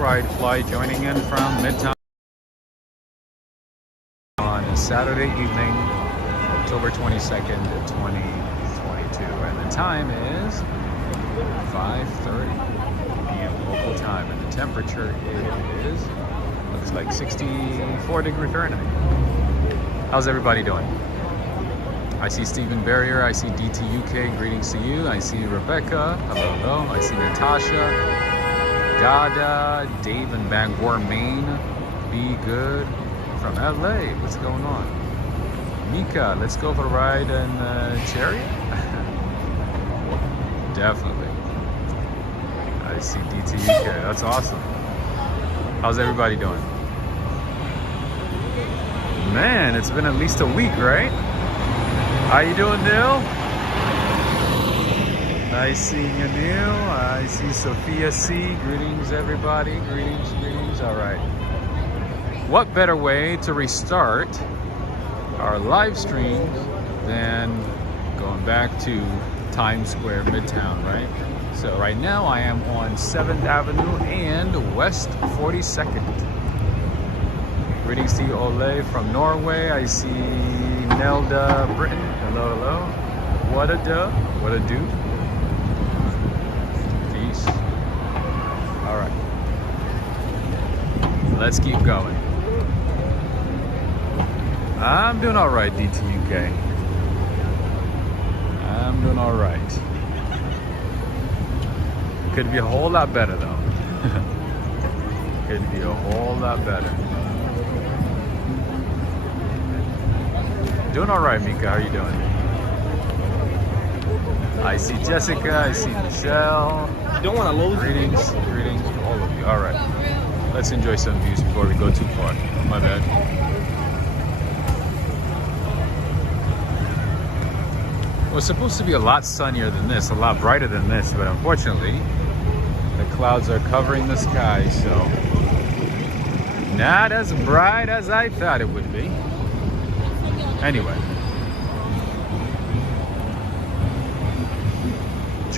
Pride flight joining in from Midtown on a Saturday evening, October 22nd, 2022. And the time is 5:30 p.m. local time. And the temperature is, looks like 64 degrees Fahrenheit. How's everybody doing? I see Stephen Barrier, I see DTUK, greetings to you. I see Rebecca, hello, hello. I see Natasha, Dada, Dave in Bangor, Maine, Be Good from LA, what's going on? Mika, let's go for a ride in Chariot? Definitely. I see DTUK, that's awesome. How's everybody doing? Man, it's been at least a week, right? How you doing, Neil? Nice seeing you, Neil. I see Sophia C. Greetings, everybody. Greetings, greetings. All right. What better way to restart our live streams than going back to Times Square, Midtown, right? So right now I am on 7th Avenue and West 42nd. Greetings to you, Ole from Norway. I see Nelda Britain. Hello, hello. What a do? What a do? Peace. All right. Let's keep going. I'm doing all right, DTUK. I'm doing all right. Could be a whole lot better, though. Could be a whole lot better. Doing all right, Mika. How are you doing? I see Jessica. I see Michelle. You don't want to lose. Greetings, greetings to all of you. All right, let's enjoy some views before we go too far. My bad. It was supposed to be a lot sunnier than this, a lot brighter than this, but unfortunately, the clouds are covering the sky, so not as bright as I thought it would be. Anyway,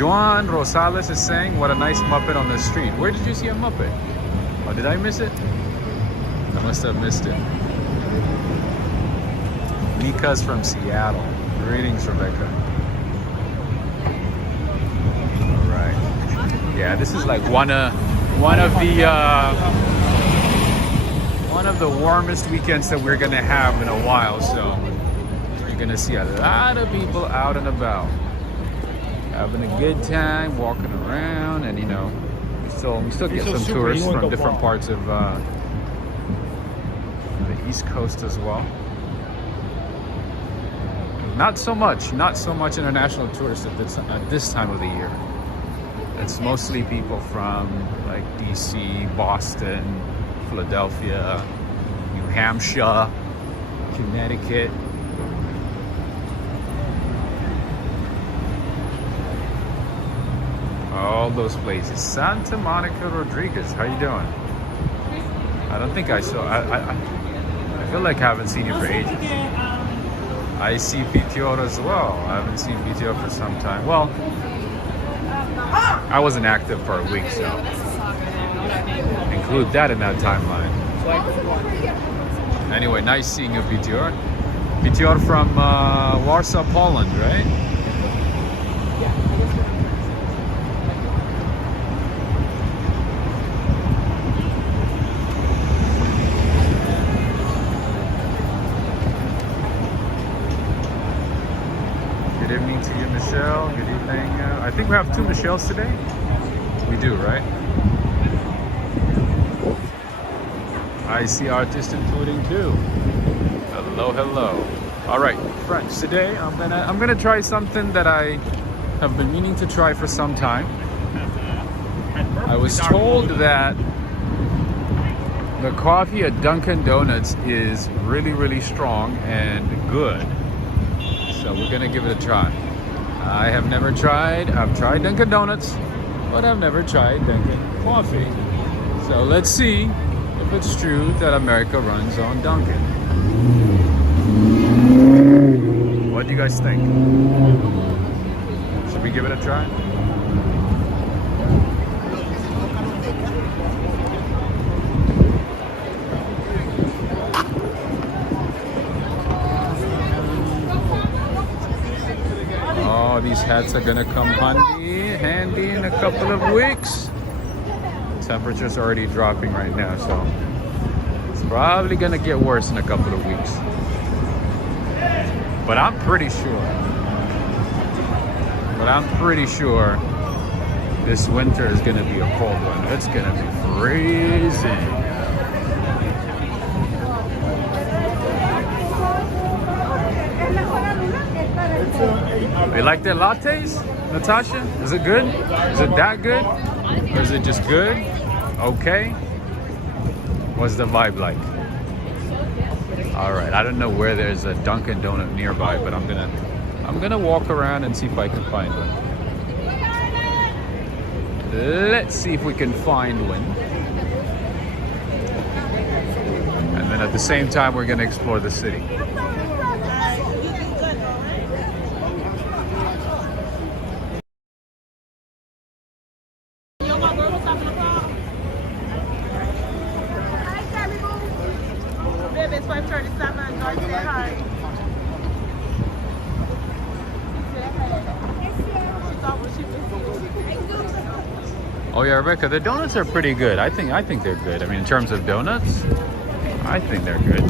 Juan Rosales is saying, what a nice Muppet on the street. Where did you see a Muppet? Oh, did I miss it? I must have missed it. Mika's from Seattle. Greetings, Rebecca. All right. Yeah, this is like one of the warmest weekends that we're gonna have in a while, so you're gonna see a lot of people out and about having a good time, walking around, and you know, we still get some tourists from different parts of the East Coast as well. Not so much international tourists at this time of the year. It's mostly people from like DC, Boston, Philadelphia, New Hampshire, Connecticut. All those places. Santa Monica Rodriguez, how you doing? I don't think I saw. I feel like I haven't seen you for ages. I see PTO as well. I haven't seen PTO for some time. Well, I wasn't active for a week, so include that in that timeline. Anyway, nice seeing you, PTR. PTR from Warsaw, Poland, right? Good evening to you, Michelle. Good evening. I think we have 2 Michelles today. We do, right? I see artists including 2. Hello, hello. All right, friends. Today I'm gonna try something that I have been meaning to try for some time. I was told that the coffee at Dunkin' Donuts is really, really strong and good. So we're gonna give it a try. I have never tried. I've tried Dunkin' Donuts, but I've never tried Dunkin' coffee. So let's see if it's true that America runs on Dunkin'. What do you guys think? Should we give it a try? these hats are gonna come handy in a couple of weeks. Temperature's already dropping right now, so it's probably gonna get worse in a couple of weeks. But I'm pretty sure this winter is gonna be a cold one. It's gonna be freezing. You like their lattes, Natasha? Is it good? Is it that good? Or is it just good? Okay. What's the vibe like? All right. I don't know where there's a Dunkin' Donut nearby, but I'm gonna walk around and see if I can find one. Let's see if we can find one. And then at the same time, we're gonna explore the city. Oh yeah, Rebecca, the donuts are pretty good. I think they're good. I mean, in terms of donuts, I think they're good.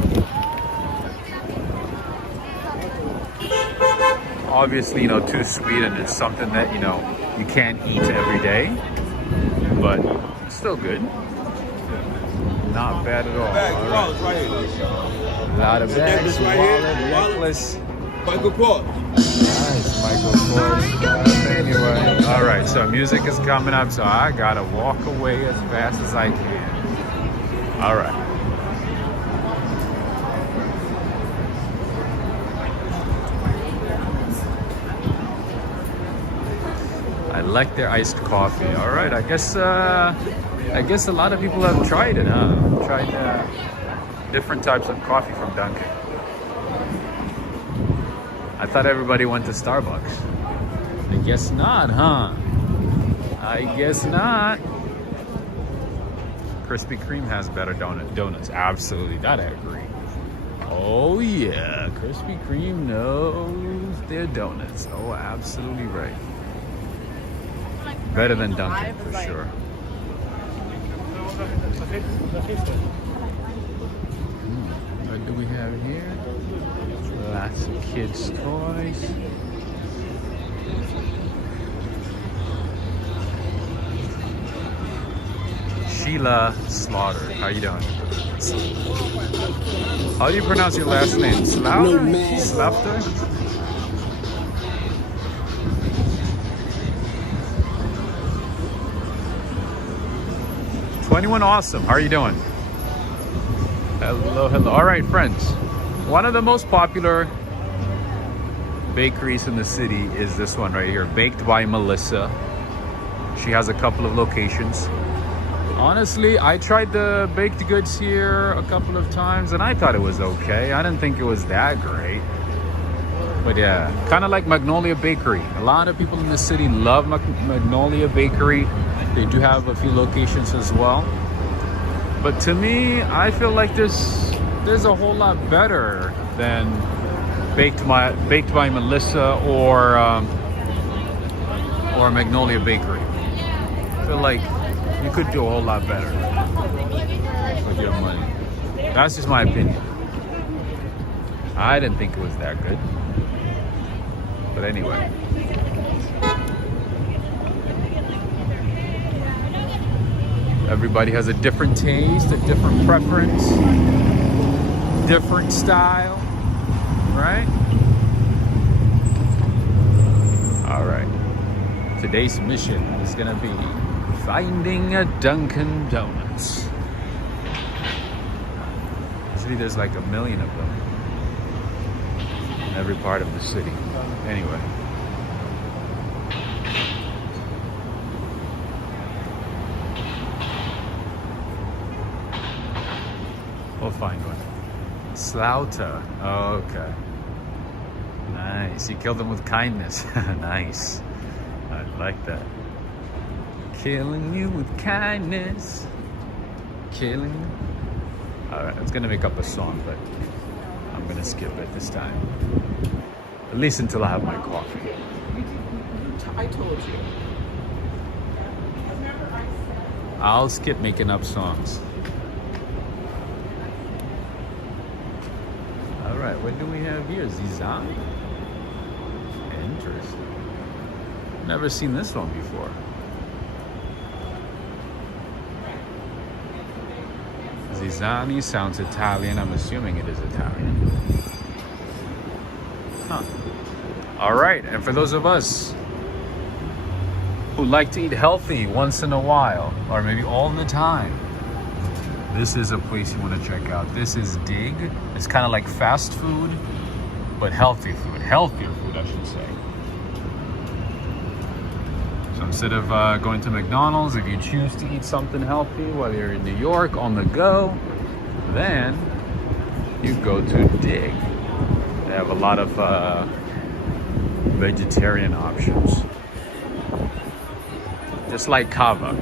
Obviously, too sweet and it's something that, you can't eat every day, but it's still good. Not bad at all. Right. A lot of bags, wallet, necklace. Michael Kors. Nice, Michael Kors. Anyway, all right. So music is coming up, so I gotta walk away as fast as I can. All right. I like their iced coffee. All right. I guess a lot of people have tried it. Tried different types of coffee from Dunkin'. I thought everybody went to Starbucks. I guess not, huh? I guess not. Krispy Kreme has better donuts. Absolutely, that I agree. Oh yeah, Krispy Kreme knows their donuts. Oh, absolutely right. Better than Dunkin' for sure. What do we have here? Lots of kids' toys. Sheila Slaughter. How you doing? How do you pronounce your last name? Slaughter? No, Slaughter? #21 Awesome. How are you doing? Hello, hello. All right, friends. One of the most popular bakeries in the city is this one right here, Baked by Melissa. She has a couple of locations. Honestly, I tried the baked goods here a couple of times and I thought it was okay. I didn't think it was that great. But yeah, kind of like Magnolia Bakery. A lot of people in the city love Magnolia Bakery. They do have a few locations as well. But to me, I feel like there's a whole lot better than Baked by Melissa or Magnolia Bakery. I feel like you could do a whole lot better with your money. That's just my opinion. I didn't think it was that good. But anyway. Everybody has a different taste, a different preference, different style, right? All right. Today's mission is gonna be finding a Dunkin' Donuts. Usually there's like a million of them in every part of the city. Anyway. We'll find one. Slaughter. Oh, okay. Nice. You killed them with kindness. Nice. I like that. Killing you with kindness. Killing you. Alright, I was gonna make up a song, but I'm gonna skip it this time. At least until I have my coffee. I told you. I'll skip making up songs. All right, what do we have here? Zizan? Interesting. Never seen this one before. Zizani sounds Italian. I'm assuming it is Italian. Huh. All right, and for those of us who like to eat healthy once in a while, or maybe all the time, this is a place you want to check out. This is Dig. It's kind of like fast food, but healthy food. Healthier food, I should say. So instead of going to McDonald's, if you choose to eat something healthy while you're in New York on the go, then you go to Dig. They have a lot of vegetarian options. Just like Kava.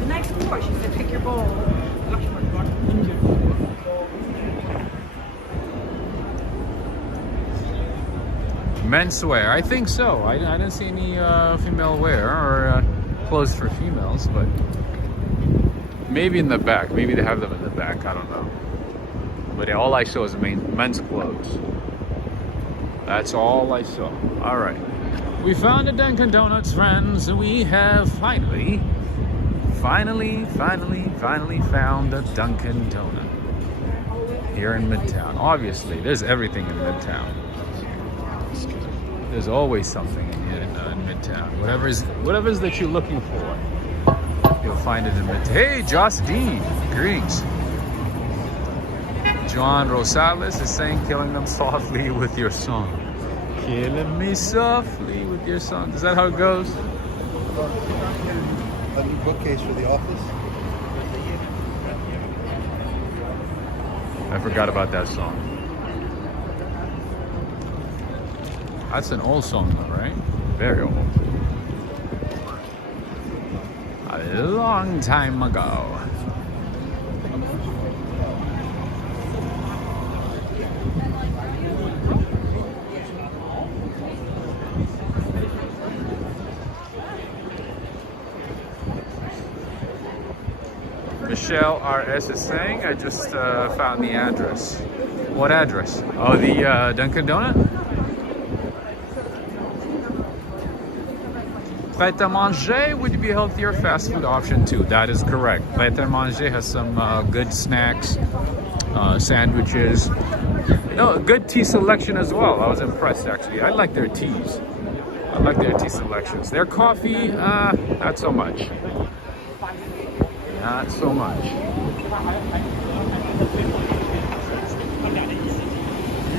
The next floor, she said, pick your bowl. Menswear, I think so. I didn't see any female wear or clothes for females, but maybe in the back. Maybe they have them in the back. I don't know. But all I saw is men's clothes. That's all I saw. All right. We found a Dunkin' Donuts, friends. We have finally found a Dunkin' Donut here in Midtown. Obviously, there's everything in Midtown. There's always something in Midtown. Whatever's that you're looking for, you'll find it in Midtown. Hey, Joss Dean, greetings. John Rosales is saying, killing them softly with your song. Killing me softly with your song. Is that how it goes? A new bookcase for the office. I forgot about that song. That's an old song though, right? Very old. A long time ago. Michelle RS is saying, I just found the address. What address? Oh, the Dunkin' Donut? Pret-a-manger would be a healthier fast food option too. That is correct. Pret-a-manger has some good snacks, sandwiches. You know, a good tea selection as well. I was impressed actually. I like their teas. I like their tea selections. Their coffee, not so much. Not so much.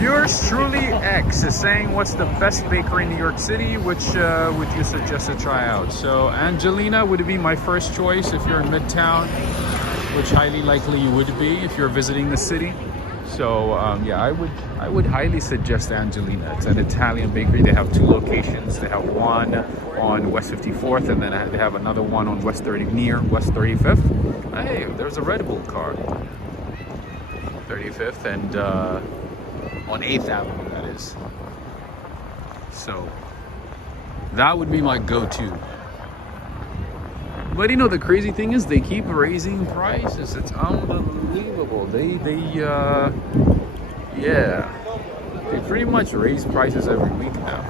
Yours truly X is saying, what's the best bakery in New York City? Which would you suggest to try out? So Angelina would be my first choice if you're in Midtown, which highly likely you would be if you're visiting the city. So yeah, I would highly suggest Angelina. It's an Italian bakery. They have two locations. They have one on West 54th, and then they have another one on near West 35th. Hey, there's a Red Bull car. 35th and on 8th Avenue, that is. So that would be my go-to. But you know, the crazy thing is they keep raising prices. It's unbelievable. They pretty much raise prices every week now,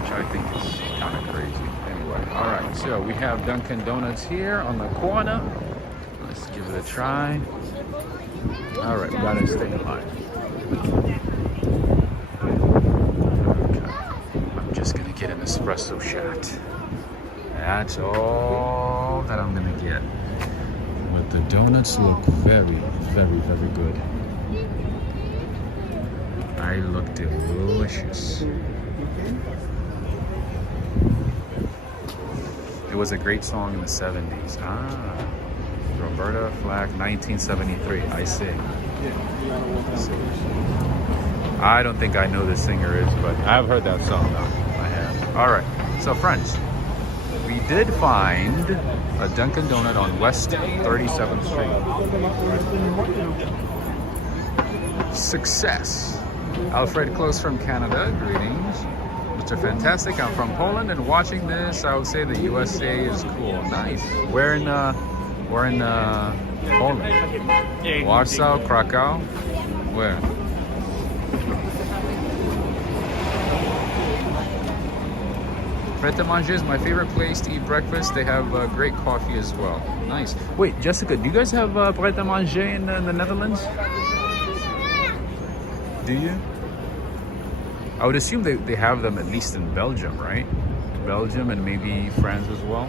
which I think is kind of crazy. Anyway, all right. So we have Dunkin' Donuts here on the corner. Let's give it a try. All right, we gotta stay in line. Okay. I'm just gonna get an espresso shot. That's all that I'm gonna get. But the donuts look very, very, very good. They look delicious. It was a great song in the 70s. Ah, Roberta Flack, 1973. I see. I don't think I know the singer is, but I've heard that song though. I have. All right. So friends, We did find a Dunkin' Donut on West 37th Street. Success. Alfred Close from Canada, greetings. Mr. Fantastic, I'm from Poland, and watching this, I would say the USA is cool. Nice. We're in Poland. Warsaw, Krakow. Where? Pret a Manger is my favorite place to eat breakfast. They have great coffee as well. Nice. Wait, Jessica, do you guys have Pret a Manger in the Netherlands? Do you? I would assume they have them at least in Belgium, right? Belgium and maybe France as well.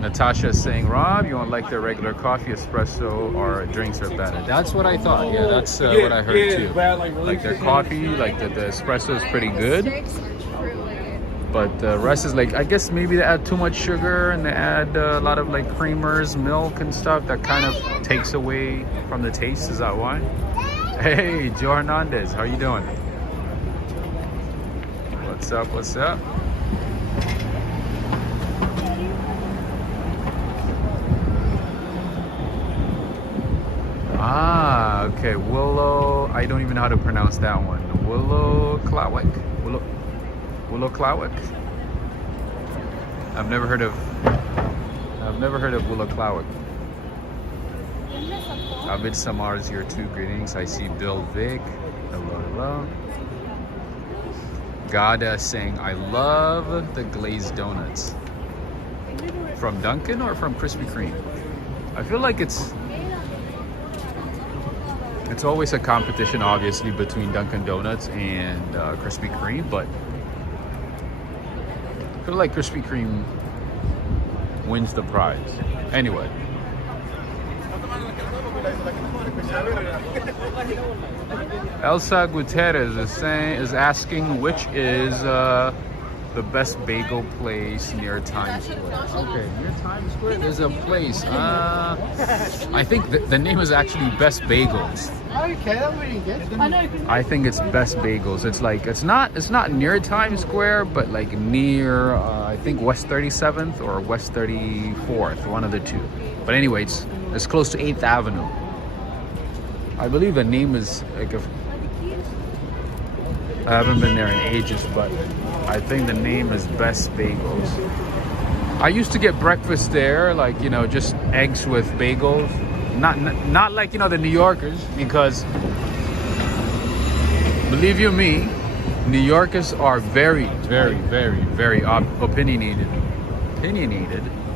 Natasha is saying, Rob, you won't like their regular coffee, espresso, or drinks are better. That's what I thought. Yeah, that's what I heard too. Like their coffee, like the espresso is pretty good. But the rest is like, I guess maybe they add too much sugar and they add a lot of like creamers, milk and stuff that kind of takes away from the taste. Is that why? Hey, Joe Hernandez, how you doing? What's up, what's up? Ah, okay, Willow, I don't even know how to pronounce that one. Willow Klawick? Willow Klawick? I've never heard of Willow Klawick. Abid Samar is here too. Greetings. I see Bill Vic. Hello, hello. Gada saying, I love the glazed donuts. From Dunkin' or from Krispy Kreme? I feel like it's always a competition, obviously, between Dunkin' Donuts and Krispy Kreme, but I feel like Krispy Kreme wins the prize. Anyway. Elsa Gutierrez is asking which is the best bagel place near Times Square. Okay, near Times Square there's a place. I think the name is actually Best Bagels. Okay, that really good. I think it's Best Bagels. It's like it's not near Times Square, but like near I think West 37th or West 34th, one of the two. But anyway, it's close to 8th Avenue. I believe the name is like I haven't been there in ages, but I think the name is Best Bagels. I used to get breakfast there, like, you know, just eggs with bagels. Not like, you know, the New Yorkers, because believe you me, New Yorkers are very, very, very, very opinionated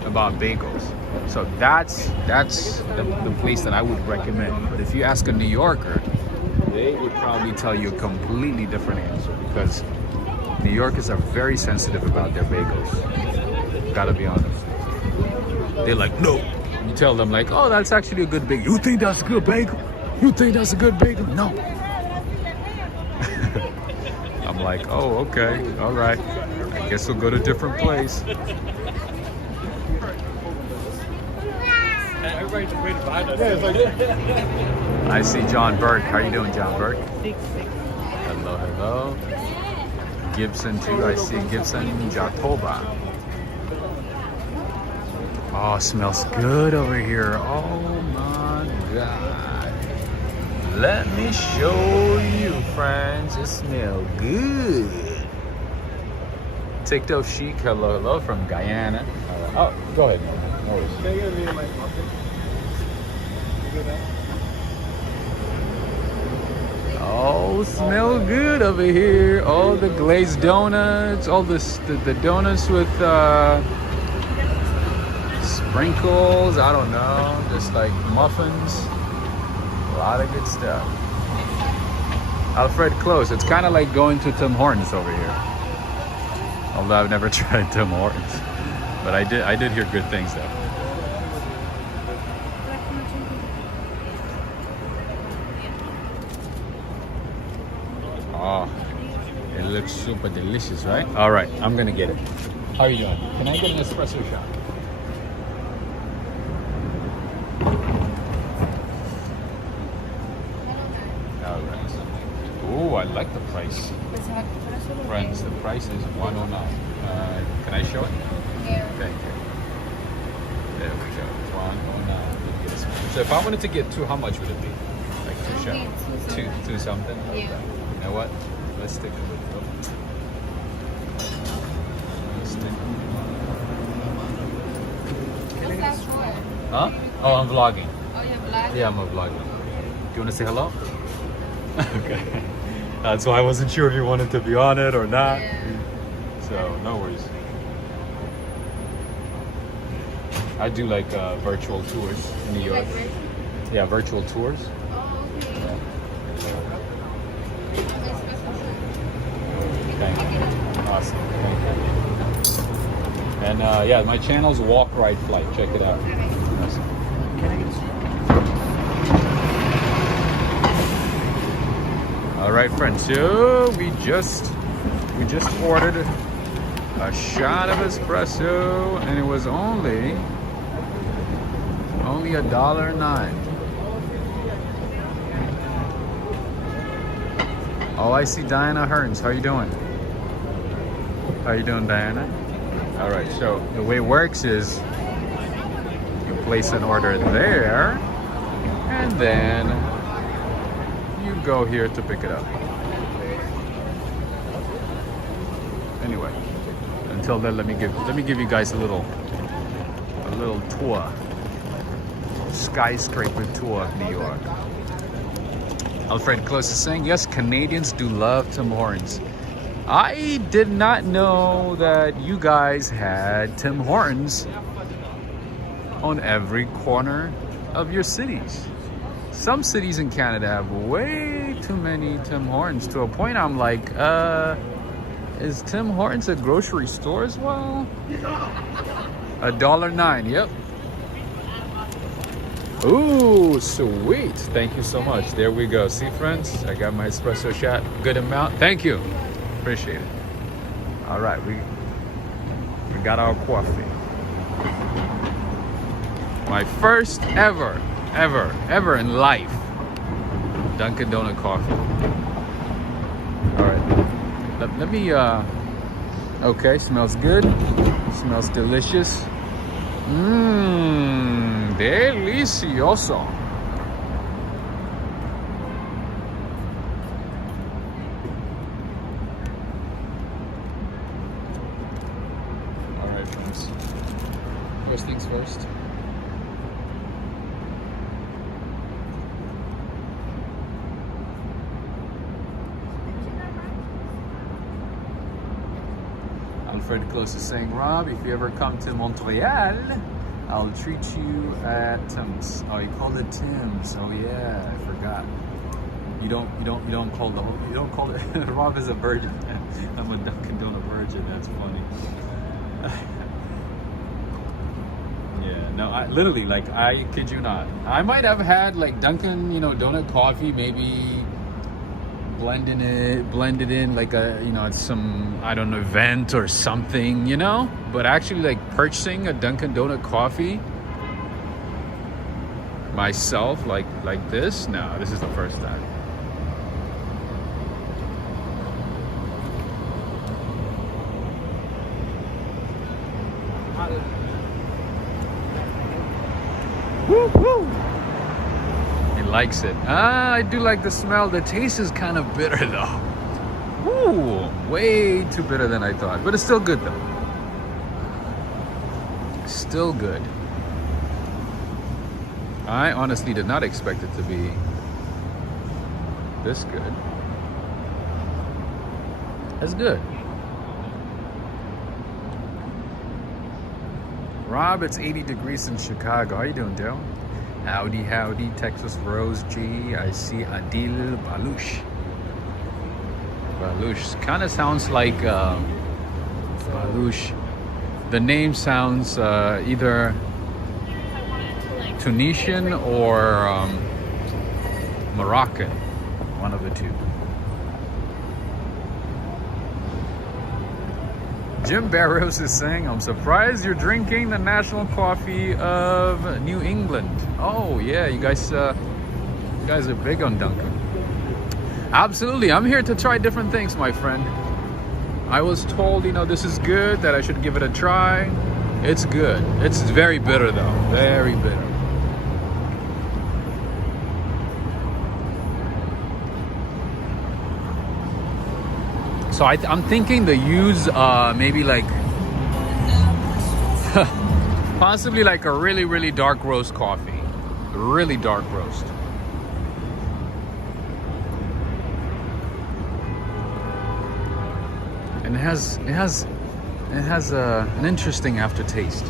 about bagels. So that's the place that I would recommend. But if you ask a New Yorker, they would probably tell you a completely different answer, because New Yorkers are very sensitive about their bagels. Gotta be honest. They're like, no. You tell them like, oh, that's actually a good bagel. You think that's a good bagel? You think that's a good bagel? No. I'm like, oh, okay, all right. I guess we'll go to a different place. I see John Burke. How you doing, John Burke? Hello, hello. Gibson too. I see Gibson Jatoba. Oh, smells good over here. Oh my God. Let me show you, friends. It smells good. TikTok Chic. Hello, hello from Guyana. Oh, go ahead. No worries. Oh, smell good over here. All the glazed donuts, all the donuts with sprinkles, I don't know, just like muffins. A lot of good stuff. Alfred Close, it's kind of like going to Tim Hortons over here. Although I've never tried Tim Hortons. But I did hear good things though. Oh, it looks super delicious, right? All right, I'm gonna get it. How are you doing? Can I get an espresso shot? Oh, I like the price. Friends, the price is $109. Can I show it? Yeah. Thank you. There we go. $109. So if I wanted to get two, how much would it be? Like two shots? Two something? Yeah. Okay. You know what? Let's stick with it. Let's stick with What's that for? it. Huh? Oh, I'm vlogging. Oh, you're black? Yeah, I'm a vlogger. Do you want to say hello? Okay. That's why I wasn't sure if you wanted to be on it or not. Yeah. So, no worries. I do like virtual tours in New York. Like virtual? Yeah, virtual tours. Oh, okay. Thank you. Awesome. Thank you. And yeah, my channel's Walk Ride Flight. Check it out. Awesome. All right, friends. So we just ordered a shot of espresso, and it was only $1.09. Oh, I see Diana Hearns. How you doing? How you doing, Diana? All right. So the way it works is you place an order there, and then you go here to pick it up. Anyway, until then, let me give you guys a little tour, skyscraper tour of New York. Alfred Close is saying, yes, Canadians do love Tim Hortons. I did not know that you guys had Tim Hortons on every corner of your cities. Some cities in Canada have way too many Tim Hortons, to a point I'm like, is Tim Hortons a grocery store as well? $1.09, yep. Ooh, sweet. Thank you so much. There we go. See, friends, I got my espresso shot. Good amount. Thank you. Appreciate it. All right, we got our coffee. My first ever in life Dunkin' Donut coffee. All right. Let me, okay, smells good. Smells delicious. Mmm, delicioso. All right, friends. First things first. Alfred Close is saying, Rob, if you ever come to Montreal, I'll treat you at Tim's. Oh, you called it Tim's. Oh yeah, I forgot. You don't call it. Rob is a virgin. I'm a Dunkin' Donut virgin. That's funny. Yeah, no, I literally, like, I kid you not. I might have had like Dunkin', donut coffee, maybe blended in like a, at some, I don't know, event or something, but actually like purchasing a Dunkin' Donut coffee myself like this, no, this is the first time. Woo woo. He likes it. I do like the smell. The taste is kind of bitter though. Ooh, way too bitter than I thought. But it's still good though. Still good. I honestly did not expect it to be this good. That's good. Rob, it's 80 degrees in Chicago. How you doing, Dale? Howdy, howdy, Texas Rose G. I see Adil Balush. Balush kind of sounds like Balush. The name sounds either Tunisian or Moroccan, one of the two. Jim Barrows is saying, I'm surprised you're drinking the national coffee of New England. Oh yeah, you guys are big on Dunkin'. Absolutely, I'm here to try different things, my friend. I was told, you know, this is good, that I should give it a try. It's good. It's very bitter though, very bitter. So I'm thinking to use maybe like possibly like a really, really dark roast coffee. Really dark roast. And it has an interesting aftertaste.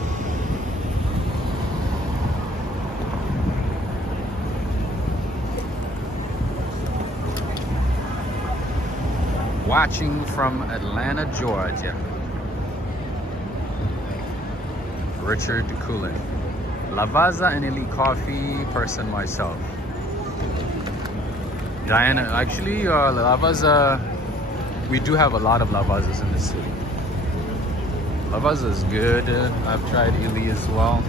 Watching from Atlanta, Georgia. Richard Coolin. Lavazza and Elite Coffee person myself. Diana, actually, Lavazza, we do have a lot of Lavazzas in the city. Lavazza is good. I've tried Elite as well.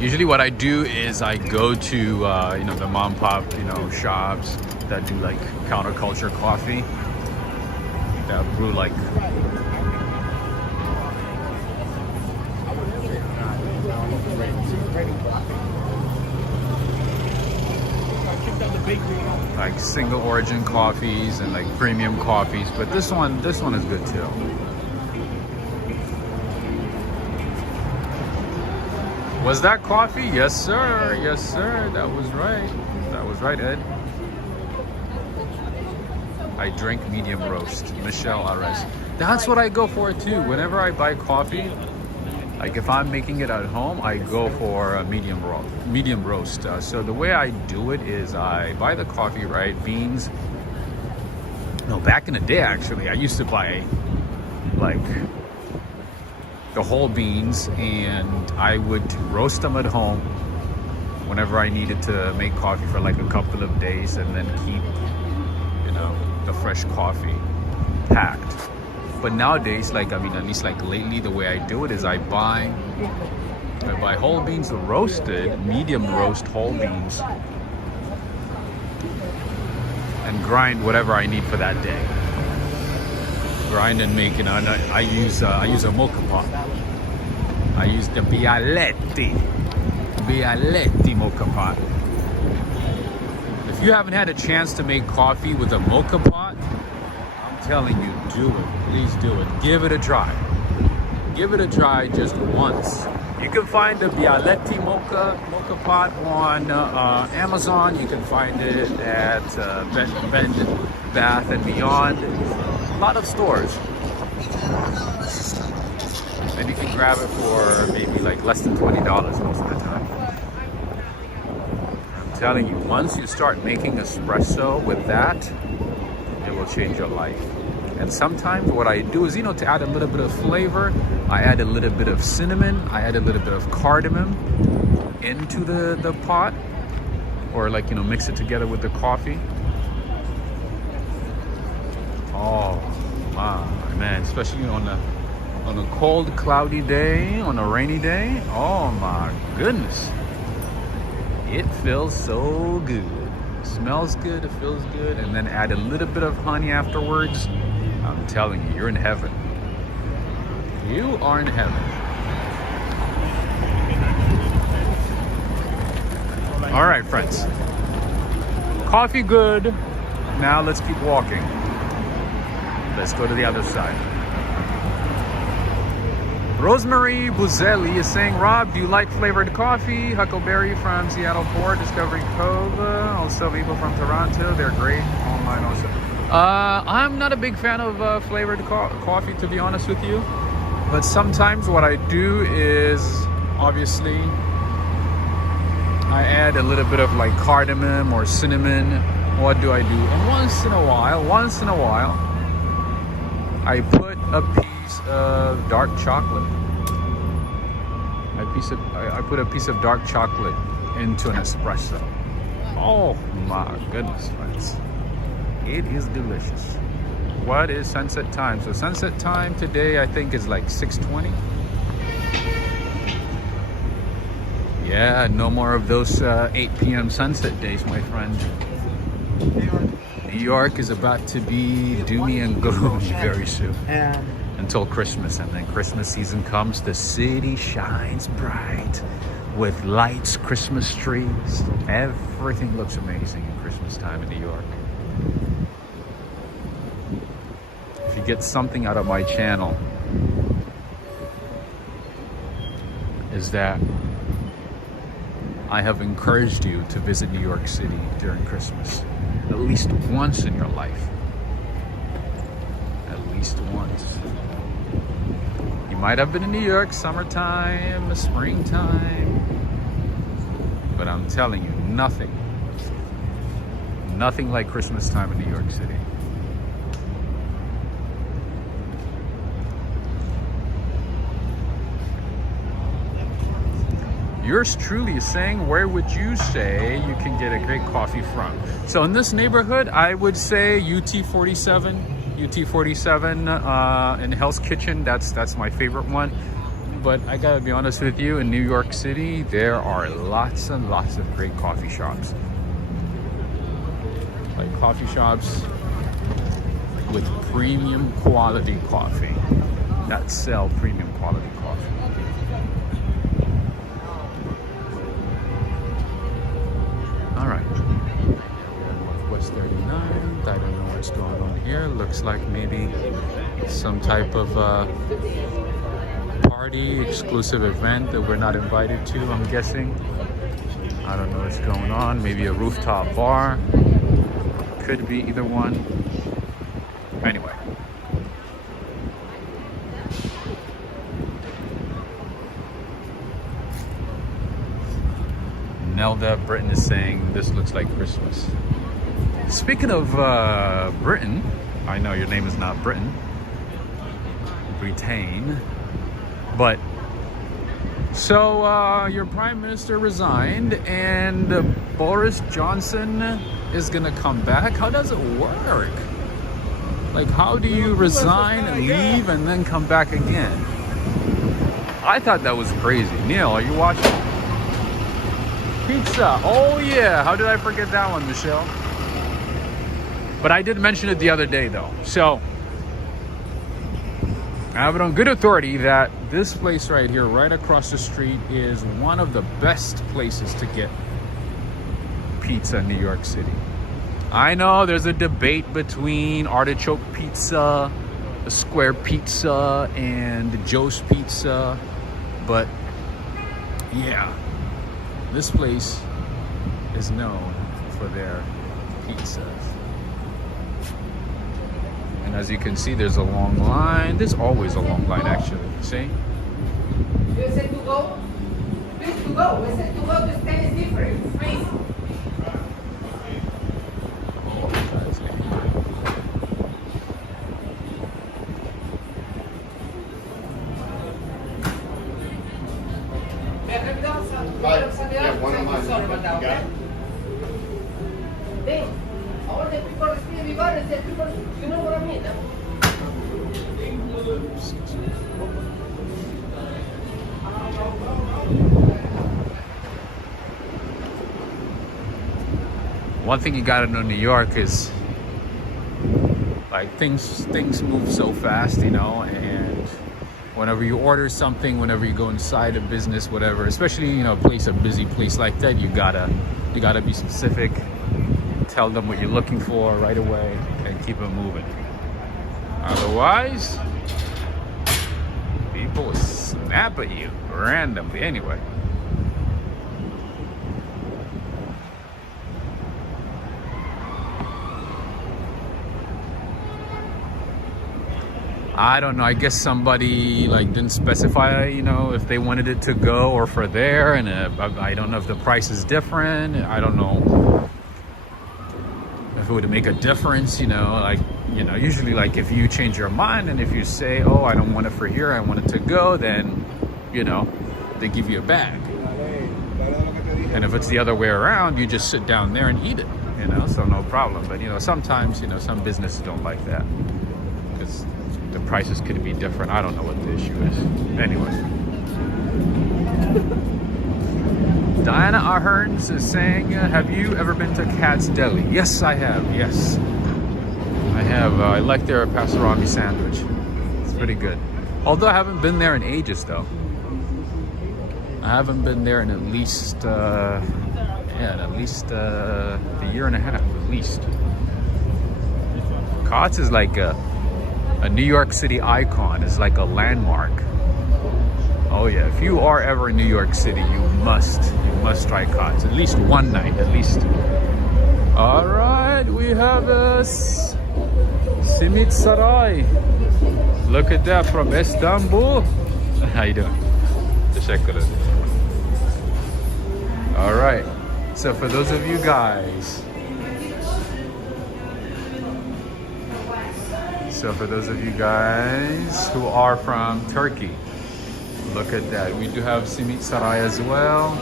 Usually what I do is I go to, you know, the mom and pop, you know, shops that do like counterculture coffee. That brew like single origin coffees and like premium coffees, but this one is good too. Was that coffee? Yes, sir. Yes, sir. That was right. That was right, Ed. I drink medium roast. Michelle Ares. That's what I go for too. Whenever I buy coffee, like if I'm making it at home, I go for a medium roast. So the way I do it is I buy the coffee, right? Beans. No, back in the day, actually, I used to buy like the whole beans, and I would roast them at home whenever I needed to make coffee for like a couple of days, and then keep, you know, the fresh coffee packed. But nowadays, like, I mean, at least like lately, the way I do it is I buy whole beans roasted, medium roast whole beans, and grind whatever I need for that day. Grind and make, you know, and I use a mocha pot. I use the Bialetti mocha pot. If you haven't had a chance to make coffee with a mocha pot, I'm telling you, do it. Please do it. Give it a try. Give it a try just once. You can find the Bialetti mocha pot on Amazon. You can find it at Bed Bath and Beyond. A lot of stores. And you can grab it for maybe like less than $20 most of the time. I'm telling you, once you start making espresso with that, it will change your life. And sometimes what I do is, you know, to add a little bit of flavor, I add a little bit of cinnamon, I add a little bit of cardamom into the pot, or like, you know, mix it together with the coffee. Oh my man, especially on a cold, cloudy day, on a rainy day. Oh my goodness, it feels so good. It smells good, it feels good, and then add a little bit of honey afterwards. I'm telling you, you're in heaven. You are in heaven. All right, friends. Coffee good. Now let's keep walking. Let's go to the other side. Rosemary Buzelli is saying, Rob, do you like flavored coffee? Huckleberry from Seattle Port, Discovery Cove, also people from Toronto. They're great online also. I'm not a big fan of flavored coffee, to be honest with you. But sometimes what I do is, obviously, I add a little bit of like cardamom or cinnamon. What do I do? And once in a while, I put a piece of dark chocolate. I put a piece of dark chocolate into an espresso. Oh my goodness, friends. It is delicious. What is sunset time? So sunset time today, I think, is like 6:20. Yeah, no more of those 8 p.m. sunset days, my friend. New York is about to be doomy and gloomy very soon. Until Christmas, and then Christmas season comes, the city shines bright with lights, Christmas trees. Everything looks amazing in Christmas time in New York. If you get something out of my channel, is that I have encouraged you to visit New York City during Christmas at least once in your life. At least once. You might have been in New York summertime, springtime, but I'm telling you, nothing like Christmas time in New York City. Yours truly is saying, where would you say you can get a great coffee from? So in this neighborhood, I would say UT47 in Hell's Kitchen. That's my favorite one. But I gotta be honest with you, in New York City, there are lots and lots of great coffee shops. Like coffee shops with premium quality coffee that sell premium quality coffee. All right, Northwest 39th. I don't know what's going on here. Looks like maybe some type of party, exclusive event that we're not invited to, I'm guessing. I don't know what's going on. Maybe a rooftop bar. Could be either one. Anyway. Nelda Britain is saying this looks like Christmas. Speaking of Britain, I know your name is not Britain, Britain, but so your prime minister resigned and Boris Johnson is gonna come back. How does it work? Like, how do you resign and leave and then come back again? I thought that was crazy. Neil, are you watching? Pizza. Oh yeah, how did I forget that one, Michelle? But I did mention it the other day though. So I have it on good authority that this place right here, right across the street, is one of the best places to get pizza in New York City. I know there's a debate between artichoke pizza, the square pizza, and Joe's Pizza, but yeah, this place is known for their pizzas. And as you can see, there's a long line. There's always a long line, actually. See? You said to go? Please to go. I said to go to stand is different. Please. Yeah, one of mine. Sorry about that, okay? Hey, all the people respect everybody, the people, you know what I mean? One thing you gotta know in New York is like things move so fast, you know, and whenever you order something, whenever you go inside a business, whatever, especially, you know, a busy place like that, you gotta be specific, tell them what you're looking for right away, and keep it moving. Otherwise, people will snap at you randomly. Anyway. I don't know, I guess somebody like didn't specify, you know, if they wanted it to go or for there, and I don't know if the price is different. I don't know if it would make a difference, you know, like, you know, usually like if you change your mind and if you say, oh, I don't want it for here, I want it to go, then, you know, they give you a bag. And if it's the other way around, you just sit down there and eat it, you know, so no problem. But, you know, sometimes, you know, some businesses don't like that because the prices could be different. I don't know what the issue is. Anyway. Diana Ahern's is saying, have you ever been to Cat's Deli? Yes, I have. Yes, I have. I like their pastrami sandwich. It's pretty good. Although I haven't been there in ages, though. I haven't been there in at least, a year and a half, at least. Cat's is like a New York City icon. It's like a landmark. Oh yeah, if you are ever in New York City, you must try Cat's. At least one night, at least. All right, we have a Simit Saray. Look at that from Istanbul. How you doing? Teşekkür. All right, so for those of you guys, who are from Turkey, look at that. We do have Simit Saray as well.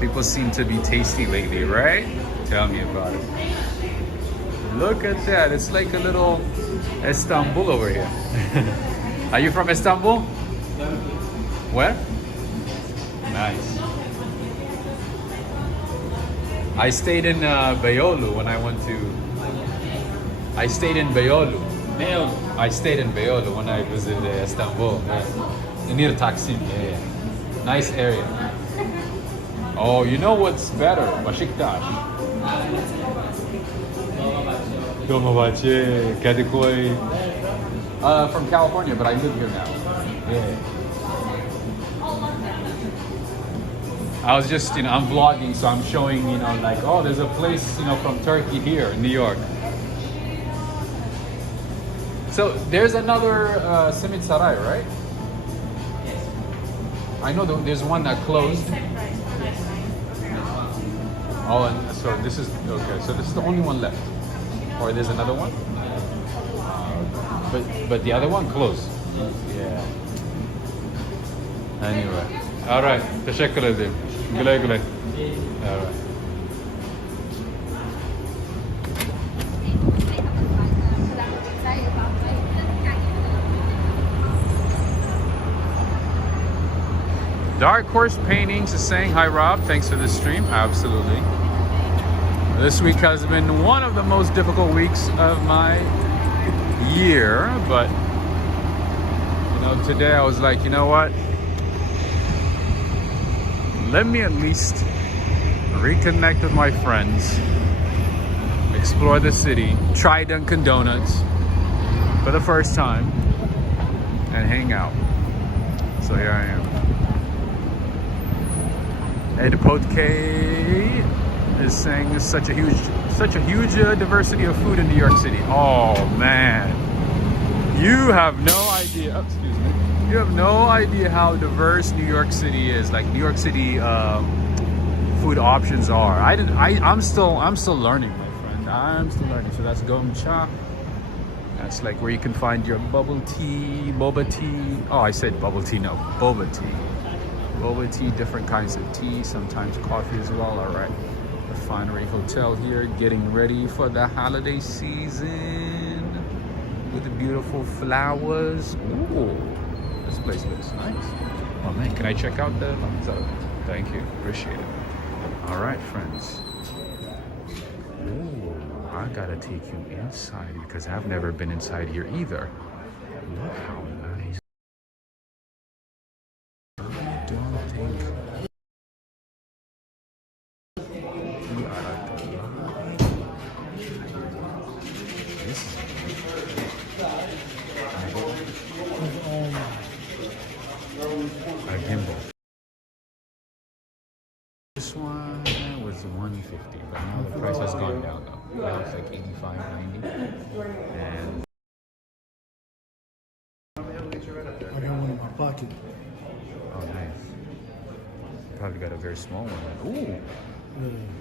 People seem to be tasty lately, right? Tell me about it. Look at that. It's like a little Istanbul over here. Are you from Istanbul? Where? Nice. I stayed in Beyoğlu when I went to... I stayed in Beyoğlu when I visited Istanbul. Yeah. Near Taksim. Yeah. Nice area. Oh, you know what's better? Beşiktaş. Dolmabahçe, Kadıköy. From California, but I live here now. Yeah. I was just, I'm vlogging, so I'm showing, like, oh, there's a place, from Turkey here in New York. So there's another Simit Saray, right? I know there's one that closed. Oh, and so this is okay. So this is the only one left, or there's another one. But the other one closed. Yeah. Anyway, all right. Teşekkür ederim. Güle güle. All right. Dark Horse Paintings is saying, hi Rob, thanks for this stream. Absolutely. This week has been one of the most difficult weeks of my year, but today I was like, you know what? Let me at least reconnect with my friends, explore the city, try Dunkin' Donuts for the first time, and hang out. So here I am. Ed Potke is saying there's such a huge diversity of food in New York City. Oh man, you have no idea. Oh, excuse me. You have no idea how diverse New York City is. Like New York City food options are. I'm still learning, my friend. I'm still learning. So that's Gomcha. That's like where you can find your bubble tea, boba tea. Oh, I said bubble tea. No, boba tea. Boba tea, different kinds of tea, sometimes coffee as well. All right, Refinery Hotel here, getting ready for the holiday season with the beautiful flowers. Ooh, this place looks nice. Oh man, can I check out the? Thank you, appreciate it. All right, friends. Ooh, I gotta take you inside because I've never been inside here either. Look how nice. This one was $150, but now the price has gone down though. Now it's like $85, $90. And I got one in my pocket. oh nice. Probably got a very small one. Ooh.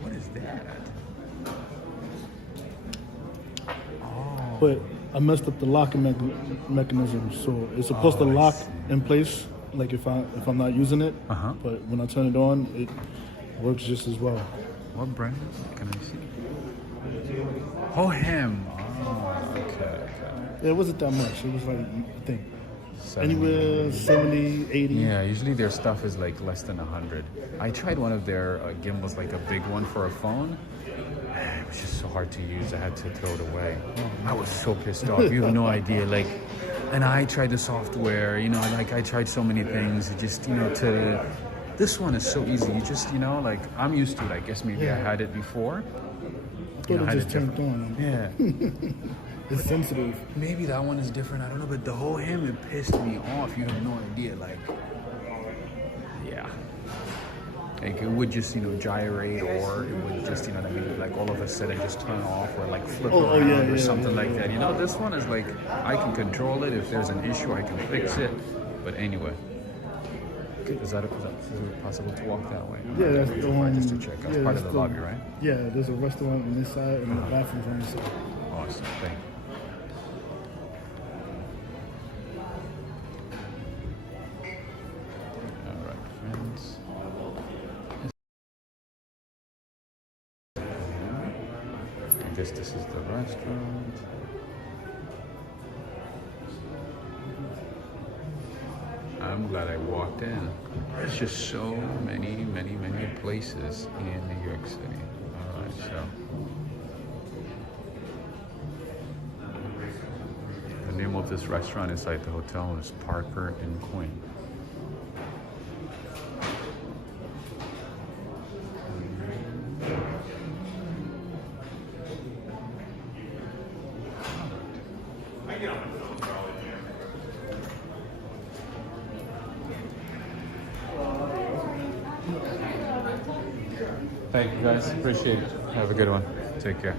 What is that? Oh. But I messed up the locking mechanism, so it's supposed to lock in place, like if I'm not using it. But when I turn it on, it works just as well. What brand is it? Can I see? Oh, him. Oh, okay. It wasn't that much. It was like, I think, 70. anywhere 70, 80. Yeah, usually their stuff is like less than 100. I tried one of their gimbals, like a big one for a phone. It was just so hard to use. I had to throw it away. I was so pissed off. You have no idea. Like, and I tried the software, you know, like I tried so many things. It just, you know, this one is so easy. You just, you know, like I'm used to it. I guess maybe I had it before. Thought it just turned on. Yeah. It's sensitive. Maybe that one is different. I don't know, but the whole him, it pissed me off. You have no idea. Like, yeah. Like it would just, you know, gyrate, or it would just, you know what I mean, like all of a sudden just turn off, or like flip around or something like that. You know, this one is like, I can control it. If there's an issue, I can fix it. But anyway. Is it possible to walk that way? Yeah, that's the one. Just to check. That's part of the lobby, right? Yeah, there's a restaurant on this side and the bathroom's on this side. Awesome. Thank you. All right, friends. I guess this is the restaurant. I'm glad I walked in. There's just so many places in New York City. All right, so the name of this restaurant inside the hotel is Parker and Quinn. Thank you guys, appreciate it. Have a good one. Take care.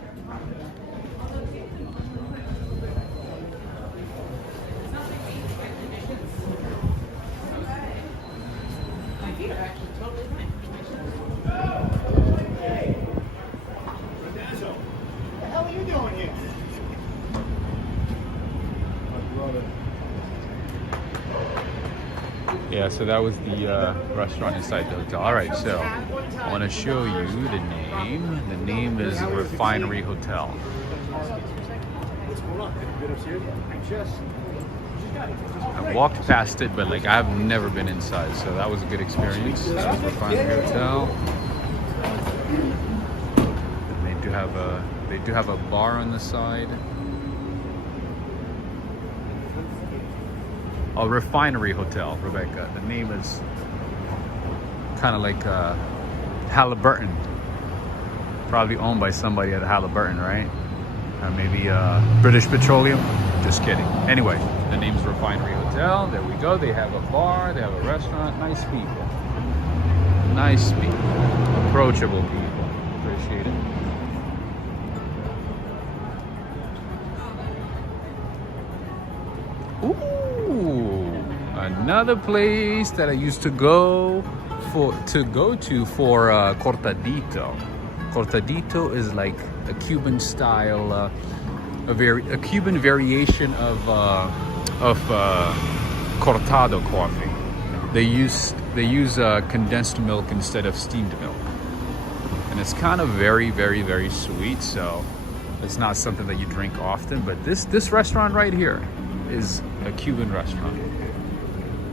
Yeah, so that was the restaurant inside the hotel. All right, so I want to show you the name. The name is Refinery Hotel. I walked past it, but like I've never been inside, so that was a good experience. That was Refinery Hotel. And they do have a bar on the side. A Refinery Hotel, Rebecca. The name is kind of like Halliburton. Probably owned by somebody at Halliburton, right? Or maybe British Petroleum. Just kidding. Anyway, the name's Refinery Hotel. There we go. They have a bar. They have a restaurant. Nice people. Nice people. Approachable people. Appreciate it. Ooh, another place that I used to go to for cortadito. Cortadito is like a Cuban style, a Cuban variation of cortado coffee. They use condensed milk instead of steamed milk, and it's kind of very sweet. So it's not something that you drink often. But this restaurant right here is a Cuban restaurant,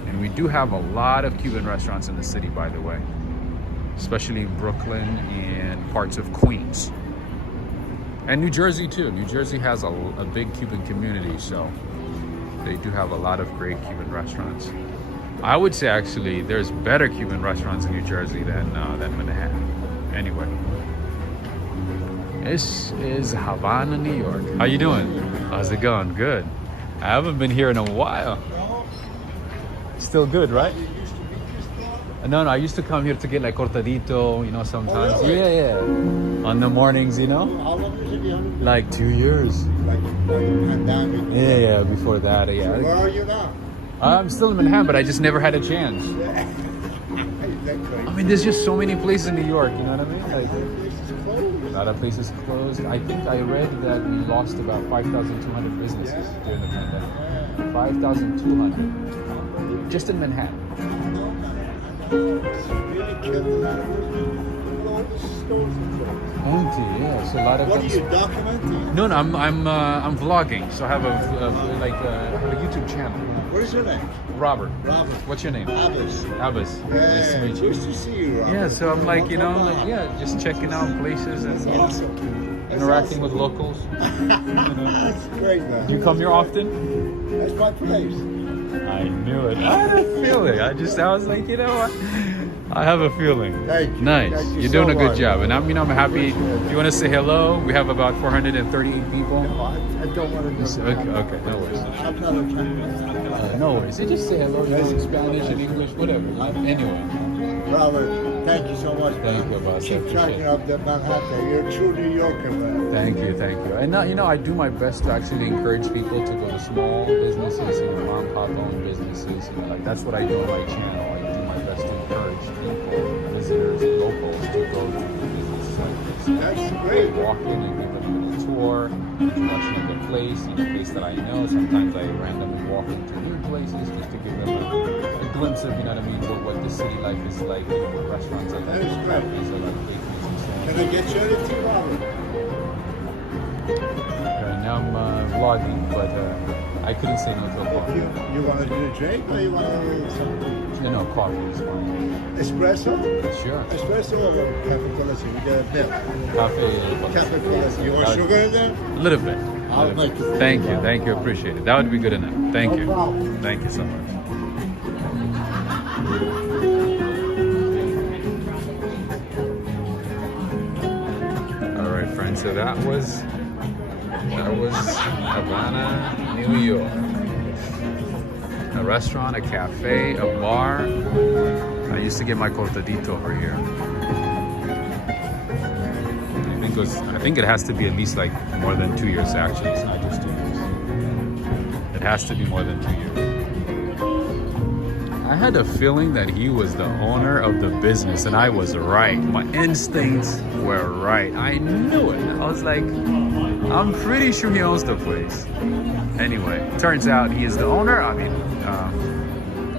and we do have a lot of Cuban restaurants in the city, by the way, especially in Brooklyn and parts of Queens and New Jersey too. New Jersey has a big Cuban community, so they do have a lot of great Cuban restaurants. I would say actually there's better Cuban restaurants in New Jersey than Manhattan. Anyway, this is Havana, New York. How you doing? How's it going? Good. I haven't been here in a while. Still good, right? No, I used to come here to get like cortadito, you know, sometimes. Yeah. On the mornings, you know? How long has it been? Like 2 years. Like the pandemic? Yeah, before that, yeah. Where are you now? I'm still in Manhattan, but I just never had a chance. I mean, there's just so many places in New York, you know what I mean? Like, a lot of places closed. I think I read that we lost about 5,200 businesses during the pandemic. 5,200. Just in Manhattan. all the stores and things. Empty, yes. A lot of What are them. you documenting? No, no, I'm vlogging. So I have I have a YouTube channel. What is your name? Robert. Robert. What's your name? Abbas. Abbas. Nice to meet you. Nice to see you, Robert. Yeah, so I'm like, just checking out places and That's awesome. That's interacting awesome. with locals. That's great, man. Do you come here often? That's my place. I knew it. I had a feeling. I was like, you know what? I have a feeling. Thank you. Nice. Thank you You're so doing a good much. job, and I'm happy. Appreciate it. If you want to say hello, we have about 438 people. No, I don't want to do Okay, that. okay, no worries. I'm not a Chinese. No worries. You just say hello, in Spanish and English, whatever. Anyway, Robert, thank you so much. Thank you, boss. I Keep appreciate tracking it. up the Manhattan. You're a true New Yorker, man. thank you. And now, I do my best to actually encourage people to go to small businesses, mom and pop owned businesses. Like that's what I do on my channel. I do my best to encourage people, visitors, locals to go to businesses like this. That's great. Walk in and give them a little tour, introduction of the place, place that I know. Sometimes I randomly walk into new places just to give them a glimpse of, what the city life is like, what restaurants are like, That is great. cafes are like, bakeries and so on. Can I get you anything, Robert? Right now I'm vlogging, but I couldn't say no to a coffee. You want to do a drink or you want to do something? No, coffee is fine. Espresso? Sure. Espresso or cafe collection? You get a milk. Cafe. Cafe collection. You want sugar in there? A little bit. I'll make it. Thank you, appreciate it. That would be good enough. Thank No you. problem. Thank you so much. All right, friends. So that was Havana, New York. A restaurant, a cafe, a bar. I used to get my cortadito over here. I think it has to be at least like more than 2 years actually. It's not just 2 years. It has to be more than 2 years. I had a feeling that he was the owner of the business, and I was right. My instincts were right. I knew it. I was like, I'm pretty sure he owns the place. Anyway, turns out he is the owner. I mean,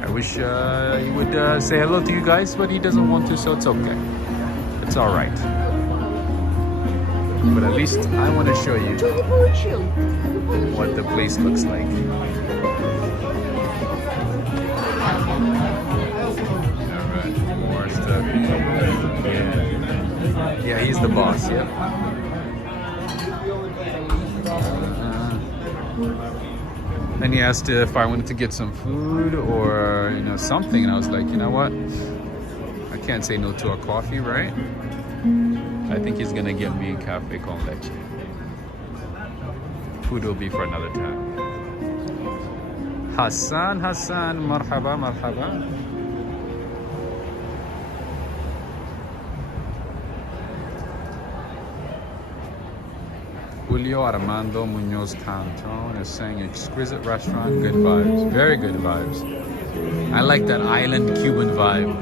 I wish he would say hello to you guys, but he doesn't want to, so it's okay. It's all right. But at least I want to show you what the place looks like. Alright, more stuff. Yeah, he's the boss, yeah. And he asked if I wanted to get some food or, something. And I was like, you know what? I can't say no to a coffee, right? I think he's gonna get me cafe con leche. Food will be for another time. Hassan, marhaba, marhaba. Julio Armando Munoz Canton is saying exquisite restaurant, good vibes, very good vibes. I like that island Cuban vibe.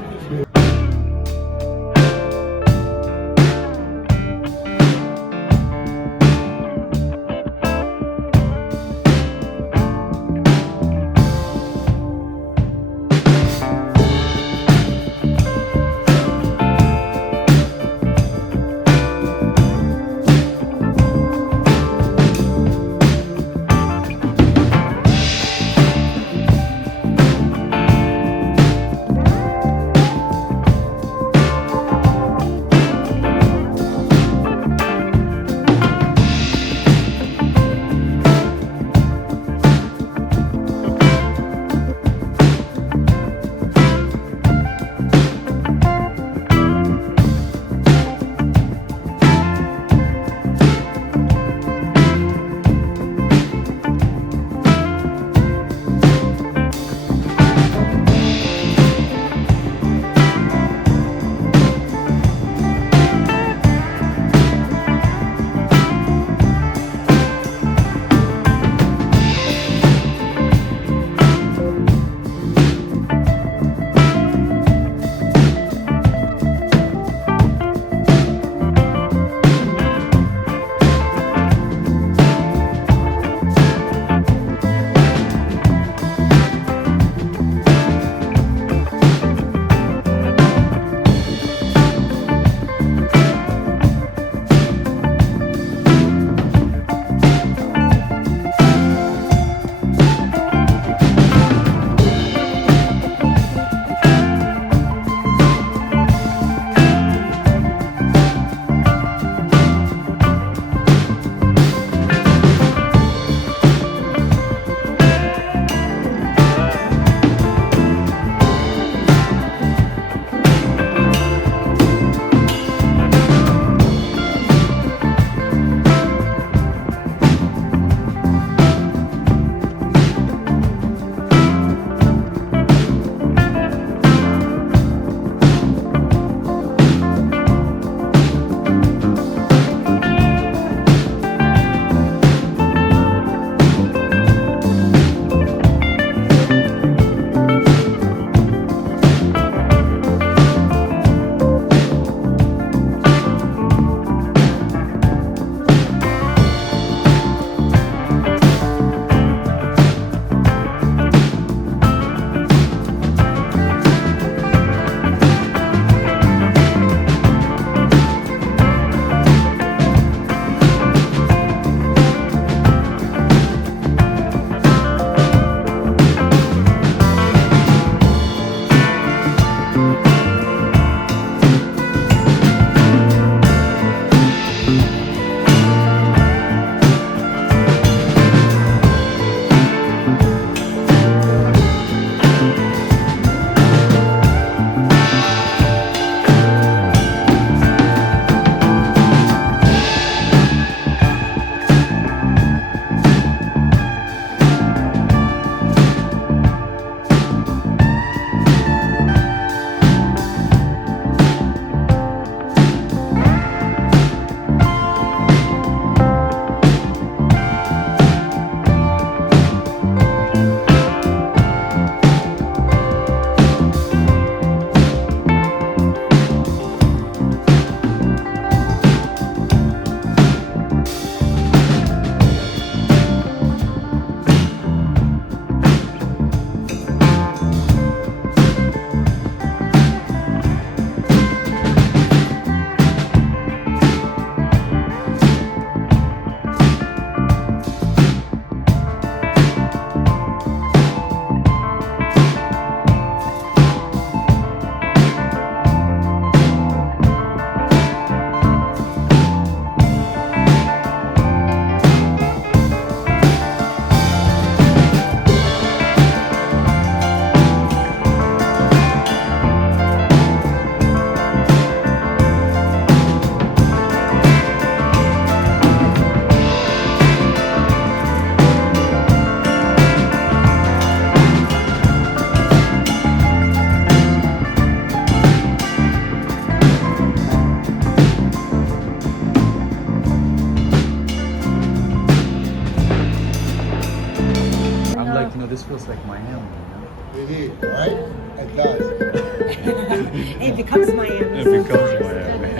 It becomes Miami. It becomes Miami.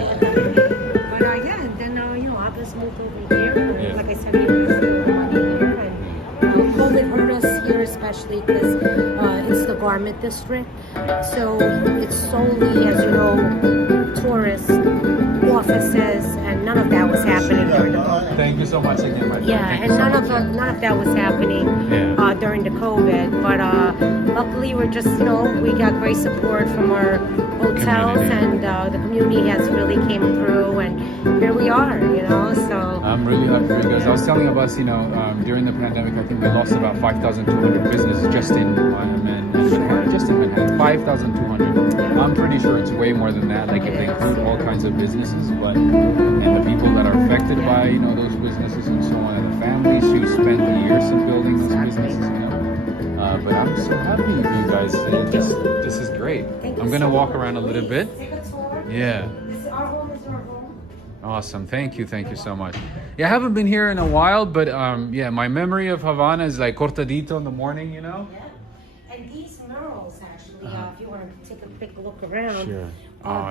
But yeah, and then Abba's moved over here. Yeah. Like I said, he was money here, and COVID hurt us here especially because it's the garment district. So it's solely, as you know, tourist offices, and none of that was happening during the COVID. Thank you so much again, my friend. Yeah, Thank and you so none of that was happening Yeah. during the COVID. But luckily, we're just we got great support from our hotels, Community. and the community has really came through, and here we are. So I'm really happy for you guys. I was telling of us, during the pandemic, I think we lost about 5,200 businesses just in Manhattan, just in Manhattan, 5,200. I'm pretty sure it's way more than that, like if they include all kinds of businesses, and the people that are affected by, those businesses and so on, and the families who spent years in building those businesses, but I'm so happy for you guys. This is great. I'm going to walk around a little bit. Take a tour. Yeah. Our home is our home. Awesome. Thank you so much. Yeah, I haven't been here in a while, but my memory of Havana is like cortadito in the morning, Yeah. And these murals, actually, if you want to take a quick look around, Sure.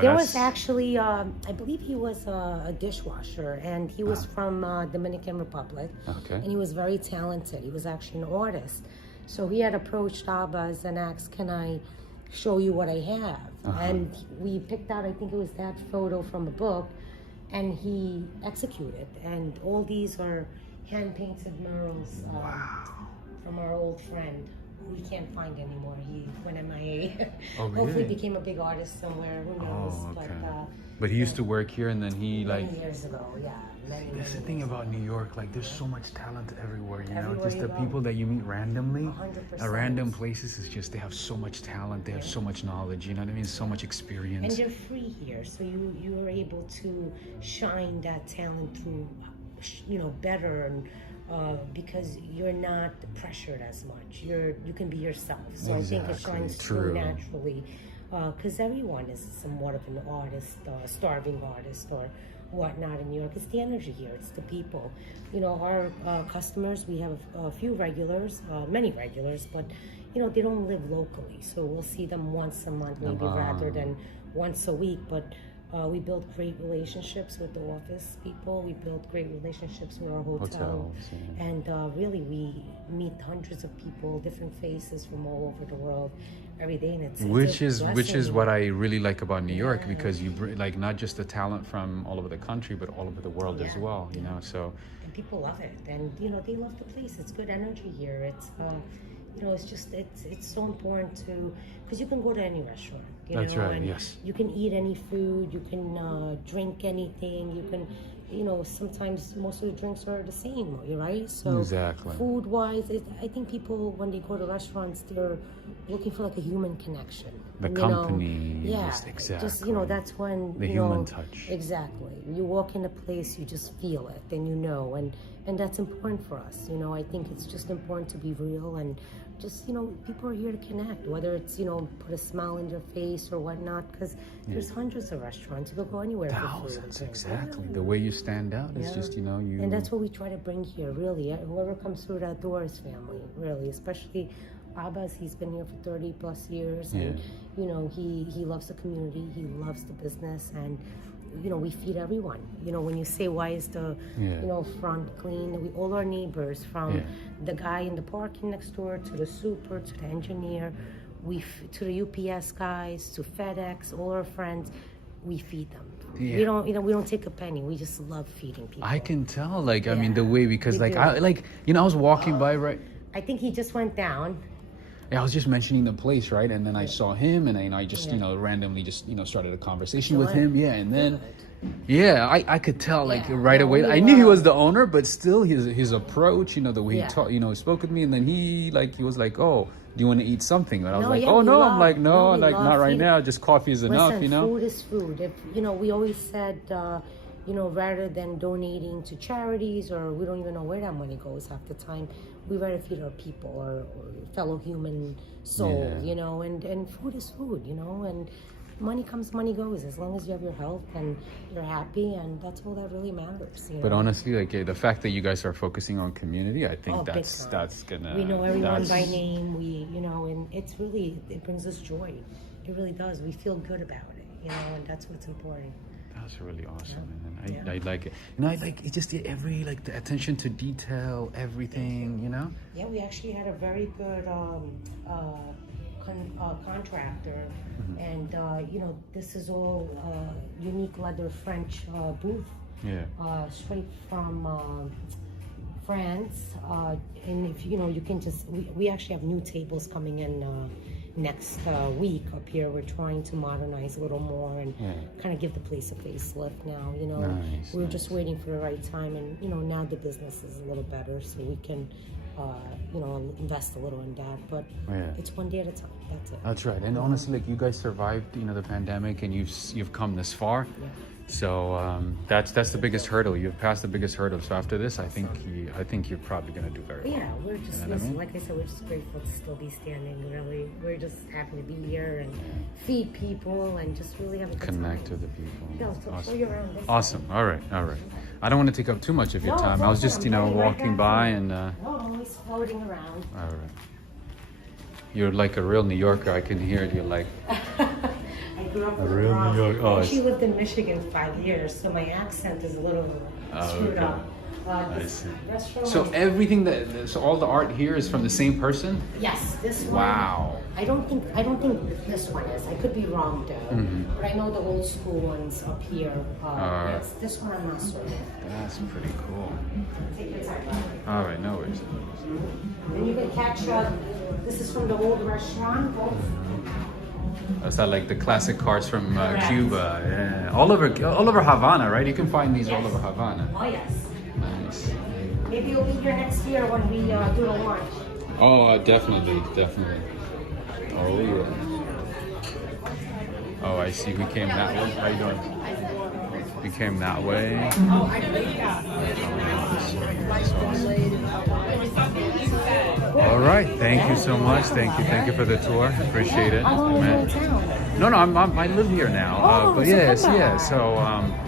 there was actually, I believe he was a dishwasher, and he was from Dominican Republic. Okay. And he was very talented. He was actually an artist. So he had approached Abbas and asked, can I show you what I have? And we picked out, I think it was that photo from a book, and he executed. And all these are hand-painted murals from our old friend. We can't find anymore. He went MIA. Oh, really? Hopefully became a big artist somewhere. Who knows? Oh, okay. But he used to work here, and then he Many years ago, yeah. That's the thing about New York. Like, there's so much talent everywhere. Everywhere Just you the go. people that you meet randomly, 100%. at random places, is just they have so much talent. They have so much knowledge. You know what I mean? So much experience. And you're free here, so you are able to shine that talent through, better, and because you're not pressured as much. You can be yourself. So I think it shines through naturally. Because everyone is somewhat of an artist, starving artist, or whatnot in New York. It's the energy here. It's the people. Our customers. We have a few regulars, many regulars, but they don't live locally. So we'll see them once a month, maybe rather than once a week. But we build great relationships with the office people. We build great relationships with our hotels, and really we meet hundreds of people, different faces from all over the world every day, and it's which is blessing. what I really like about New York, because you bring like not just the talent from all over the country, but all over the world as well. So and people love it, and they love the place. It's good energy here. It's it's just it's so important to, because you can go to any restaurant. That's right. And yes. you can eat any food. You can drink anything. You can. Sometimes most of the drinks are the same, right? So exactly. Food-wise, I think people, when they go to restaurants, they're looking for like a human connection. The company. Yeah. Exactly. Just, that's when, the human touch. Exactly. You walk in a place, you just feel it, and and that's important for us. I think it's just important to be real, and just, people are here to connect, whether it's, put a smile in your face or whatnot, because there's hundreds of restaurants. You could go anywhere. Thousands, exactly. The way you stand out is just, you. And that's what we try to bring here, really. Whoever comes through that door is family, really. Especially Abbas, he's been here for 30 plus years, and, he loves the community, he loves the business, and we feed everyone. When you say, why is the, front clean? All our neighbors, from the guy in the parking next door, to the super, to the engineer, to the UPS guys, to FedEx, all our friends, we feed them. Yeah. We don't take a penny. We just love feeding people. I can tell, I mean, the way, because I was walking by, right? I think he just went down. I was just mentioning the place, right? And then I saw him, and I just, randomly just, started a conversation with him. Yeah, and then, I could tell, right away. I knew he was the owner, but still his approach, the way he talked, he spoke with me, and then he was like, oh, do you want to eat something? And I was I'm like, no, not right now. Just coffee is enough, food is food. If, we always said, rather than donating to charities, or we don't even know where that money goes half the time, we rather feed our people, or fellow human souls, and food is food, and money comes, money goes, as long as you have your health and you're happy, and that's all that really matters. But honestly, the fact that you guys are focusing on community, I think that's gonna. We know everyone by name. We, and it's really, it brings us joy. It really does. We feel good about it, you know, and that's what's important. That's really awesome, man. Yeah. I like it. You know, I like it. Just the the attention to detail, everything. You know. Yeah, we actually had a very good contractor, and you know, this is all unique leather French booth, straight from France. And if you know, you can just we actually have new tables coming in next week up here. We're trying to modernize a little more and kind of give the place a facelift now. You know, Nice, we're just waiting for the right time, and you know, now the business is a little better, so we can. You know, invest a little in that, but it's one day at a time. That's it. That's right. And honestly, like you guys survived, you know, the pandemic, and you've come this far. Yeah. So that's the biggest hurdle. You've passed the biggest hurdle. So after this, I think you're probably gonna do very well. Yeah, we're just You know what I mean? like I said, we're just grateful to still be standing. Really, we're just happy to be here and feed people and just really have a good Connect time. to the people. Yeah, so show Awesome. you around this Awesome. All right. I don't want to take up too much of your No, time. it's I was okay. just, I'm you know, getting right walking back by in. and. No, I'm always floating around. All right. You're like a real New Yorker. I can hear it. You're like. I grew up A in the real New Bronx. York- oh, I I actually see. lived in Michigan 5 years, so my accent is a little screwed okay. up. I This see. restaurant So is- so all the art here is from the same person? Yes, this one. Wow. I don't think this one is. I could be wrong though. But I know the old school ones up here. Yes, this one I'm not certain. That's pretty cool. Take your time. All right, no worries. And you can catch this is from the old restaurant. That's that like the classic cars from Correct. Cuba. Yeah. All over Havana, right? You can find these all Yes. over Havana. Oh yes. Nice. Maybe you'll be here next year when we do the launch. Oh, definitely. Oh yeah. Oh, I see. We came that way. How you doing? We came that way. All right. Thank you so much. Thank you for the tour. Appreciate it. How long Man. are you in town? No, I live here now. But so yes, come yeah. back. So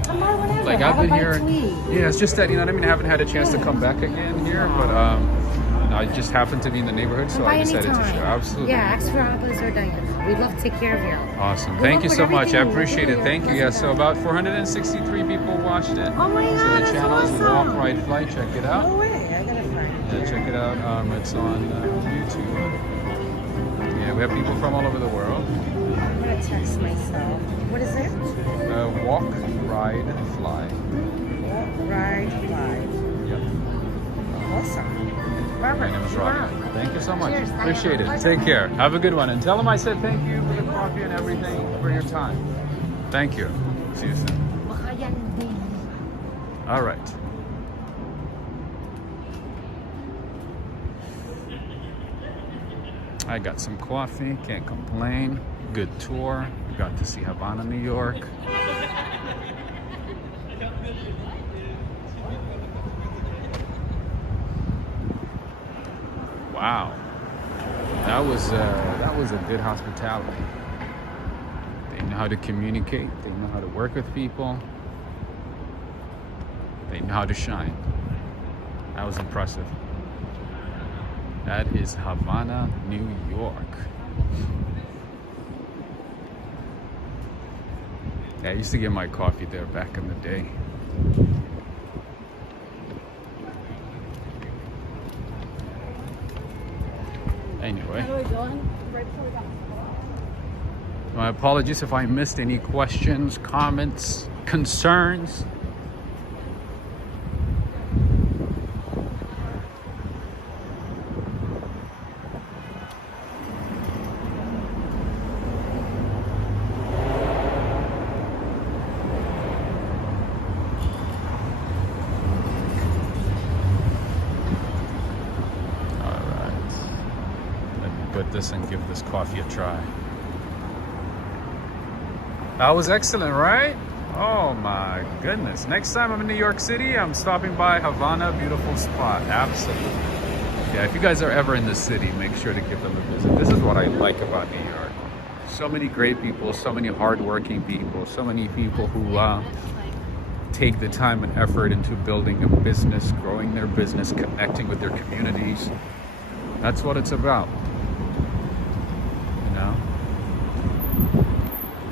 Come by whenever. like Have I've a been here. bite to eat. Yeah, it's just that, you know what I mean. I haven't had a chance to come back again here, but I just happened to be in the neighborhood, so By I decided to anytime. share. Absolutely. Yeah, extra hours are done. We'd love to take care of you. Awesome. Good Thank luck you with so much. I everything. appreciate it. Thank you. Yeah, so about 463 people watched it. Oh my God, So the that's channel is awesome. Walk Ride Fly. Check it out. No way. I gotta find Yeah, check it out. It's on YouTube. Yeah, we have people from all over the world. I'm gonna text myself. What is it? Walk, Ride, Fly. Ride Live. Yep. Awesome. My Robert, name is Robbie. Thank you so much. Cheers. Appreciate it. Take care. Have a good one. And tell them I said thank you for the coffee and everything, for your time. Thank you. See you soon. All right. I got some coffee. Can't complain. Good tour. Got to see Havana, New York. Wow, that was a good hospitality. They know how to communicate. They know how to work with people. They know how to shine. That was impressive. That is Havana, New York. Yeah, I used to get my coffee there back in the day. Anyway, my apologies if I missed any questions, comments, concerns. This and give this coffee a try. That was excellent, right? Oh my goodness. Next time I'm in New York City, I'm stopping by Havana. Beautiful spot. Absolutely. Yeah, if you guys are ever in the city, make sure to give them a visit. This is what I like about New York. So many great people, so many hardworking people, so many people who take the time and effort into building a business, growing their business, connecting with their communities. That's what it's about.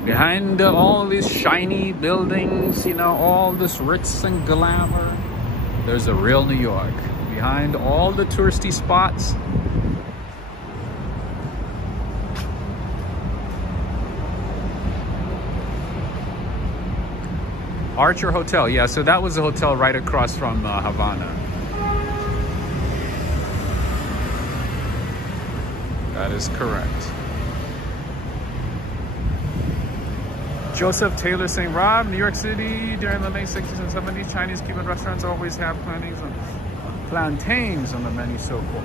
Behind all these shiny buildings, you know, all this ritz and glamour, there's a real New York. Behind all the touristy spots, Archer Hotel. Yeah, so that was the hotel right across from Havana. That is correct. Joseph Taylor St. Rob, New York City, during the late 60s and 70s, Chinese Cuban restaurants always have plantains on the menu, so cool.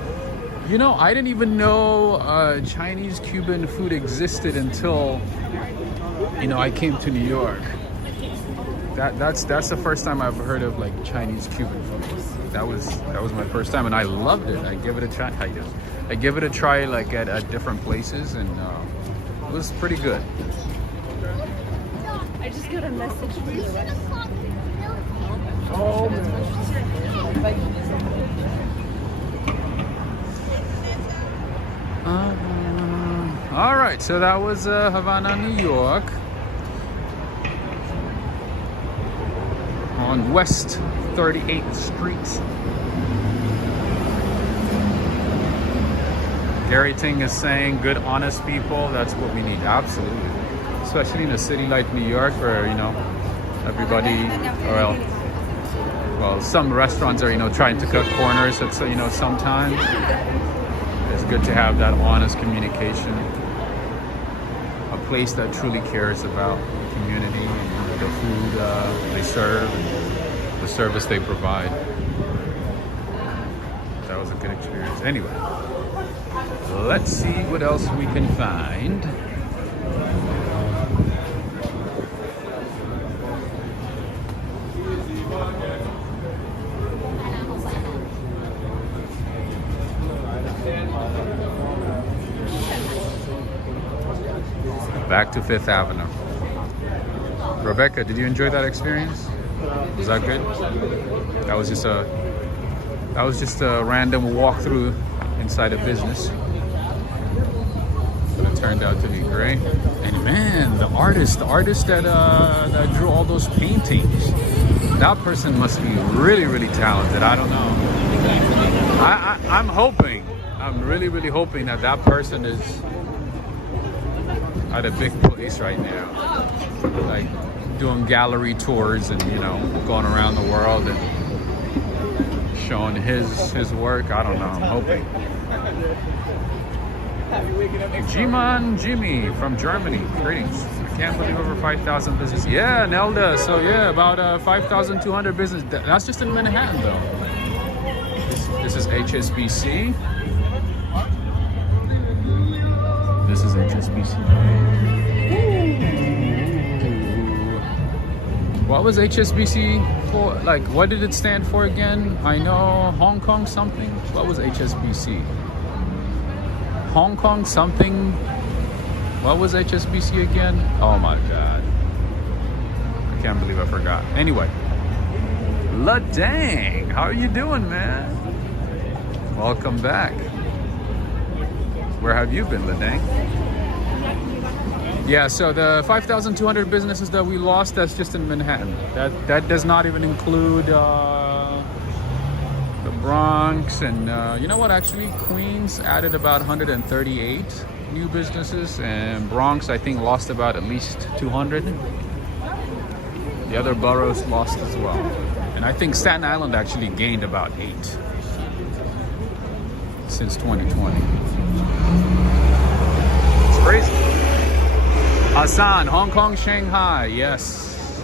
You know, I didn't even know Chinese Cuban food existed until, you know, I came to New York. That's the first time I've heard of like Chinese Cuban food. That was my first time, and I loved it. I give it a try. I give it a try like at different places, and it was pretty good. I just got a message from the restaurant. Oh, all right, so that was Havana, New York, on West 38th Street. Gary Ting is saying, good, honest people, that's what we need. Absolutely. Especially in a city like New York where, you know, everybody, well, some restaurants are, you know, trying to cut corners. So, you know, sometimes it's good to have that honest communication. A place that truly cares about the community and the food they serve and the service they provide. That was a good experience. Anyway, let's see what else we can find. Back to Fifth Avenue. Rebecca, did you enjoy that experience? Was that good? That was just a random walkthrough inside a business. But it turned out to be great. And man, the artist that drew all those paintings, that person must be really, really talented. I don't know. I'm really hoping that person is at a big place right now, like doing gallery tours and, you know, going around the world and showing his work. I don't know, I'm hoping. Jiman Jimmy from Germany, greetings. I can't believe over 5,000 business. Yeah, Nelda, so yeah, about 5,200 business. That's just in Manhattan though. This is HSBC. This is HSBC. What was HSBC for? Like, what did it stand for again? I know Hong Kong something. What was HSBC? Hong Kong something. What was HSBC again? Oh my God. I can't believe I forgot. Anyway. La Dang. How are you doing, man? Welcome back. Where have you been, La Dang? Yeah, so the 5,200 businesses that we lost, that's just in Manhattan. That does not even include the Bronx and you know what, actually Queens added about 138 new businesses, and Bronx I think lost about at least 200. The other boroughs lost as well. And I think Staten Island actually gained about 8 since 2020. It's crazy. Hassan, Hong Kong, Shanghai, yes.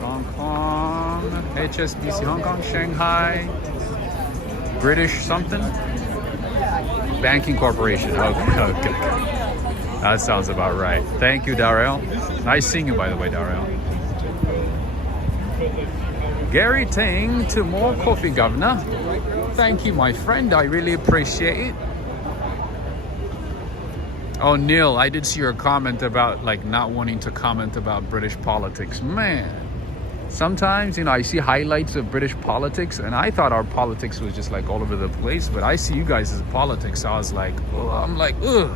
Hong Kong, HSBC, Hong Kong, Shanghai, British something? Banking Corporation, okay. That sounds about right. Thank you, Darrell. Nice seeing you, by the way, Darrell. Gary Ting to more coffee, Governor. Thank you, my friend. I really appreciate it. Oh, Neil, I did see your comment about like not wanting to comment about British politics. Man, sometimes, you know, I see highlights of British politics and I thought our politics was just like all over the place, but I see you guys' politics. So I was like, oh, I'm like, ugh.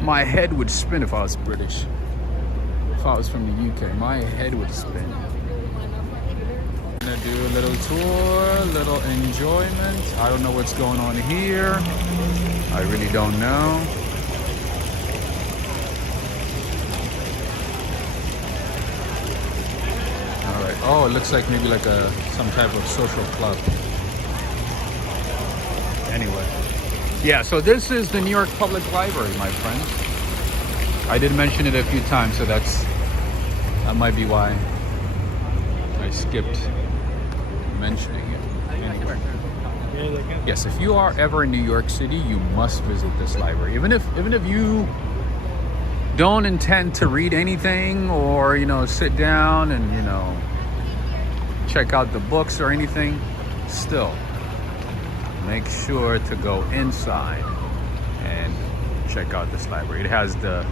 My head would spin if I was British. If I was from the UK, my head would spin. Gonna do a little tour, little enjoyment. I don't know what's going on here. I really don't know. All right. Oh, it looks like maybe like some type of social club. Anyway. Yeah, so this is the New York Public Library, my friends. I did mention it a few times, so that might be why I skipped mentioning it. Anyway. Yes, if you are ever in New York City, you must visit this library. Even if you don't intend to read anything or, sit down and, check out the books or anything, still make sure to go inside and check out this library. It has the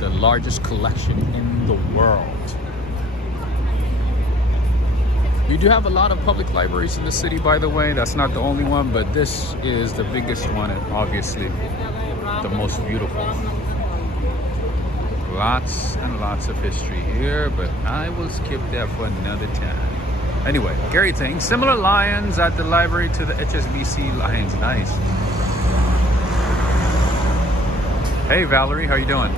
largest collection in the world. We do have a lot of public libraries in the city, by the way. That's not the only one, but this is the biggest one and obviously the most beautiful one. Lots and lots of history here, but I will skip that for another time. Anyway, Gary thing, similar lions at the library to the HSBC lions. Nice. Hey Valerie, how you doing?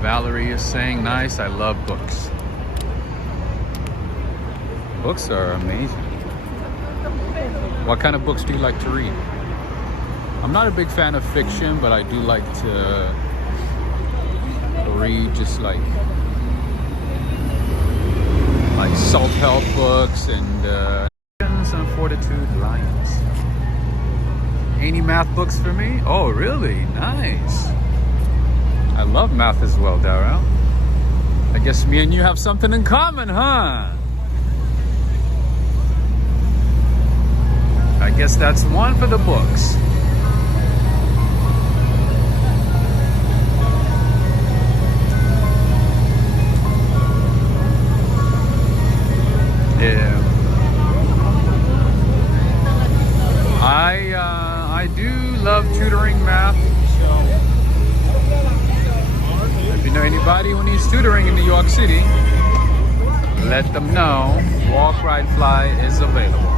Valerie is saying nice. I love books. Books are amazing. What kind of books do you like to read? I'm not a big fan of fiction, but I do like to read just like self-help books and Fortitude Lions. Any math books for me? Oh, really? Nice. I love math as well, Darrell. I guess me and you have something in common, huh? I guess that's one for the books. Yeah. I do love tutoring math, so if you know anybody who needs tutoring in New York City, let them know. Walk, Ride, Fly is available.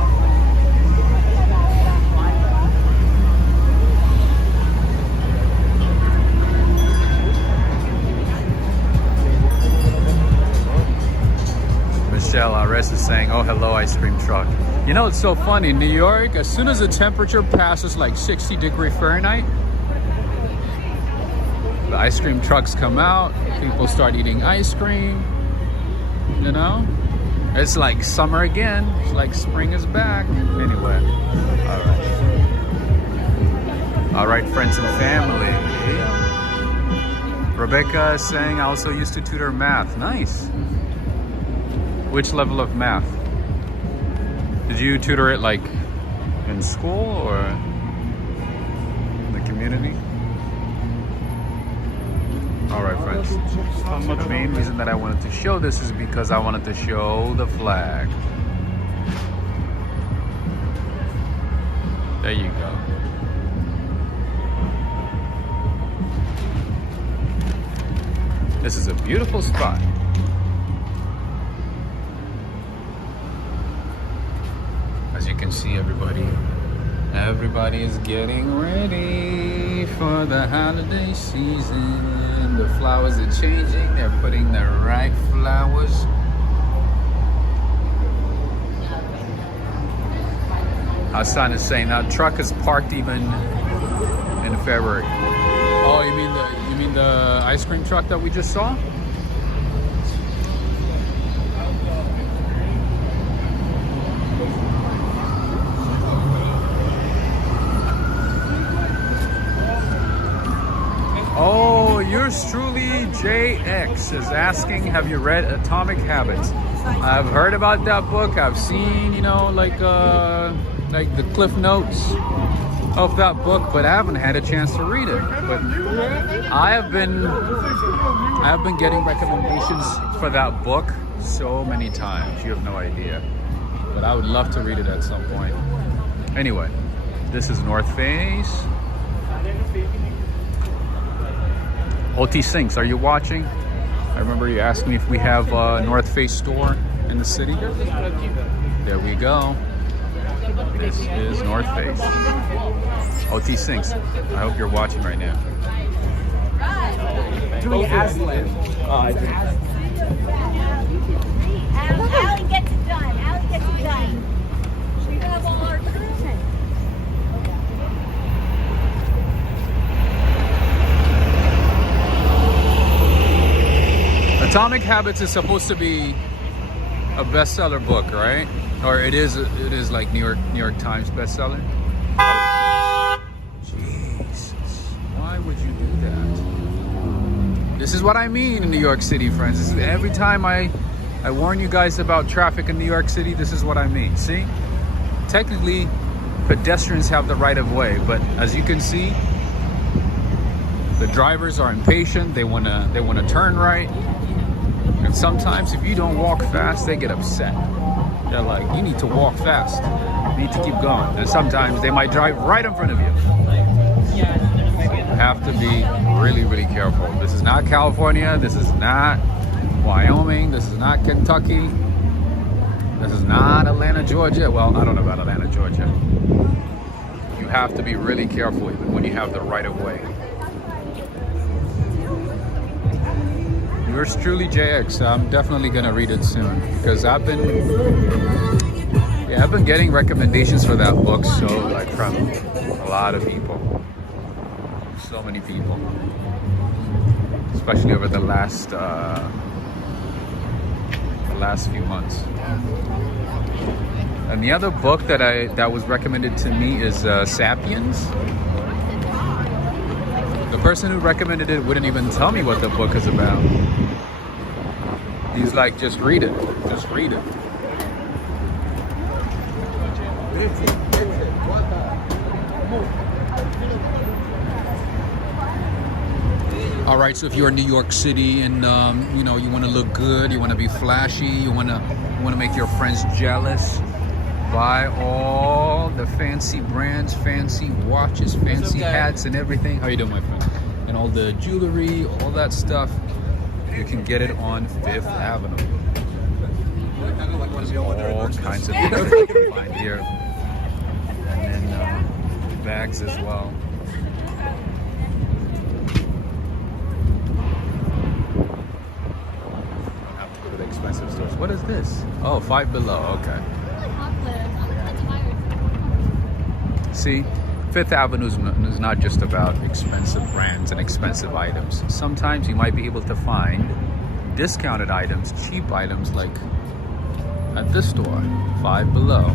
Michelle Ares is saying, oh, hello, ice cream truck. You know, it's so funny. In New York, as soon as the temperature passes like 60-degree Fahrenheit, the ice cream trucks come out. People start eating ice cream. It's like summer again. It's like spring is back. Anyway, all right, friends and family. Rebecca is saying, I also used to tutor math. Nice. Which level of math? Did you tutor it like in school or in the community? All right, friends. The main reason that I wanted to show this is because I wanted to show the flag. There you go. This is a beautiful spot. As you can see, everybody is getting ready for the holiday season. The flowers are changing. They're putting the right flowers. Hassan is saying that truck is parked even in February. Oh, you mean the ice cream truck that we just saw? Oh, yours truly, JX, is asking, have you read Atomic Habits? I've heard about that book. I've seen, like the cliff notes of that book, but I haven't had a chance to read it. But I have been getting recommendations for that book so many times. You have no idea. But I would love to read it at some point. Anyway, This is North Face. OT Sinks, are you watching? I remember you asked me if we have a North Face store in the city. There we go. This is North Face. OT Sinks. I hope you're watching right now. Doing Aslan. Allie gets it done. Allie gets it done. We have all our cruising. Atomic Habits is supposed to be a bestseller book, right? Or it is like New York Times bestseller. Jesus, why would you do that? This is what I mean in New York City, friends. This is, every time I warn you guys about traffic in New York City, this is what I mean. See, technically, pedestrians have the right of way, but as you can see, the drivers are impatient. They wanna turn right, and sometimes if you don't walk fast, they get upset. They're like, you need to walk fast. You need to keep going. And sometimes they might drive right in front of you. You have to be really, really careful. This is not California. This is not Wyoming. This is not Kentucky. This is not Atlanta, Georgia. Well, I don't know about Atlanta, Georgia. You have to be really careful even when you have the right of way. Yours truly, JX. I'm definitely gonna read it soon because I've been getting recommendations for that book, so like from a lot of people, so many people, especially over the last few months. And the other book that was recommended to me is Sapiens. The person who recommended it wouldn't even tell me what the book is about. He's like, just read it. Just read it. All right, so if you're in New York City and you know, you want to look good, you want to be flashy, you want to make your friends jealous, buy all the fancy brands, fancy watches, fancy hats and everything. How you doing, my friend? And all the jewelry, all that stuff. You can get it on Fifth Avenue. There's all kinds of things you can find here. And then bags as well. Don't have to go to the expensive stores. What is this? Oh, Five Below, okay. See, Fifth Avenue is not just about expensive brands and expensive items. Sometimes you might be able to find discounted items, cheap items like at this store, Five Below.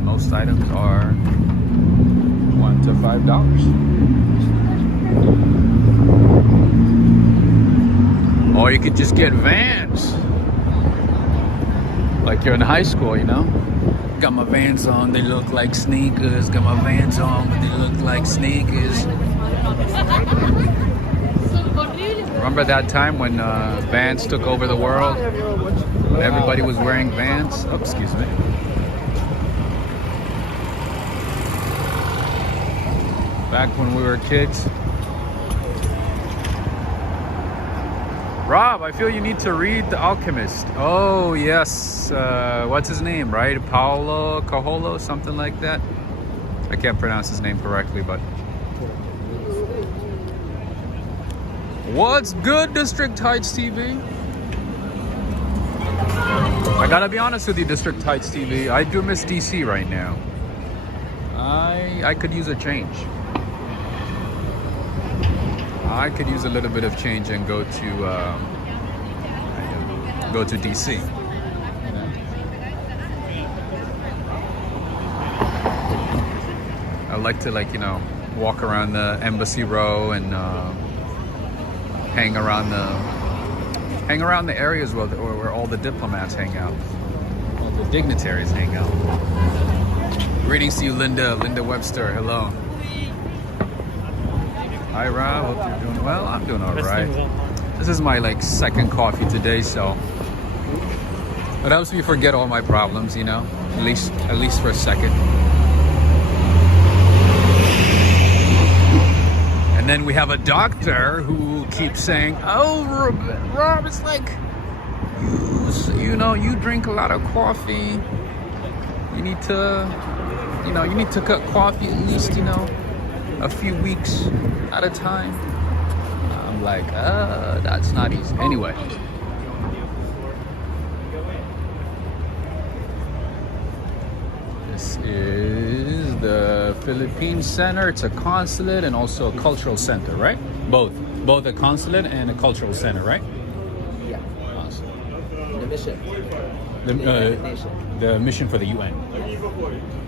Most items are $1 to $5. Or you could just get Vans. Like you're in high school, you know? Got my Vans on, they look like sneakers. Got my Vans on, but they look like sneakers. Remember that time when Vans took over the world? When everybody was wearing Vans? Oh, excuse me. Back when we were kids. Rob, I feel you need to read The Alchemist. Oh, yes. What's his name, right? Paulo Coelho, something like that. I can't pronounce his name correctly, but... What's good, District Heights TV? I gotta be honest with you, District Heights TV. I do miss DC right now. I could use a change. I could use a little bit of change and go to DC. I like to, like, you know, walk around the Embassy Row and hang around the areas where all the diplomats hang out, all the dignitaries hang out. Greetings to you, Linda Webster. Hello. Hi, Rob. Hope you're doing well. I'm doing all right. This is my second coffee today, so it helps me forget all my problems, you know, at least for a second. And then we have a doctor who keeps saying, "Oh, Rob, it's like you drink a lot of coffee. You need to cut coffee at least, a few weeks at a time." I'm like, that's not easy. Anyway. This is the Philippine Center. It's a consulate and also a cultural center, right? Both a consulate and a cultural center, right? Yeah. Awesome. The mission. The mission for the UN.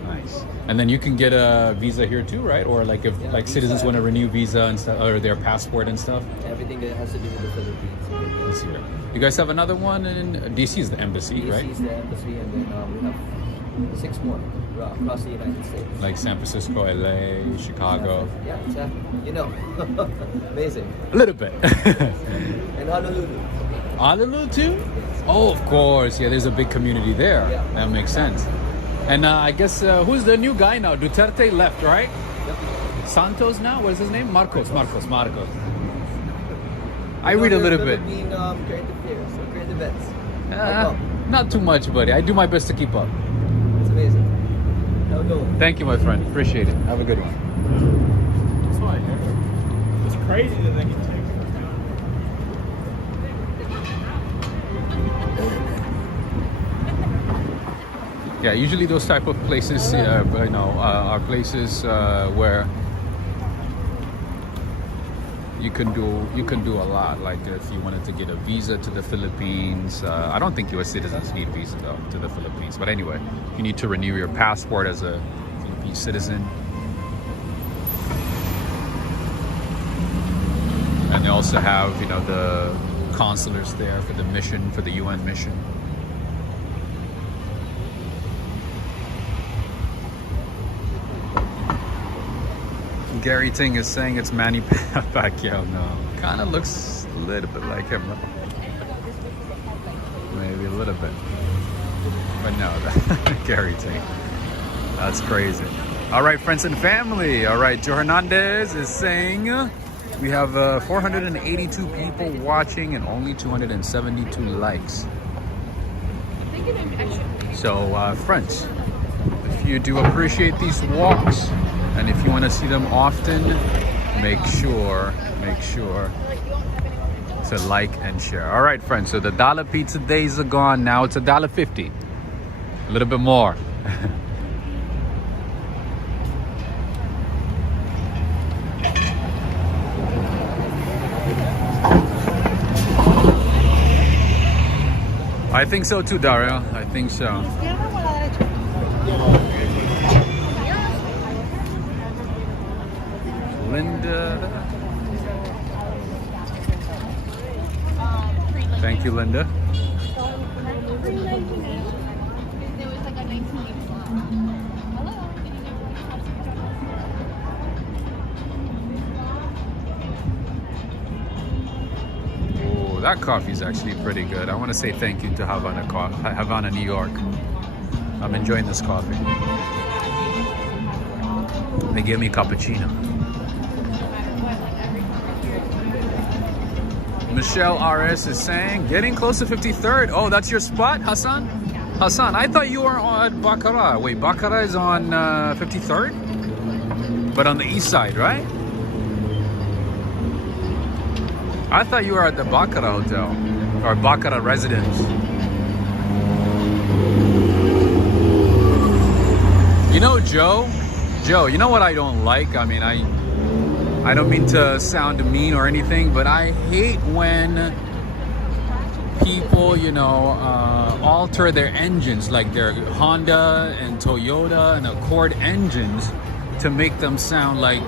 Nice. And then you can get a visa here too, right? Or like if citizens want to renew visa and stuff, or their passport and stuff. Everything that has to do with the Philippines. This year. You guys have another one in DC is the embassy, right? DC is the embassy, and then we have 6 more across the United States. Like San Francisco, LA, Chicago. Yeah, exactly. Amazing. A little bit. And Honolulu. Honolulu too? Oh, of course. Yeah, there's a big community there. Yeah. That makes sense. And I guess who's the new guy now? Duterte left, right? Yep. Santos now? What is his name? Marcos. I read a little bit. Philippine current affairs or current events. Not too much, buddy. I do my best to keep up. It's amazing. No. Thank you, my friend. Appreciate it. Have a good one. That's why it's crazy that they can take. Yeah, usually those type of places, are places where you can do a lot. Like if you wanted to get a visa to the Philippines, I don't think U.S. citizens need visa though to the Philippines. But anyway, you need to renew your passport as a Philippine citizen. And they also have, the consulars there for the mission, for the UN mission. Gary Ting is saying it's Manny Pacquiao. No, kind of looks a little bit like him. Maybe a little bit, but no, Gary Ting. That's crazy. All right, friends and family. All right, Joe Hernandez is saying we have 482 people watching and only 272 likes. So, friends, if you do appreciate these walks, and if you want to see them often, make sure to like and share. All right, friends. So the dollar pizza days are gone. Now it's $1.50. A little bit more. I think so too, Dario. I think so. Linda. Thank you, Linda. Oh, that coffee is actually pretty good. I want to say thank you to Havana, New York. I'm enjoying this coffee. They gave me a cappuccino. Michelle RS is saying, getting close to 53rd. Oh, that's your spot, Hassan? Hassan, I thought you were on Baccarat. Wait, Baccarat is on 53rd? But on the east side, right? I thought you were at the Baccarat Hotel or Baccarat Residence. Joe, you know what I don't like? I mean, I don't mean to sound mean or anything, but I hate when people, alter their engines, like their Honda and Toyota and Accord engines, to make them sound like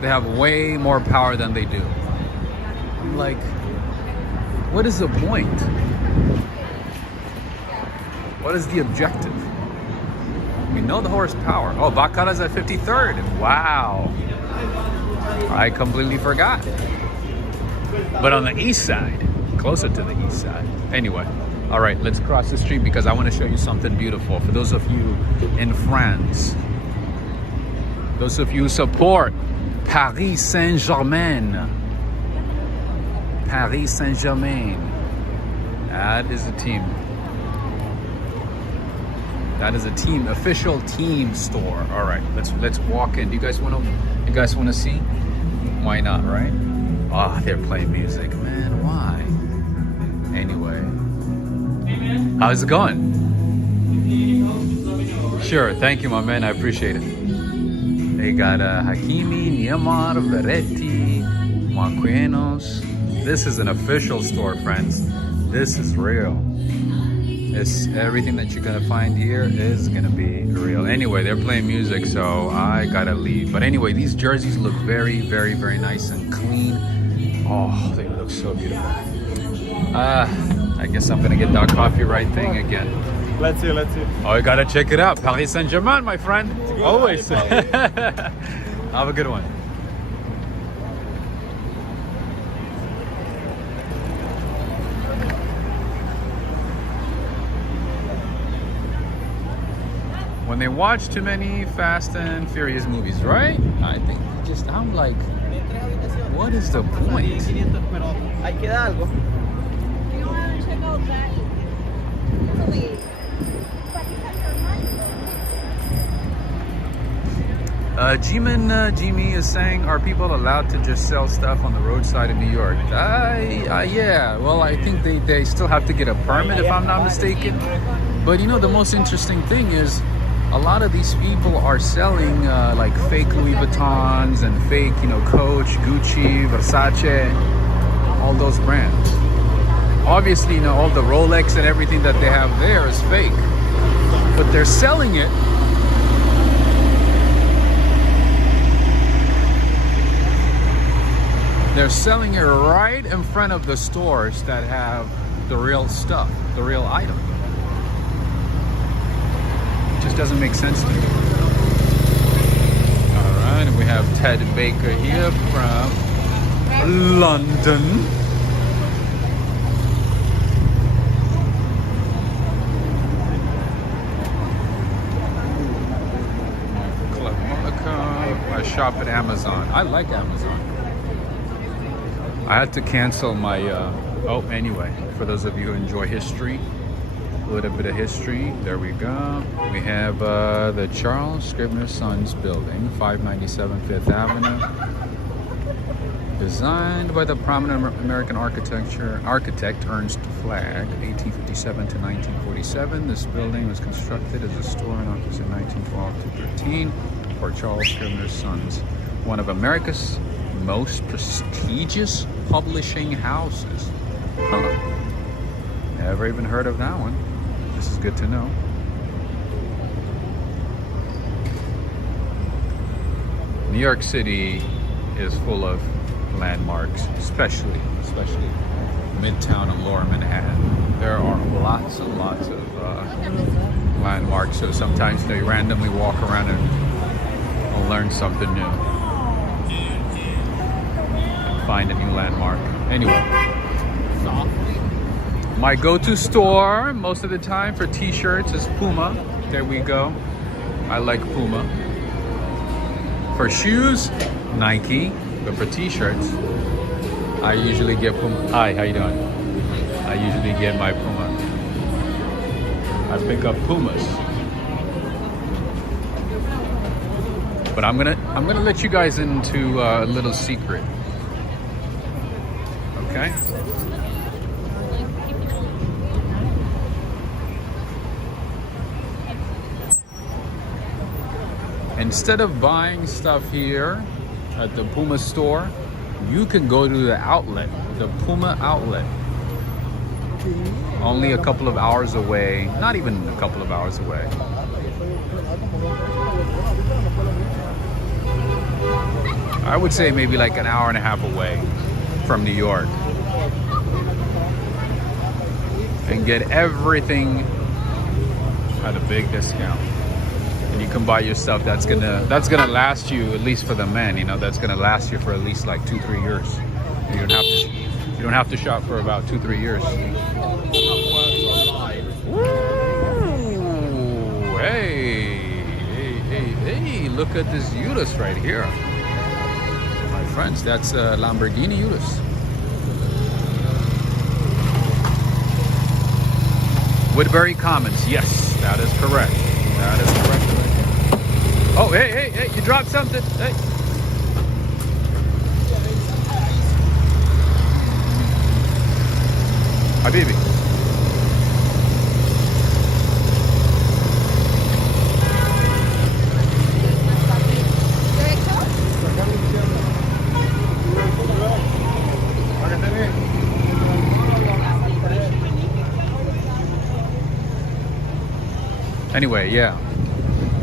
they have way more power than they do. Like, what is the point? What is the objective? We know the horsepower. Oh, Baccarat's at 53rd. Wow. I completely forgot. But on the east side, closer to the east side. Anyway, all right, let's cross the street because I want to show you something beautiful. For those of you in France, those of you who support Paris Saint-Germain. Paris Saint-Germain. That is a team. That is a team, official team store. All right, let's walk in. Do you guys want to see? Why not, right? Ah, they're playing music, man. Why? Anyway, how's it going? Sure, thank you, my man. I appreciate it. They got Hakimi, Neymar, Verratti, Marquinhos. This is an official store, friends. This is real. Everything that you're gonna find here is gonna be real. Anyway, they're playing music, so I gotta leave. But anyway, these jerseys look very, very, very nice and clean. Oh, they look so beautiful. I guess I'm gonna get that copyright thing again. Let's see. Oh, you gotta check it out. Paris Saint-Germain, my friend. Always. Have a good one. When they watch too many Fast and Furious movies, right? I think I'm like, what is the point? Jimmy is saying, are people allowed to just sell stuff on the roadside in New York? Yeah, well, I think they still have to get a permit if I'm not mistaken. But you know, the most interesting thing is a lot of these people are selling like fake Louis Vuittons and fake, you know, Coach, Gucci, Versace, all those brands. Obviously, you know, all the Rolex and everything that they have there is fake, but they're selling it. They're selling it right in front of the stores that have the real stuff, the real item. It just doesn't make sense to me. All right, and we have Ted Baker here from London. Club Monaco. I shop at Amazon. I like Amazon. I had to cancel my, anyway, for those of you who enjoy history, a little bit of history, there we go. We have the Charles Scribner's Sons building, 597 Fifth Avenue. Designed by the prominent American architect Ernst Flagg, 1857 to 1947. This building was constructed as a store and office in 1912 to 13 for Charles Scribner's Sons, one of America's most prestigious publishing houses. Huh. Never even heard of that one. This is good to know. New York City is full of landmarks, especially Midtown and Lower Manhattan. There are lots and lots of landmarks, so sometimes they randomly walk around and learn something new. Find a new landmark. Anyway, my go-to store most of the time for t-shirts is Puma. There we go. I like Puma. For shoes, Nike. But for t-shirts, I usually get Puma. Hi, how you doing? I usually get my Puma. I pick up Pumas. But I'm gonna let you guys into a little secret. Okay. Instead of buying stuff here at the Puma store, you can go to the outlet, the Puma outlet. Only a couple of hours away, not even a couple of hours away. I would say maybe like an hour and a half away from New York. And get everything at a big discount. And you can buy your stuff that's gonna last you, at least for the men, you know, that's gonna last you for at least like 2-3 years. You don't have to shop for about 2-3 years. Woo! Hey, look at this Udis right here. friends. That's Lamborghini Urus. Woodbury Commons. Yes, that is correct. That is correct. Oh, hey, you dropped something. Hey. Habibi. Anyway, yeah.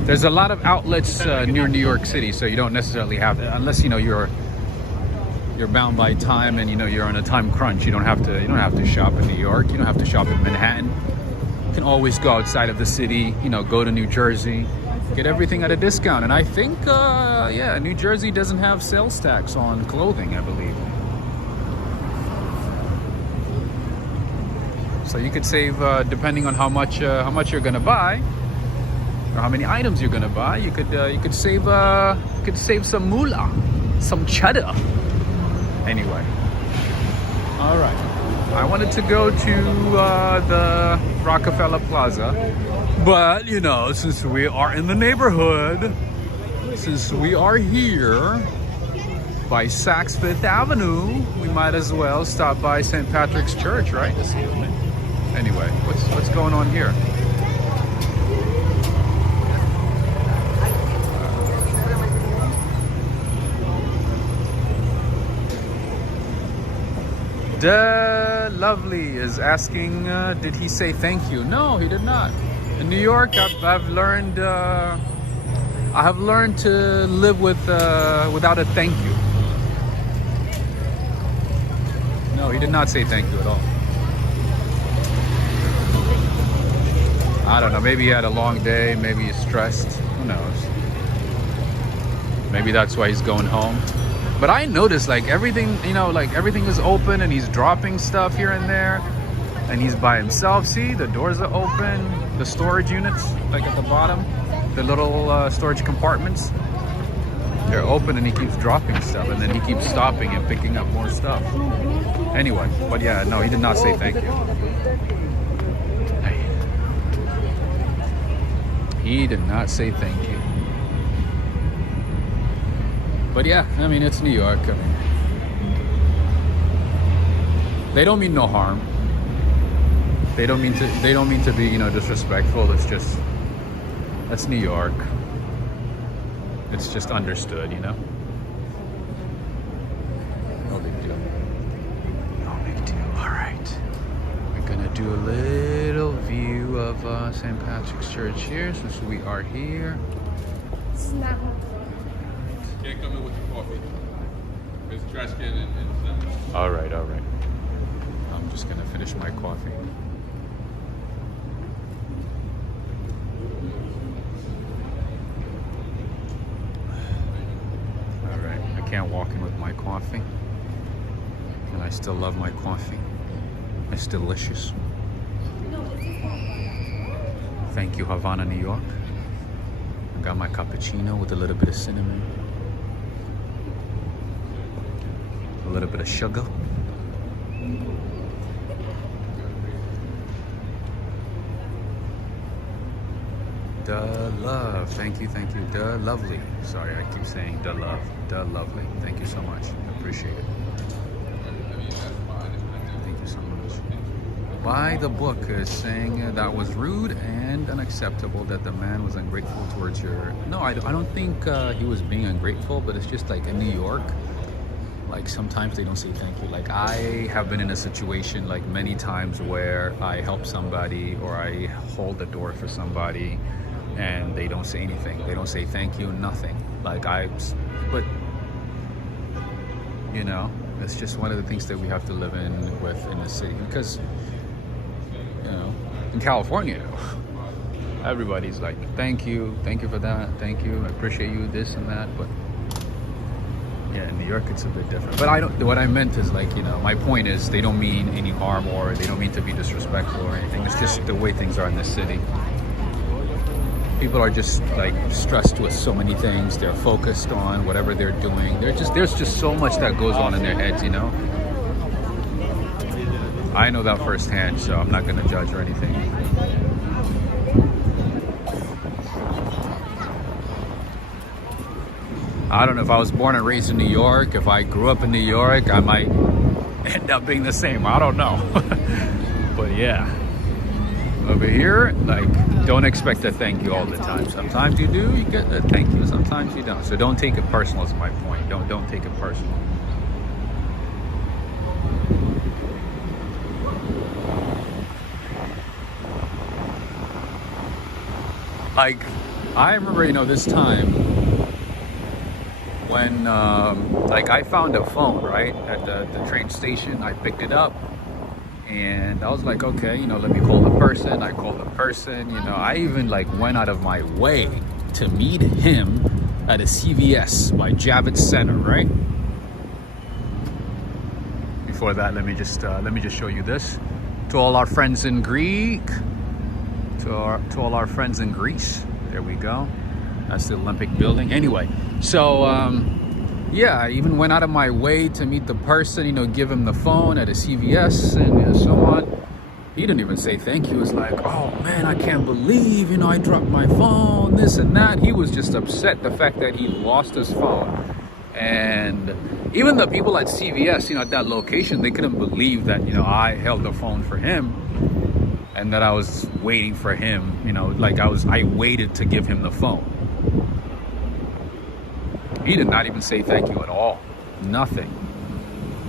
There's a lot of outlets near New York City, so you don't necessarily have to, unless you're bound by time and you're on a time crunch. You don't have to shop in New York. You don't have to shop in Manhattan. You can always go outside of the city. Go to New Jersey, get everything at a discount. And I think, yeah, New Jersey doesn't have sales tax on clothing, I believe. So you could save, depending on how much you're gonna buy, or how many items you're gonna buy. You could save some moolah, some cheddar. Anyway, all right. I wanted to go to the Rockefeller Plaza, but since we are in the neighborhood, since we are here by Saks Fifth Avenue, we might as well stop by St. Patrick's Church, right, this evening. Anyway, what's going on here? Lovely is asking, did he say thank you? No, he did not. In New York, I've learned to live without a thank you. No, he did not say thank you at all. I don't know, maybe he had a long day, maybe he's stressed, who knows. Maybe that's why he's going home. But I noticed everything, everything is open and he's dropping stuff here and there and he's by himself. See, the doors are open, the storage units, at the bottom, the little storage compartments, they're open and he keeps dropping stuff and then he keeps stopping and picking up more stuff. Anyway, but yeah, no, he did not say thank you. He did not say thank you. But yeah, I mean, it's New York. I mean, they don't mean no harm. They don't mean to be, disrespectful. It's just, that's New York. It's just understood, No big deal. No big deal. All right. We're gonna do a little view of St. Patrick's Church here, since we are here. Can't come in with your coffee. There's a trash can and All right. I'm just gonna finish my coffee. All right, I can't walk in with my coffee, and I still love my coffee. It's delicious. Thank you, Havana, New York. I got my cappuccino with a little bit of cinnamon. A little bit of sugar. Duh love. Thank you. Duh lovely. Sorry, I keep saying duh love. Duh lovely. Thank you so much. I appreciate it. Thank you so much. By the book is saying that was rude and unacceptable that the man was ungrateful towards your... No, I don't think he was being ungrateful, but it's just in New York, sometimes they don't say thank you. I have been in a situation many times where I help somebody or I hold the door for somebody and they don't say anything. They don't say thank you, nothing. But it's just one of the things that we have to live with in the city, because in California, everybody's thank you for that, thank you, I appreciate you, this and that. But yeah, in New York it's a bit different. But what I meant is my point is they don't mean any harm or they don't mean to be disrespectful or anything. It's just the way things are in this city. People are just like stressed with so many things. They're focused on whatever they're doing. There's just so much that goes on in their heads, you know. I know that firsthand, so I'm not gonna judge or anything. I don't know if I was born and raised in New York, if I grew up in New York, I might end up being the same. I don't know. But yeah, over here, like, don't expect a thank you all the time. Sometimes you do, you get a thank you, sometimes you don't. So don't take it personal is my point. Don't take it personal. Like, I remember, you know, this time when, like, I found a phone, right, at the train station. I picked it up, and I was like, okay, you know, let me call the person. I called the person, you know. I even, like, went out of my way to meet him at a CVS by Javits Center, right? Before that, let me just show you this. To all our friends in Greek. To all our friends in Greece. There we go. That's the Olympic building. Anyway, so yeah, I even went out of my way to meet the person, you know, give him the phone at a CVS and so on. He didn't even say thank you. He was like, oh man, I can't believe, you know, I dropped my phone, this and that. He was just upset the fact that he lost his phone. And even the people at CVS, you know, at that location, they couldn't believe that, you know, I held the phone for him. And that I was waiting for him, you know, like I waited to give him the phone. He did not even say thank you at all. Nothing.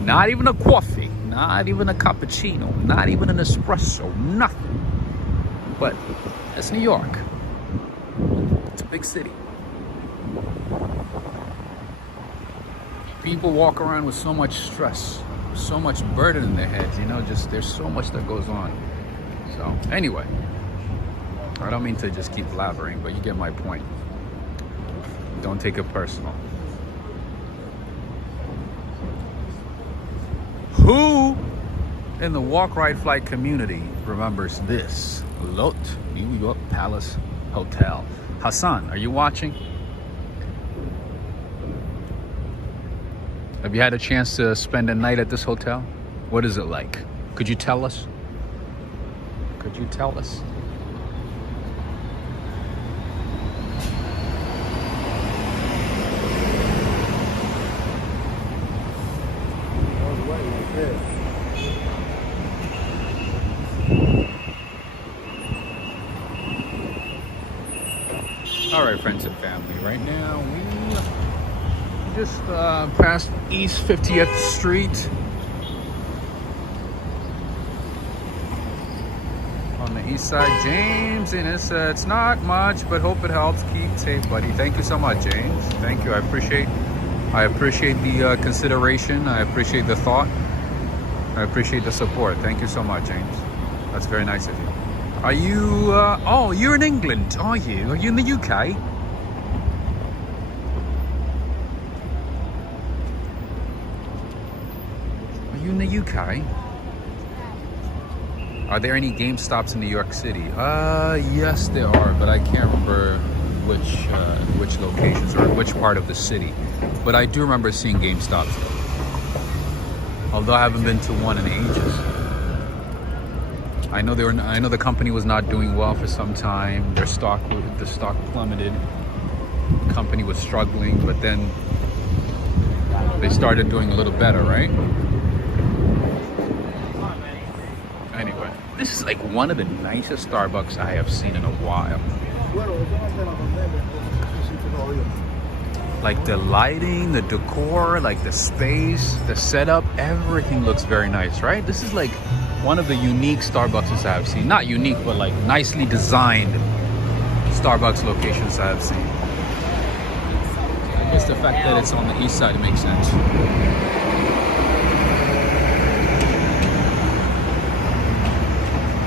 Not even a coffee. Not even a cappuccino. Not even an espresso. Nothing. But it's New York. It's a big city. People walk around with so much stress, so much burden in their heads, you know, just there's so much that goes on. So anyway, I don't mean to just keep blabbering, but you get my point. Don't take it personal. Who in the walk, ride, flight community remembers this? Lot New York Palace Hotel. Hassan, are you watching? Have you had a chance to spend a night at this hotel? What is it like? Could you tell us? Could you tell us? All right, friends and family, right now we just passed East 50th Street. East side, James, and it's not much, but hope it helps. Keep safe, buddy. Thank you so much, James. Thank you. I appreciate the consideration. I appreciate the thought. I appreciate the support. Thank you so much, James. That's very nice of you. Are you? Oh, you're in England, are you? Are you in the UK? Are you in the UK? Are there any GameStops in New York City? Yes, there are, but I can't remember which locations or which part of the city. But I do remember seeing GameStops, although I haven't been to one in ages. I know the company was not doing well for some time. The stock plummeted. The company was struggling, but then they started doing a little better, right? Anyway, this is like one of the nicest Starbucks I have seen in a while. Like the lighting, the decor, like the space, the setup, everything looks very nice, right? This is like one of the unique Starbucks I have seen. Not unique, but like nicely designed Starbucks locations I have seen. I guess the fact that it's on the east side makes sense.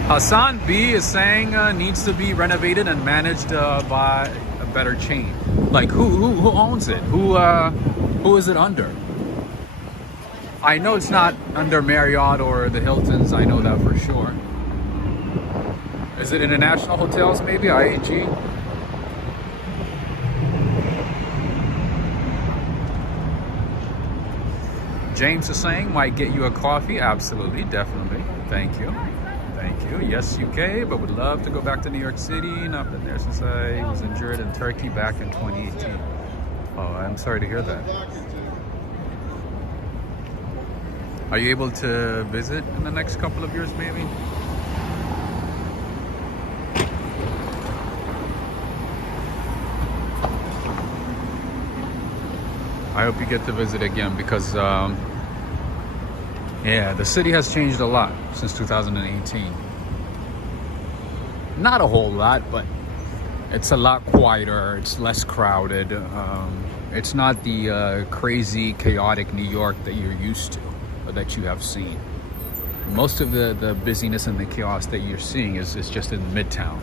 Hassan B is saying needs to be renovated and managed by a better chain. Like who owns it? Who is it under? I know it's not under Marriott or the Hiltons. I know that for sure. Is it International Hotels maybe? IAG? James is saying, might get you a coffee. Absolutely, definitely. Thank you. Thank you. Yes, UK, but would love to go back to New York City. Not been there since I was injured in Turkey back in 2018. Oh, I'm sorry to hear that. Are you able to visit in the next couple of years, maybe? I hope you get to visit again because, yeah, the city has changed a lot since 2018. Not a whole lot, but it's a lot quieter. It's less crowded. It's not the crazy, chaotic New York that you're used to or that you have seen. Most of the busyness and the chaos that you're seeing is just in Midtown.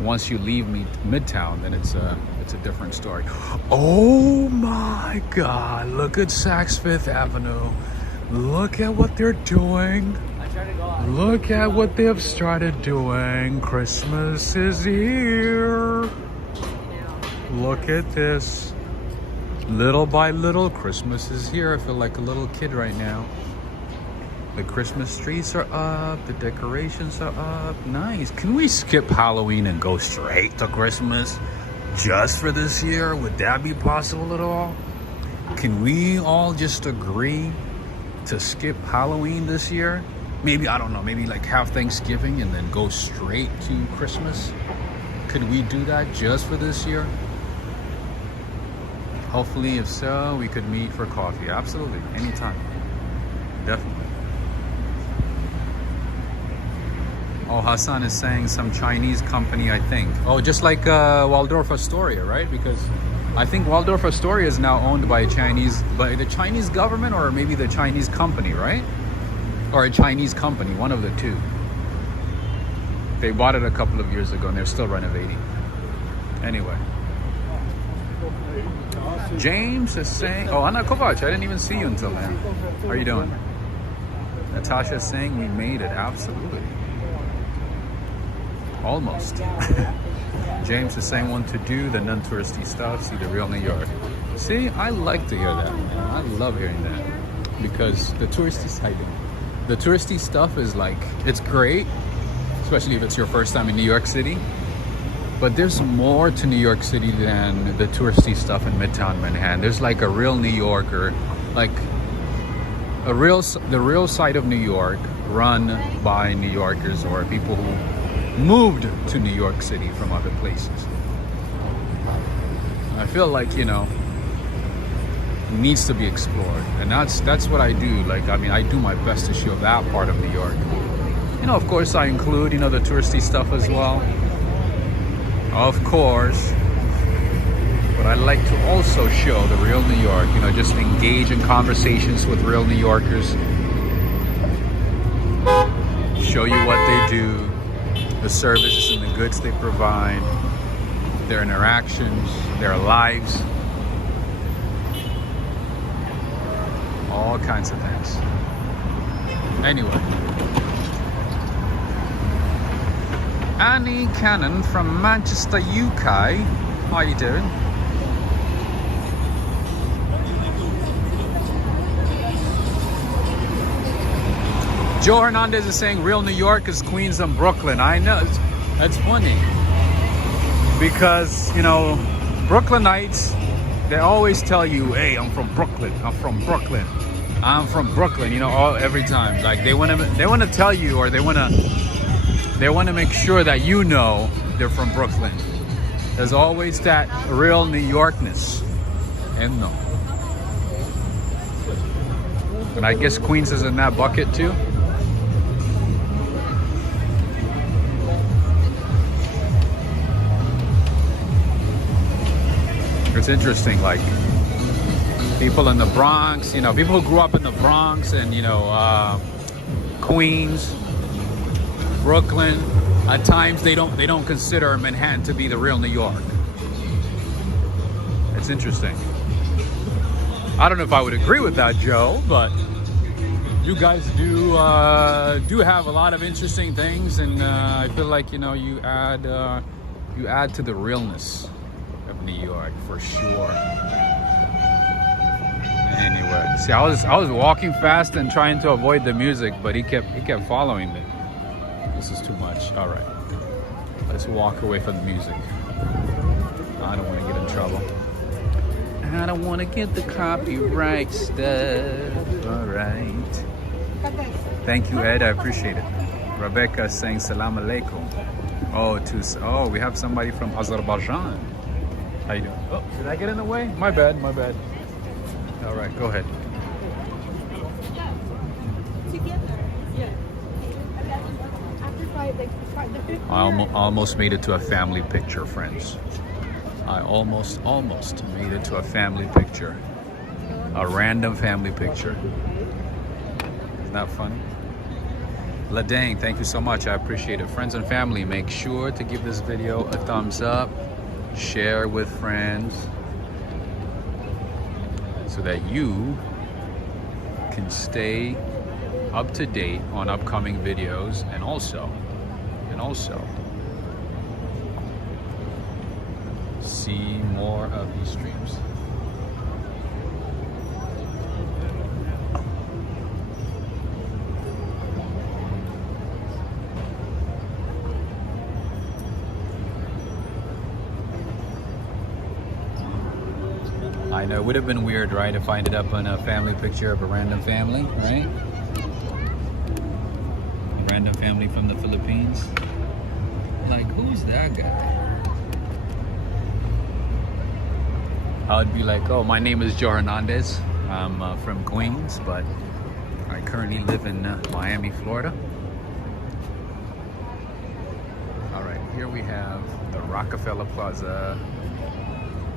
Once you leave Midtown, then it's a different story. Oh my God! Look at Saks Fifth Avenue. Look at what they're doing. Look at what they've started doing. Christmas is here. Look at this. Little by little, Christmas is here. I feel like a little kid right now. The Christmas trees are up. The decorations are up. Nice. Can we skip Halloween and go straight to Christmas just for this year? Would that be possible at all? Can we all just agree to skip Halloween this year? Maybe, I don't know, maybe like have Thanksgiving and then go straight to Christmas? Could we do that just for this year? Hopefully, if so, we could meet for coffee. Absolutely, anytime. Definitely. Oh, Hassan is saying some Chinese company, I think. Oh, just like Waldorf Astoria, right? Because I think Waldorf Astoria is now owned by the Chinese government or maybe the Chinese company, right? Or a Chinese company, one of the two. They bought it a couple of years ago and they're still renovating. Anyway. James is saying, oh, Anna Kovac, I didn't even see you until now. How are you doing? Natasha is saying we made it, absolutely. Almost. James is saying want to do the non-touristy stuff, see the real New York. See, I like to hear that, man. I love hearing that. Because the touristy stuff is like, it's great, especially if it's your first time in New York City. But there's more to New York City than the touristy stuff in Midtown Manhattan. There's like a real New Yorker, like the real side of New York run by New Yorkers or people who moved to New York City from other places. I feel like, you know, it needs to be explored. And that's what I do. Like, I mean, I do my best to show that part of New York. You know, of course, I include, you know, the touristy stuff as well. Of course. But I like to also show the real New York, you know, just engage in conversations with real New Yorkers. Show you what they do, the services and the goods they provide, their interactions, their lives. All kinds of things. Anyway. Annie Cannon from Manchester, UK. How you doing? Joe Hernandez is saying real New York is Queens and Brooklyn. I know. That's funny. Because, you know, Brooklynites, they always tell you, hey, I'm from Brooklyn. I'm from Brooklyn. I'm from Brooklyn, you know, every time. Like they want to tell you, or they want to make sure that you know they're from Brooklyn. There's always that real New Yorkness. And no. And I guess Queens is in that bucket too. It's interesting, like people in the Bronx, you know, people who grew up in the Bronx and, you know, Queens, Brooklyn, at times they don't consider Manhattan to be the real New York. It's interesting. I don't know if I would agree with that, Joe, but you guys do have a lot of interesting things, and I feel like, you know, you add to the realness of New York for sure. Anyway, see, I was walking fast and trying to avoid the music, but he kept following me. This is too much. All right, let's walk away from the music. I don't want to get in trouble. I don't want to get the copyright stuff. All right. Thank you, Ed. I appreciate it. Rebecca is saying salam alaikum. Oh, we have somebody from Azerbaijan. How you doing? Oh, did I get in the way? My bad, my bad. All right, go ahead. I almost made it to a family picture, friends. I almost made it to a family picture. A random family picture. Isn't that funny? Ladang, thank you so much. I appreciate it. Friends and family, make sure to give this video a thumbs up. Share with friends. So that you can stay up to date on upcoming videos and also see more of these streams. I know it would have been weird, right, if I ended up on a family picture of a random family, right? A random family from the Philippines. Like, who's that guy? I would be like, oh, my name is Joe Hernandez. I'm from Queens, but I currently live in Miami, Florida. All right, here we have the Rockefeller Plaza.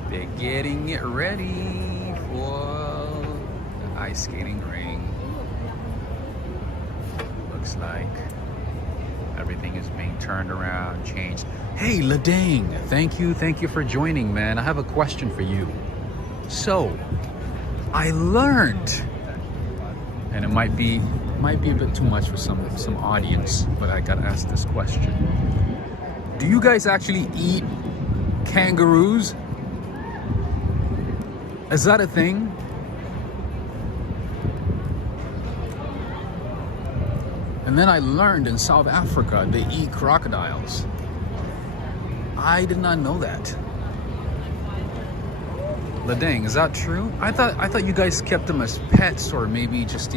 They're getting it ready for the ice skating ring. Looks like everything is being turned around, changed. Hey, Ladang, thank you for joining, man. I have a question for you. So, I learned, and it might be a bit too much for some audience, but I gotta ask this question. Do you guys actually eat kangaroos? Is that a thing? And then I learned in South Africa they eat crocodiles. I did not know that. Ladang, is that true? I thought you guys kept them as pets, or maybe just,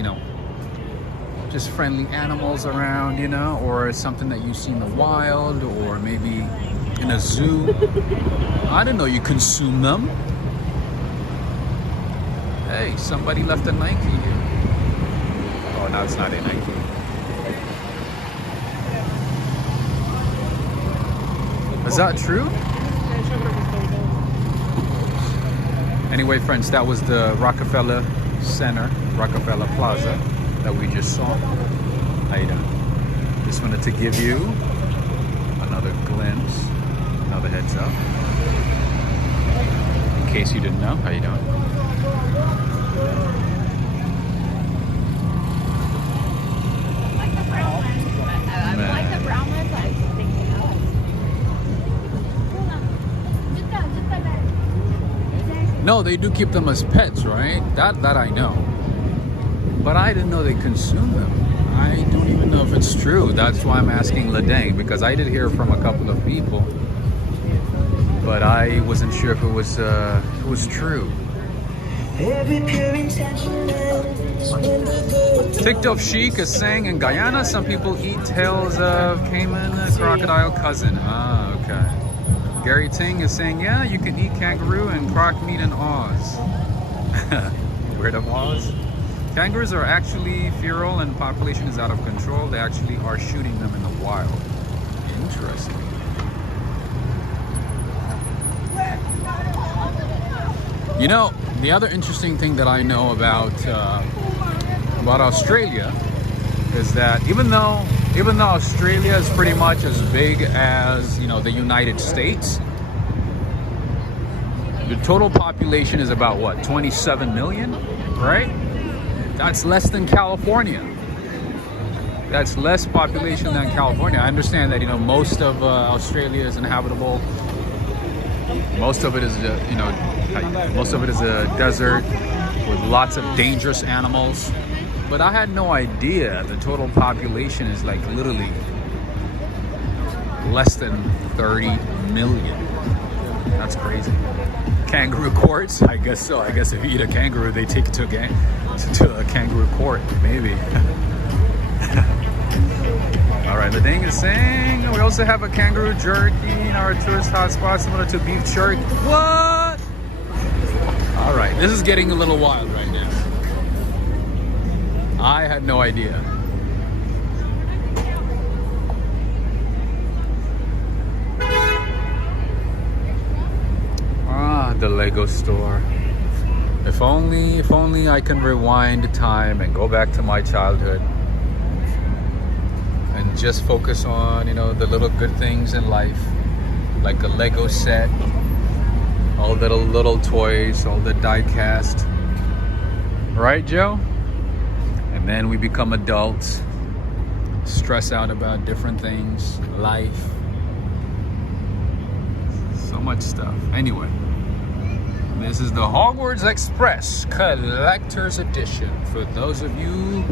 just friendly animals around, or something that you see in the wild, or maybe in a zoo. I didn't know you consume them. Hey, somebody left a Nike here. Oh, no, it's not a Nike. Is that true? Anyway, friends, that was the Rockefeller Center, Rockefeller Plaza that we just saw. How you doing? Just wanted to give you another glimpse, another heads up. In case you didn't know, how you doing? No, they do keep them as pets, right? That I know. But I didn't know they consume them. I don't even know if it's true. That's why I'm asking Ladang, because I did hear from a couple of people, but I wasn't sure if it was true. TikTok Chic is saying in Guyana, some people eat tails of caiman, crocodile cousin. Ah, okay. Gary Ting is saying, yeah, you can eat kangaroo and croc meat in Oz. Word of Oz? Kangaroos are actually feral and population is out of control. They actually are shooting them in the wild. Interesting. The other interesting thing that I know about Australia is that even though Australia is pretty much as big as the United States, the total population is about what, 27 million, right? That's less than California. That's less population than California. I understand that most of Australia is inhabitable. Most of it is most of it is a desert. with lots of dangerous animals. But I had no idea the total population is like literally less than 30 million. That's crazy. Kangaroo courts? I guess so. I guess if you eat a kangaroo, they take it to a kangaroo court, maybe. All right, the thing is saying we also have a kangaroo jerky in our tourist hotspot, similar to beef jerky. What? All right, this is getting a little wild right now. I had no idea. Ah, the Lego store. If only I can rewind time and go back to my childhood and just focus on, you know, the little good things in life, like a Lego set, all the little toys, all the die cast. Right, Joe? And then we become adults, stress out about different things, life, so much stuff. Anyway, this is the Hogwarts Express Collector's Edition for those of you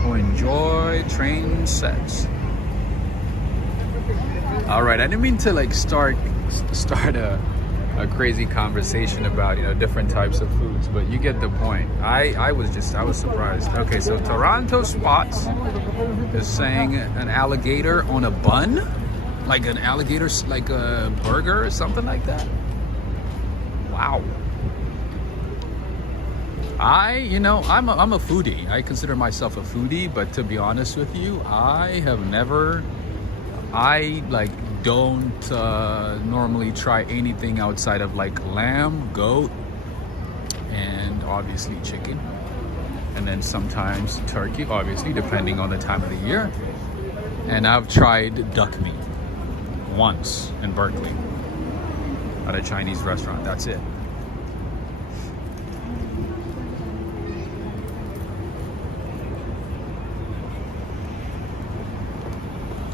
who enjoy train sets. All right, I didn't mean to like start a crazy conversation about, you know, different types of foods, but you get the point. I was surprised. Okay, so Toronto Spots is saying an alligator on a bun, like an alligator, like a burger or something like that. Wow. I'm a foodie. I consider myself a foodie, but to be honest with you, I don't normally try anything outside of like lamb, goat, and obviously chicken. And then sometimes turkey, obviously, depending on the time of the year. And I've tried duck meat once in Berkeley at a Chinese restaurant. That's it.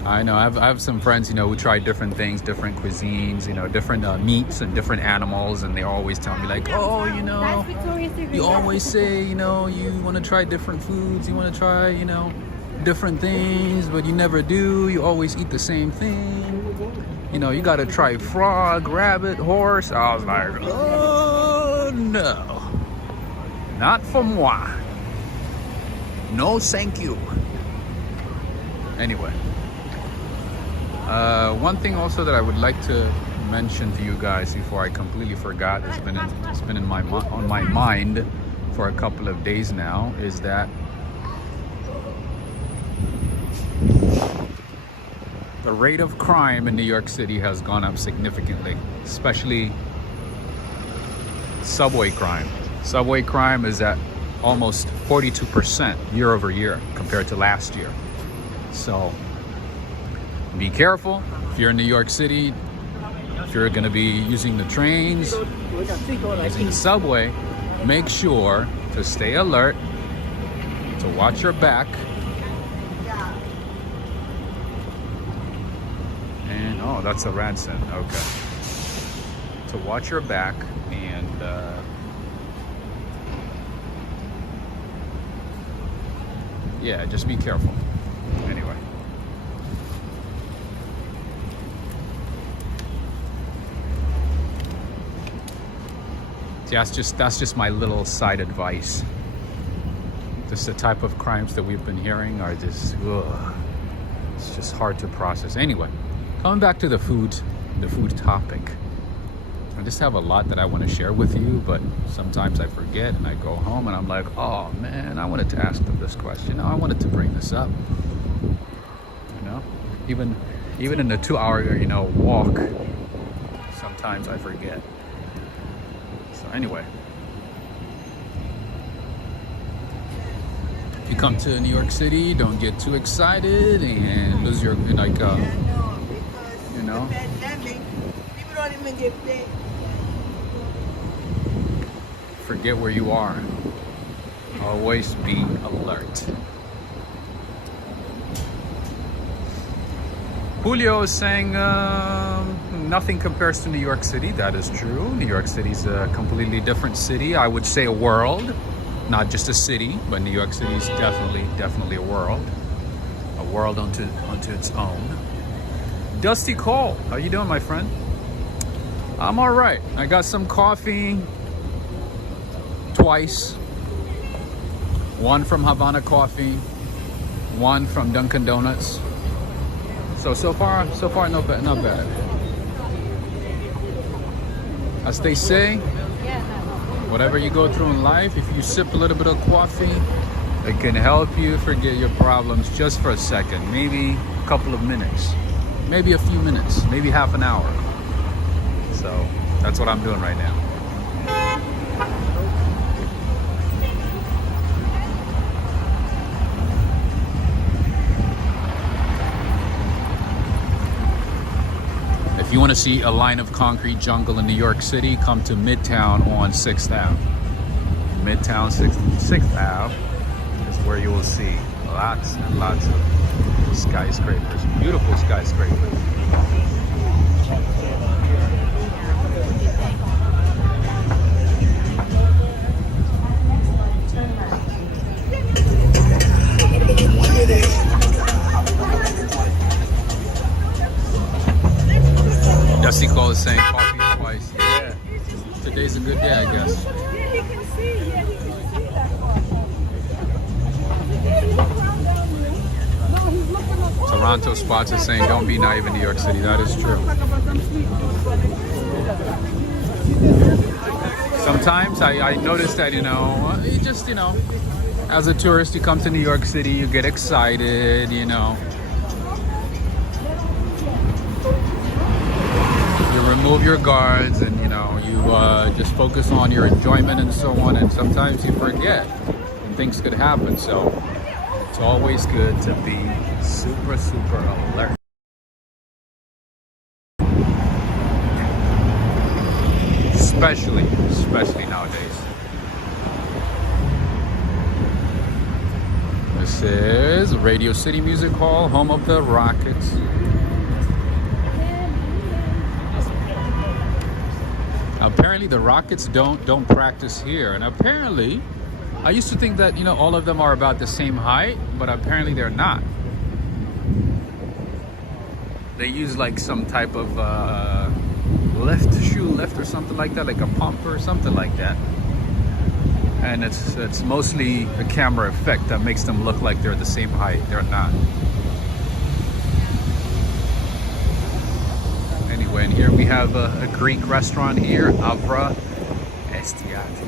I know, I have some friends, you know, who try different things, different cuisines, you know, different meats and different animals, and they always tell me like, oh, you know, you always say, you know, you want to try different foods, you want to try, you know, different things, but you never do. You always eat the same thing. You know, you got to try frog, rabbit, horse. I was like, oh, no. Not for moi. No, thank you. Anyway. One thing also that I would like to mention to you guys before I completely forgot, it's been on my mind for a couple of days now, is that the rate of crime in New York City has gone up significantly, especially subway crime. Subway crime is at almost 42% year over year compared to last year. So be careful if you're in New York City, if you're going to be using the trains, using the subway, make sure to stay alert, to watch your back, and oh, that's a ransom. Okay, to watch your back and yeah, just be careful. Anyway. That's just my little side advice. Just the type of crimes that we've been hearing are just, ugh, it's just hard to process. Anyway, coming back to the food topic. I just have a lot that I want to share with you, but sometimes I forget and I go home and I'm like, oh man, I wanted to ask them this question. I wanted to bring this up. You know, even in the 2-hour, you know, walk, sometimes I forget. Anyway, if you come to New York City, don't get too excited and lose your, like, you know, forget where you are. Always be alert. Julio is saying nothing compares to New York City. That is true. New York City is a completely different city. I would say a world. Not just a city, but New York City is definitely a world unto its own. Dusty Cole, how you doing, my friend? I'm all right. I got some coffee twice. One from Havana Coffee, one from Dunkin' Donuts. So far not bad. As they say, whatever you go through in life, if you sip a little bit of coffee, it can help you forget your problems just for a second, maybe a couple of minutes, maybe a few minutes, maybe half an hour. So that's what I'm doing right now. If you want to see a line of concrete jungle in New York City, come to Midtown on 6th Ave. Midtown 6th Ave is where you will see lots and lots of skyscrapers, beautiful skyscrapers. Dusty Cole is saying coffee twice. Yeah, today's a good day, I guess. Toronto Spots is saying don't be naive in New York City. That is true. Sometimes I notice that, you just, as a tourist, you come to New York City, you get excited, remove your guards and you just focus on your enjoyment and so on, and sometimes you forget and things could happen. So it's always good to be super alert. Especially nowadays. This is Radio City Music Hall, home of the Rockets. Apparently the Rockets don't practice here, and apparently I used to think that all of them are about the same height, but apparently they're not. They use like some type of shoe lift or something like that, like a pump or something like that, and it's mostly a camera effect that makes them look like they're the same height. They're not. And here we have a Greek restaurant here, Avra Estiati.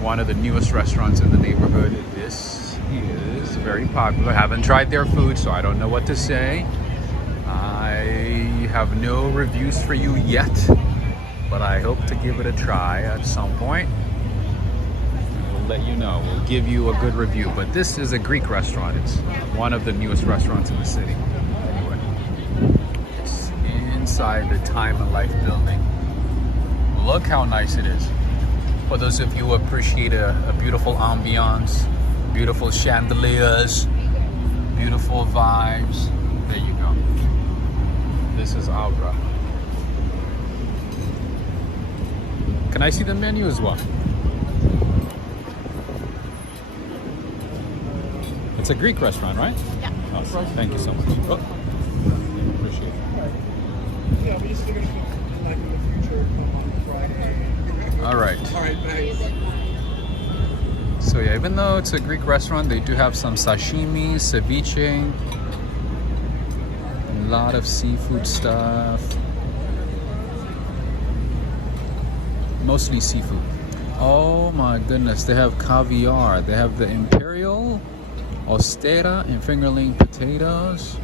One of the newest restaurants in the neighborhood. This is very popular. Haven't tried their food, so I don't know what to say. I have no reviews for you yet, but I hope to give it a try at some point. We'll let you know. We'll give you a good review. But this is a Greek restaurant. It's one of the newest restaurants in the city. Inside the Time and Life building. Look how nice it is. For those of you who appreciate a beautiful ambiance, beautiful chandeliers, beautiful vibes, there you go. This is Avra. Can I see the menu as well? It's a Greek restaurant, right? Yeah. Awesome. Thank you so much. Oh. Appreciate it. Yeah, we just figured like in the future, on Friday. All right. All right, thanks. So yeah, even though it's a Greek restaurant, they do have some sashimi, ceviche, a lot of seafood stuff. Mostly seafood. Oh my goodness, they have caviar. They have the Imperial, Ostera, and fingerling potatoes.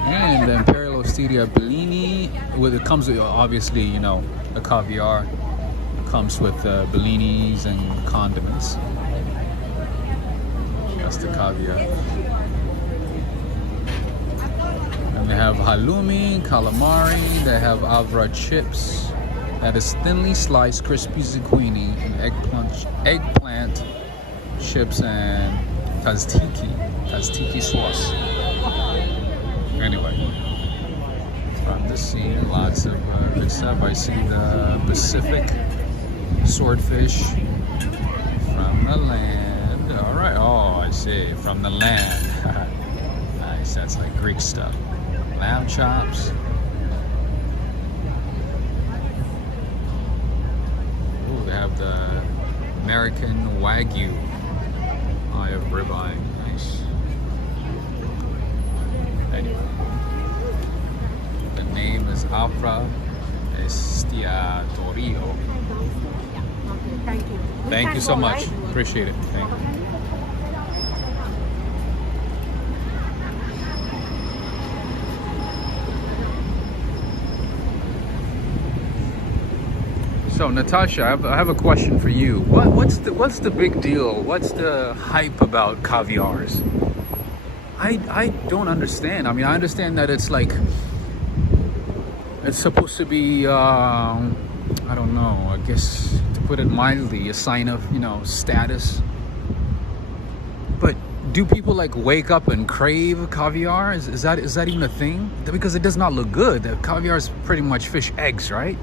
And the Imperial Osteria Bellini. It comes with, obviously, the caviar comes with bellinis and condiments. That's the caviar. And they have halloumi, calamari. They have Avra chips. That is thinly sliced crispy zucchini and eggplant chips and tzatziki sauce. Anyway, from this scene, lots of good stuff. I see the Pacific Swordfish from the land. All right. Oh, I see. From the land. Nice. That's like Greek stuff. Lamb chops. Ooh, they have the American Wagyu eye of ribeye. Nice. Anyway, the name is Afra Estiatorio. Thank you so much. Appreciate it. Thank you. So Natasha, I have a question for you. What's the big deal? What's the hype about caviars? I don't understand. I mean, I understand that it's like it's supposed to be I don't know, I guess to put it mildly, a sign of, you know, status. But do people like wake up and crave caviar? Is that even a thing? Because it does not look good. The caviar is pretty much fish eggs, right?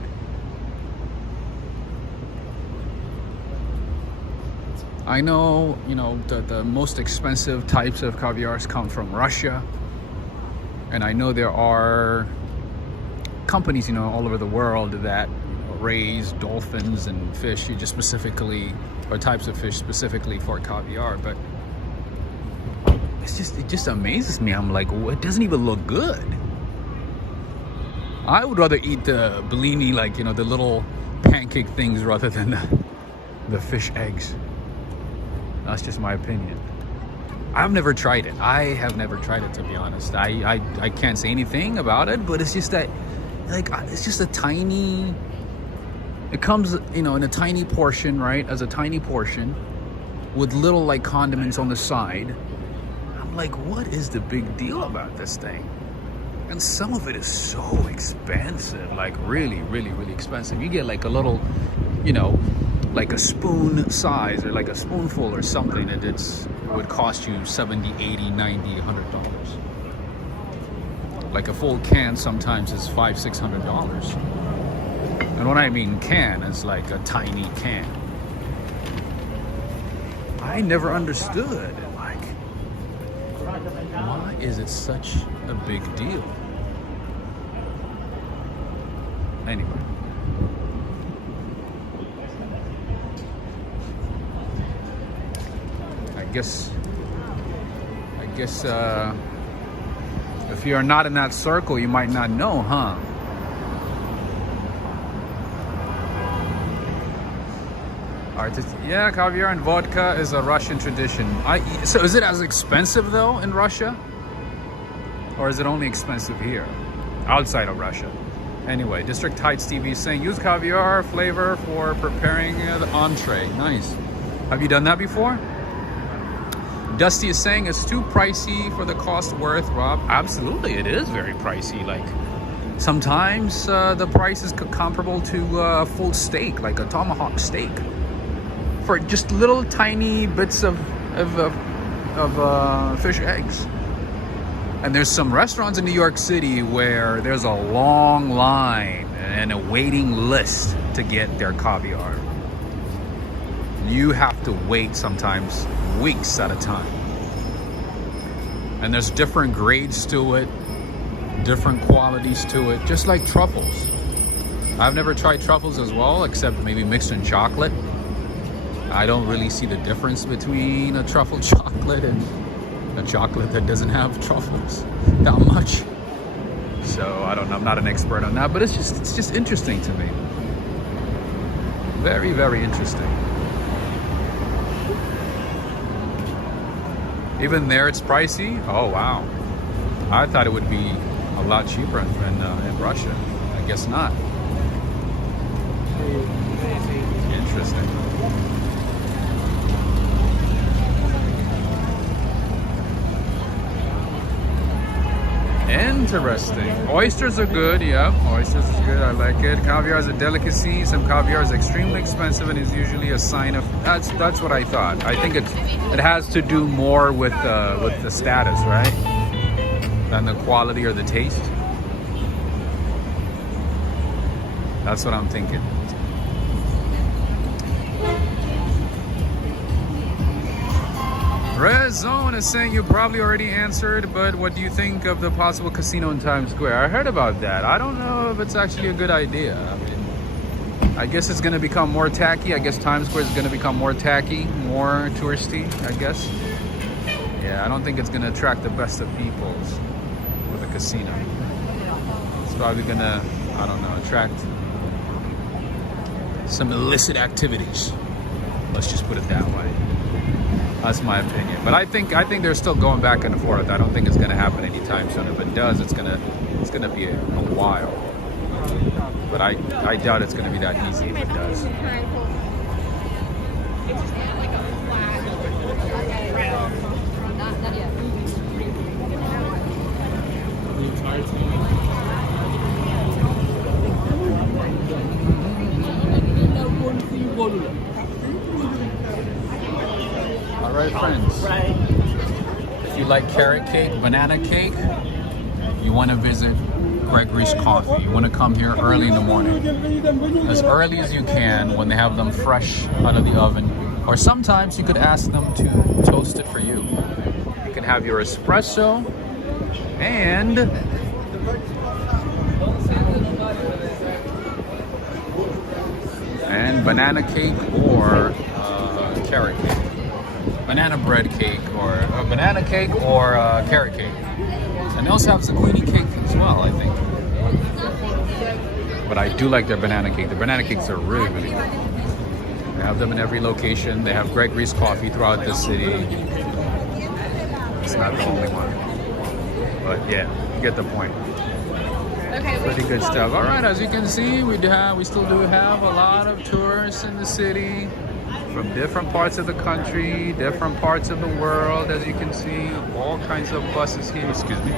I know, you know, the most expensive types of caviars come from Russia. And I know there are companies, you know, all over the world that raise dolphins and fish just specifically, or types of fish specifically for caviar. But it just amazes me. I'm like, well, it doesn't even look good. I would rather eat the bellini, like, you know, the little pancake things rather than the fish eggs. That's just my opinion. I've never tried it. I have never tried it, to be honest. I can't say anything about it, but it's just that, like, it's just a tiny, it comes, you know, in a tiny portion, right? As a tiny portion with little like condiments on the side. I'm like, what is the big deal about this thing? And some of it is so expensive, like really, really, really expensive. You get like a little, you know, like a spoon size or like a spoonful or something, and it would cost you $70, $80, $90, $100. Like a full can sometimes is $500, $600. And when I mean can, it's like a tiny can. I never understood, like, why is it such a big deal? Anyway. I guess if you're not in that circle, you might not know, huh? Yeah, caviar and vodka is a Russian tradition. So is it as expensive though in Russia? Or is it only expensive here, outside of Russia? Anyway, District Heights TV is saying use caviar flavor for preparing the entree. Nice. Have you done that before? Dusty is saying it's too pricey for the cost worth, Rob. Absolutely, it is very pricey. Like, sometimes the price is comparable to a full steak, like a tomahawk steak, for just little tiny bits of fish eggs. And there's some restaurants in New York City where there's a long line and a waiting list to get their caviar. You have to wait sometimes weeks at a time. And there's different grades to it, different qualities to it, just like truffles. I've never tried truffles as well, except maybe mixed in chocolate. I don't really see the difference between a truffle chocolate and a chocolate that doesn't have truffles that much. So I don't know, I'm not an expert on that, but it's just interesting to me. Very, very interesting. Even there it's pricey? Oh wow. I thought it would be a lot cheaper in Russia. I guess not. Interesting. Interesting. Oysters are good, yeah. Oysters is good, I like it. Caviar is a delicacy. Some caviar is extremely expensive and is usually a sign of, that's what I thought. I think it has to do more with the status, right? Than the quality or the taste. That's what I'm thinking. Red Zone is saying you probably already answered, but what do you think of the possible casino in Times Square? I heard about that. I don't know if it's actually a good idea. I mean, I guess it's going to become more tacky. I guess Times Square is going to become more tacky, more touristy, I guess. Yeah, I don't think it's going to attract the best of peoples with a casino. It's probably going to, I don't know, attract some illicit activities. Let's just put it that way. That's my opinion. But I think they're still going back and forth. I don't think it's going to happen anytime soon. If it does, it's gonna be a while. But I doubt it's going to be that easy if it does. Alright, friends. If you like carrot cake, banana cake, you want to visit Gregory's Coffee. You want to come here early in the morning. As early as you can when they have them fresh out of the oven. Or sometimes you could ask them to toast it for you. You can have your espresso and banana cake or carrot cake. Banana bread cake or banana cake or carrot cake. And they also have zucchini cake as well, I think. But I do like their banana cake. The banana cakes are really, really good. They have them in every location. They have Gregory's Coffee throughout the city. It's not the only one. But yeah, you get the point. Pretty good stuff. All right, as you can see, we still do have a lot of tourists in the city from different parts of the country, different parts of the world. As you can see, all kinds of buses here. Excuse me.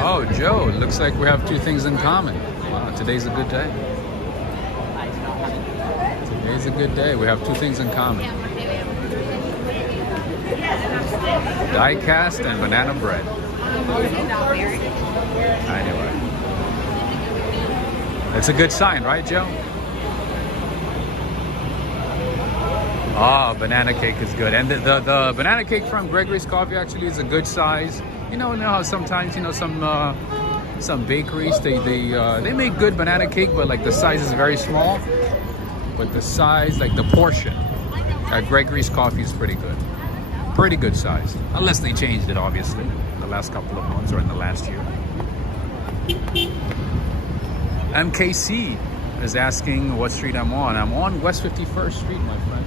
Oh, Joe, it looks like we have two things in common. Wow, today's a good day. Today's a good day. We have two things in common. Die-cast and banana bread. Anyway. It's a good sign, right, Joe? Ah, banana cake is good. And the banana cake from Gregory's Coffee actually is a good size. You know how sometimes, some bakeries, they make good banana cake, but like the size is very small. But the size, like the portion at Gregory's Coffee is pretty good. Pretty good size. Unless they changed it, obviously, in the last couple of months or in the last year. MKC is asking what street I'm on. I'm on West 51st Street, my friend.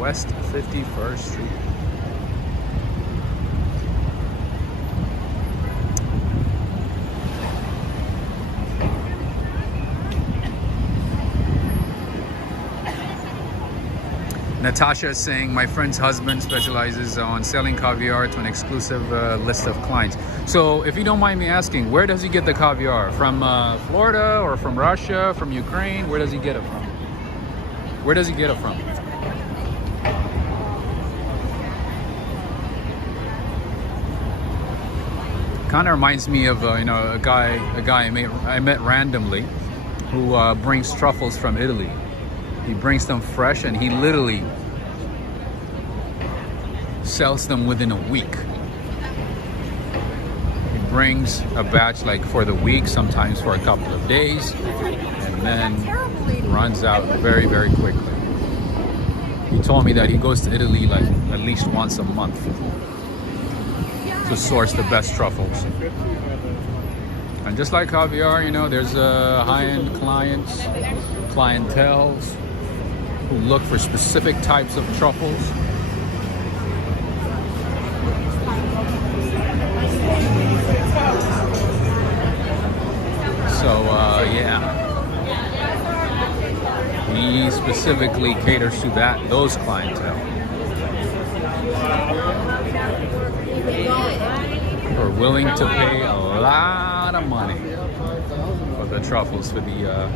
West 51st Street. Natasha is saying, my friend's husband specializes on selling caviar to an exclusive list of clients. So if you don't mind me asking, where does he get the caviar? From Florida or from Russia, from Ukraine? Where does he get it from? Where does he get it from? Kind of reminds me of a guy I met randomly who brings truffles from Italy. He brings them fresh and he literally sells them within a week. He brings a batch like for the week, sometimes for a couple of days, and then runs out very, very quickly. He told me that he goes to Italy like at least once a month to source the best truffles. And just like caviar, there's high-end clientels who look for specific types of truffles. So yeah, he specifically caters to those clientele. We're willing to pay a lot of money for the truffles, for the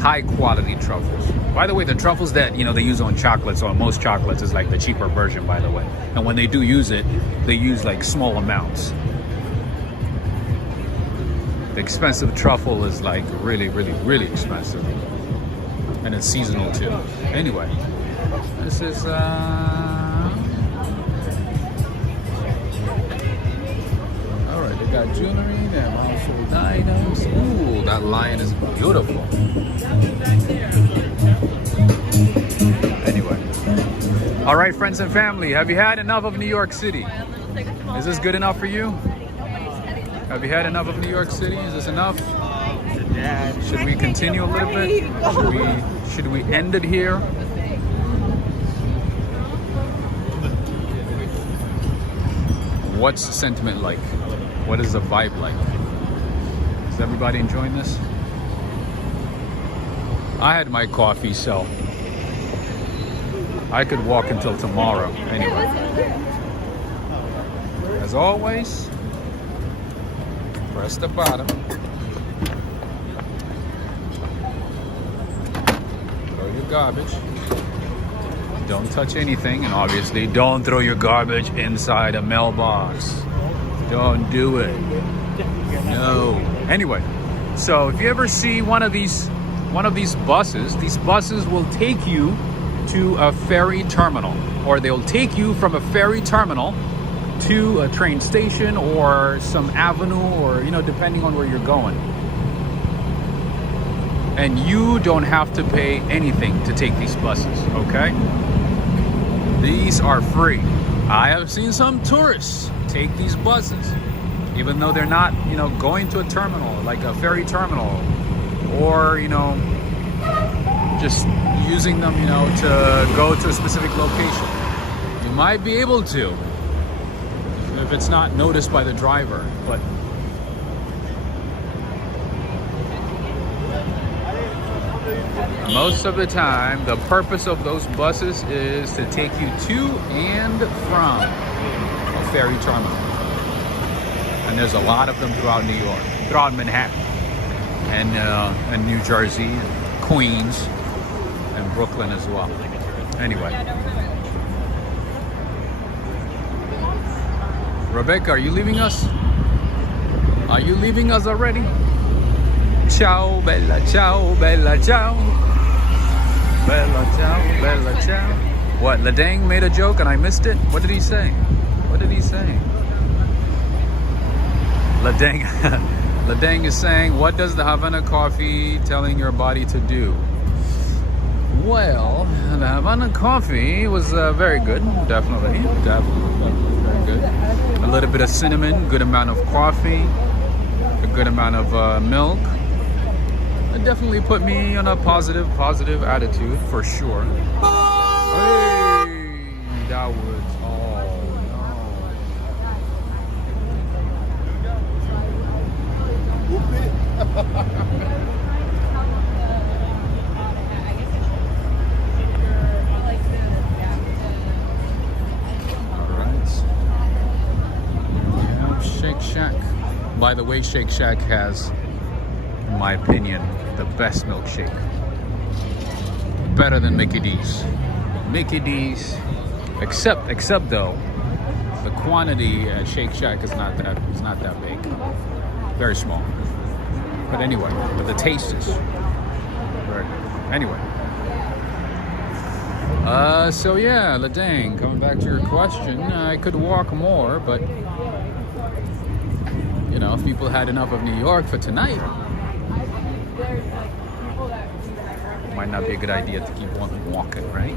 high quality truffles. By the way, the truffles that they use on chocolates, or most chocolates, is like the cheaper version, by the way. And when they do use it, they use like small amounts. The expensive truffle is like really, really, really expensive. And it's seasonal too. Anyway, this is alright, they got jewelry, they have household items. Ooh, that lion is beautiful. Anyway. Alright, friends and family, have you had enough of New York City? Is this good enough for you? Have you had enough of New York City? Is this enough? Should we continue a little bit? Should we end it here? What's the sentiment like? What is the vibe like? Is everybody enjoying this? I had my coffee, so I could walk until tomorrow. Anyway, as always, press the bottom. Throw your garbage. Don't touch anything, and obviously don't throw your garbage inside a mailbox. Don't do it. No. Anyway, so if you ever see one of these buses, these buses will take you to a ferry terminal, or they'll take you from a ferry terminal to a train station or some avenue, or depending on where you're going. And you don't have to pay anything to take these buses, okay? These are free. I have seen some tourists take these buses, even though they're not, going to a terminal, like a ferry terminal, or, just using them, to go to a specific location. You might be able to, if it's not noticed by the driver, but most of the time, the purpose of those buses is to take you to and from a ferry terminal. And there's a lot of them throughout New York, throughout Manhattan, and New Jersey, and Queens, and Brooklyn as well. Anyway. Rebecca, are you leaving us? Are you leaving us already? Ciao, bella, ciao, bella, ciao. Bella, ciao, bella, ciao. What, Ladang made a joke and I missed it? What did he say? What did he say? Ladang, Ladang is saying, what does the Havana coffee telling your body to do? Well, the Havana coffee was very good, definitely very good. A little bit of cinnamon, good amount of coffee, a good amount of milk. It definitely put me on a positive attitude for sure. Hey, that was, oh Shake Shack. By the way, Shake Shack has, in my opinion, the best milkshake. Better than Mickey D's. Mickey D's, except though, the quantity at Shake Shack is not that big. Very small. But anyway, but the taste is very good. Anyway. So yeah, Ladang, coming back to your question, I could walk more, but if people had enough of New York for tonight, it might not be a good idea to keep on walking, right?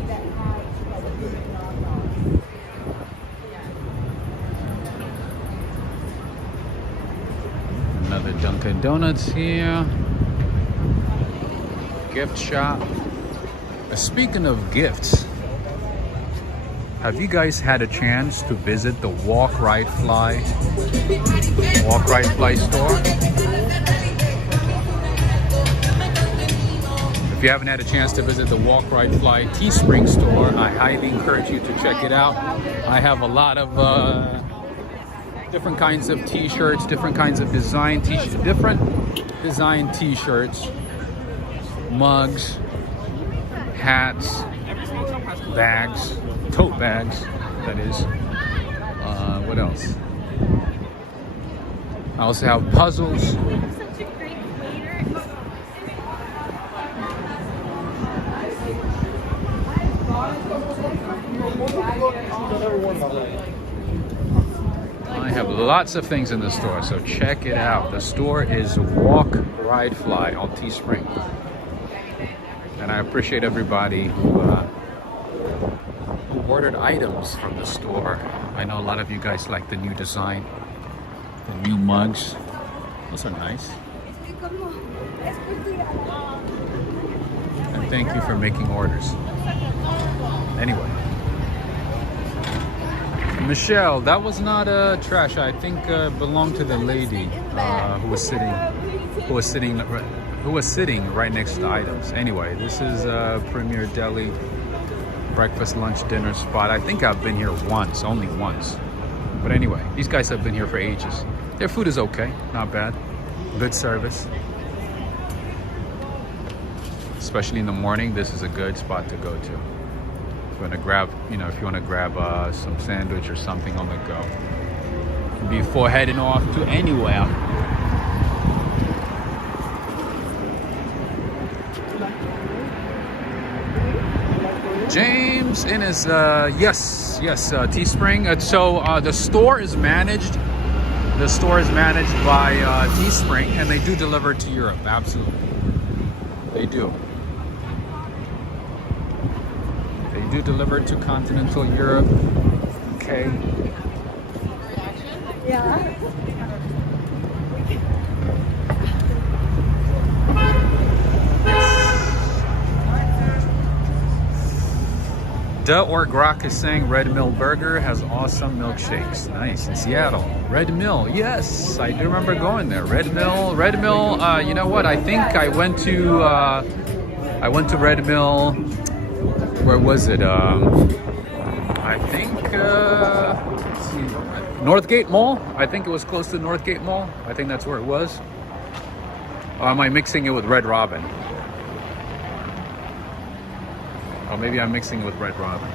Another Dunkin' Donuts here. Gift shop. Speaking of gifts, have you guys had a chance to visit the Walk, Ride, Fly store? If you haven't had a chance to visit the Walk, Ride, Fly Teespring store, I highly encourage you to check it out. I have a lot of different kinds of t-shirts, different kinds of different design t-shirts, mugs, hats, bags, tote bags, that is. What else? I also have puzzles, I have lots of things in the store, so check it out. The store is Walk, Ride, Fly on Teespring. And I appreciate everybody who ordered items from the store. I know a lot of you guys like the new design, the new mugs. Those are nice. And thank you for making orders. Anyway, Michelle, that was not trash. I think belonged to the lady who was sitting right next to the items. Anyway, this is Premier Deli breakfast, lunch, dinner spot. I think I've been here once, only once. But anyway, these guys have been here for ages. Their food is okay, not bad. Good service. Especially in the morning, this is a good spot to go to. If you want to grab, if you want to grab some sandwich or something on the go. Before heading off to anywhere. James in his yes Teespring. So the store is managed by Teespring, and they do deliver to Europe. Absolutely, they do deliver to continental Europe. Okay. Yeah. Duh or Grok is saying Red Mill Burger has awesome milkshakes. Nice. In Seattle. Red Mill. Yes, I do remember going there. Red Mill. You know what? I think I went to Red Mill. Where was it? I think let's see, Northgate Mall. I think it was close to Northgate Mall. I think that's where it was. Or am I mixing it with Red Robin? Or maybe I'm mixing it with Red Robin.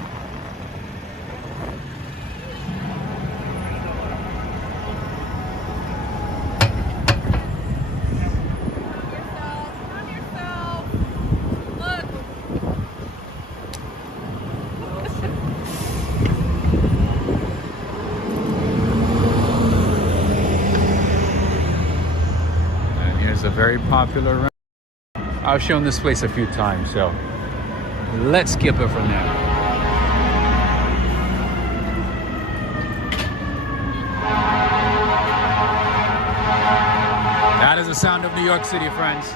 And here's a very popular. I've shown this place a few times, so let's skip it for now. That is the sound of New York City, friends.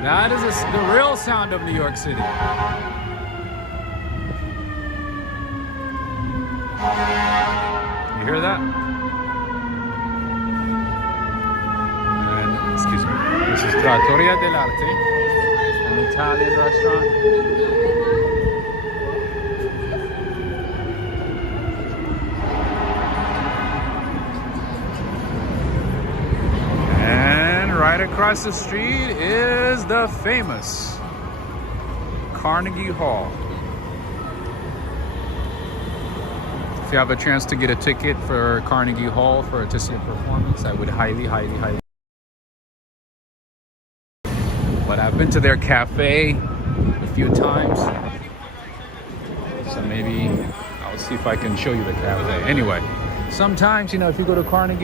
That is the real sound of New York City. You hear that? And, excuse me. This is Trattoria dell'Arte, an Italian restaurant. And right across the street is the famous Carnegie Hall. If you have a chance to get a ticket for Carnegie Hall to see a performance, I would highly. But I've been to their cafe a few times, so maybe I'll see if I can show you the cafe. Anyway, sometimes, if you go to Carnegie,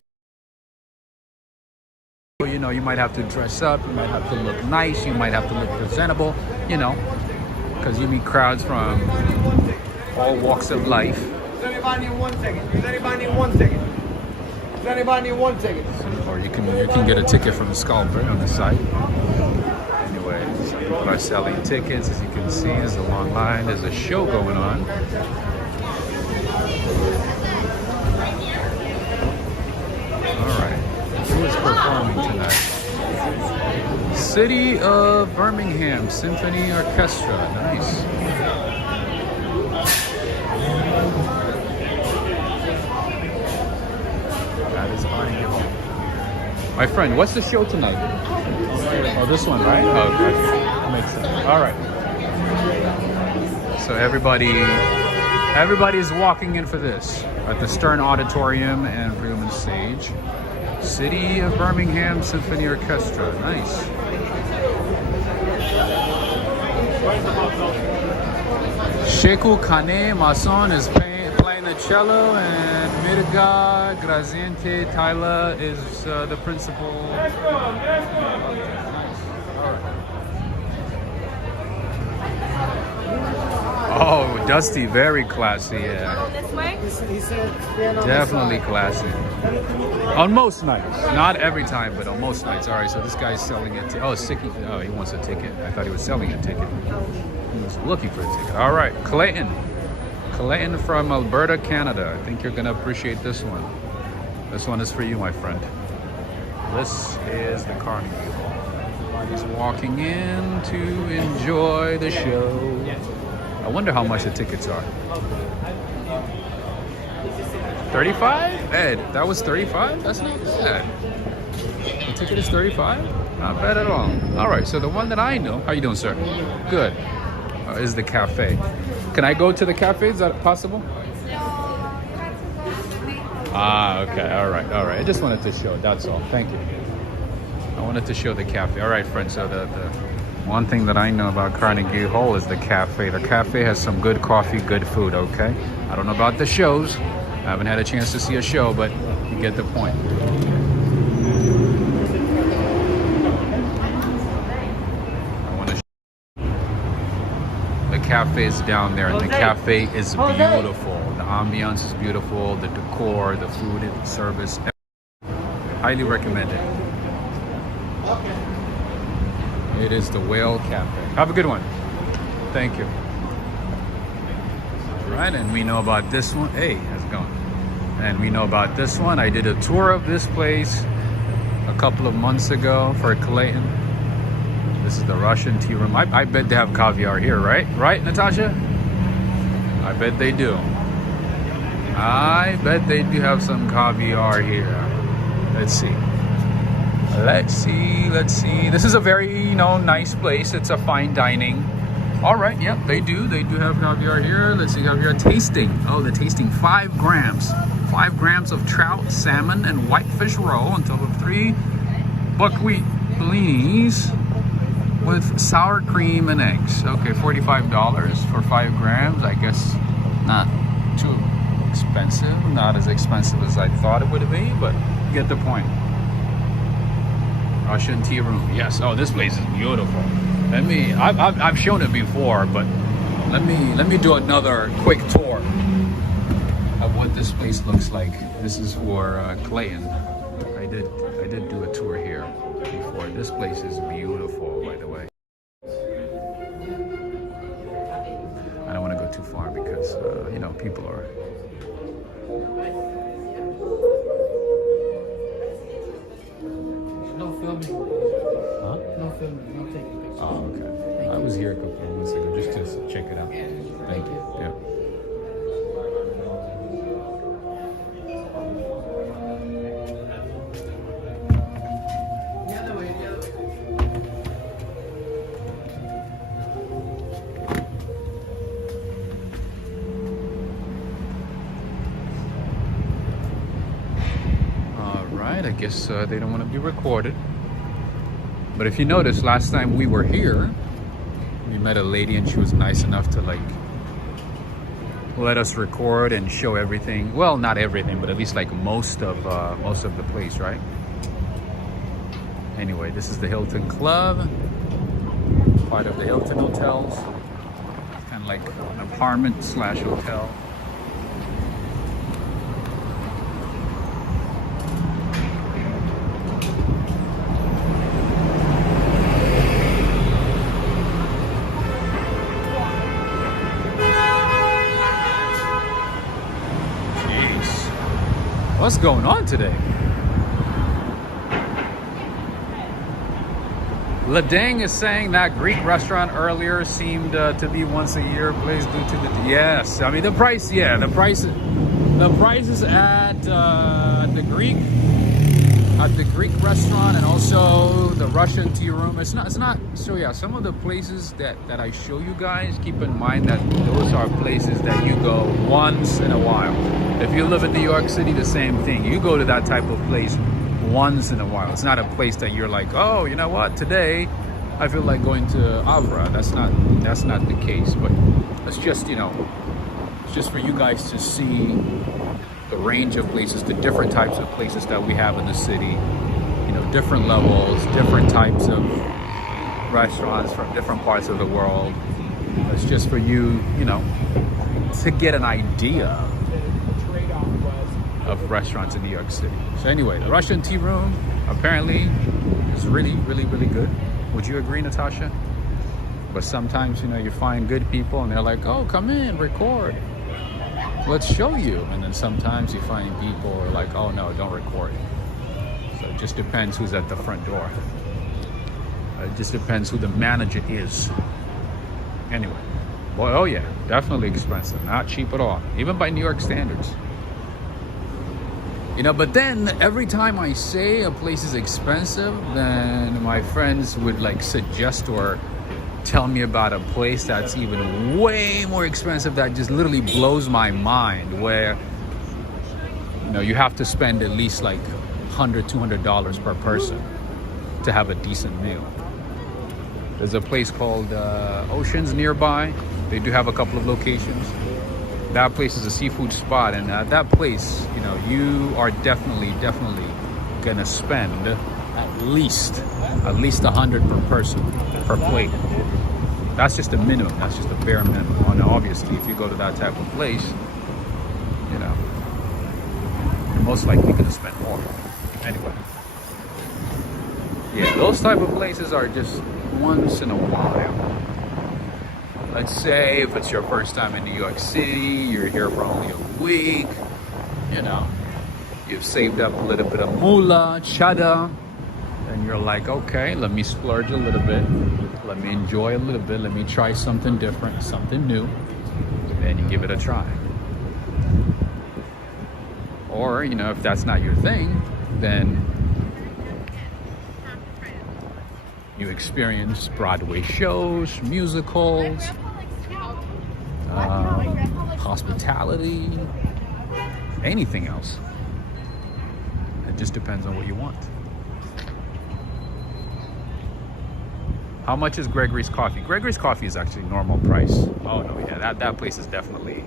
you might have to dress up, you might have to look nice, you might have to look presentable, because you meet crowds from all walks of life. Does anybody need 1 second? Does anybody need 1 second? Does anybody need 1 second? Or you can get a ticket from the Scalper on the site. Anyway, some people are selling tickets. As you can see, there's a long line. There's a show going on. All right, who is performing tonight? City of Birmingham Symphony Orchestra. Nice. That is audio. My friend, what's the show tonight? Oh, this one, right? Oh, okay. That makes sense. All right. So everybody's walking in for this at the Stern Auditorium and Freeman Stage. City of Birmingham Symphony Orchestra. Nice. Sheku Kane Mason is playing the cello, and Mirga Graziente Tyler is the principal. Oh, Dusty, very classy, yeah. This way? He said, stand on Definitely the side. classy. On most nights. Not every time, but on most nights. All right, so this guy's selling it. Oh, Sicky. Oh, he wants a ticket. I thought he was selling a ticket. He was looking for a ticket. All right, Clayton. Clayton from Alberta, Canada. I think you're going to appreciate this one. This one is for you, my friend. This is the Carnegie Hall. Just walking in to enjoy the show. I wonder how much the tickets are. 35? Ed, that was 35? That's not bad. The ticket is 35? Not bad at all. All right, so the one that I know, how you doing, sir? Good. Is the cafe. Can I go to the cafe? Is that possible? Ah, okay. All right. I just wanted to show. That's all. Thank you. I wanted to show the cafe. All right, friends. So the one thing that I know about Carnegie Hall is the cafe. The cafe has some good coffee, good food, okay? I don't know about the shows. I haven't had a chance to see a show, but you get the point. I want to the cafe is down there, and the cafe is beautiful. The ambiance is beautiful, the decor, the food and service. Highly recommended. It is the Whale Cafe. Have a good one. Thank you. All right, and we know about this one. Hey, how's it going? And we know about this one. I did a tour of this place a couple of months ago for Clayton. This is the Russian tea room. I bet they have caviar here, right? Right, Natasha? I bet they do. I bet they do have some caviar here. Let's see. Let's see. This is a very, nice place. It's a fine dining. All right, yep, they do have caviar here. Let's see, caviar tasting. Oh, the tasting, 5 grams. 5 grams of trout, salmon, and whitefish roll on top of 3 buckwheat bellinis with sour cream and eggs. Okay, $45 for 5 grams. I guess not too expensive. Not as expensive as I thought it would be, but you get the point. Russian tea room. Yes. Oh, this place is beautiful. I've shown it before, but let me do another quick tour of what this place looks like. This is for Clayton. I did do a tour here before. This place is beautiful, by the way. I don't want to go too far because people are. No filming. Huh? No filming. No taking pictures. Oh, okay. I was here a couple of months ago just to check it out. Thank you. Yeah. I guess they don't want to be recorded. But if you notice, last time we were here, we met a lady and she was nice enough to let us record and show everything. Well, not everything, but at least most of the place, right? Anyway, this is the Hilton Club, part of the Hilton Hotels. It's kind of like an apartment / hotel. What's going on today? Ladang is saying that Greek restaurant earlier seemed to be once a year place due to the yes. I mean the price, yeah, the prices at the Greek restaurant and also the Russian tea room. It's not. So yeah, some of the places that I show you guys, keep in mind that those are places that you go once in a while. If you live in New York City, the same thing. You go to that type of place once in a while. It's not a place that you're like, oh, you know what, today I feel like going to Avra. That's not the case, but it's just, you know, it's just for you guys to see the range of places, the different types of places that we have in the city. You know, different levels, different types of restaurants from different parts of the world. It's just for you, you know, to get an idea of restaurants in New York City. So anyway, the Russian tea room apparently is really, really, really good. Would you agree, Natasha? But sometimes, you know, you find good people and they're like, oh, come in, record. Let's show you. And then sometimes you find people who are like, oh no, don't record. So it just depends who's at the front door. It just depends who the manager is. Anyway, well, oh yeah, definitely expensive, not cheap at all, even by New York standards. You know, but then every time I say a place is expensive, then my friends would like suggest or tell me about a place that's even way more expensive that just literally blows my mind, where, you know, you have to spend at least like $100, $200 per person to have a decent meal. There's a place called Oceans nearby. They do have a couple of locations. That place is a seafood spot, and at that place, you know, you are definitely gonna spend at least $100 per person per plate. That's just the minimum. That's just the bare minimum. And obviously, if you go to that type of place, you know, you're most likely gonna spend more. Anyway, yeah, those type of places are just once in a while. Let's say if it's your first time in New York City, you're here for only a week, you know, you've saved up a little bit of moolah, cheddar, and you're like, okay, let me splurge a little bit, let me enjoy a little bit, let me try something different, something new, and you give it a try. Or, you know, if that's not your thing, then you experience Broadway shows, musicals, hospitality, anything else. It just depends on what you want. How much is Gregory's Coffee? Gregory's Coffee is actually normal price. Oh no, yeah, that place is definitely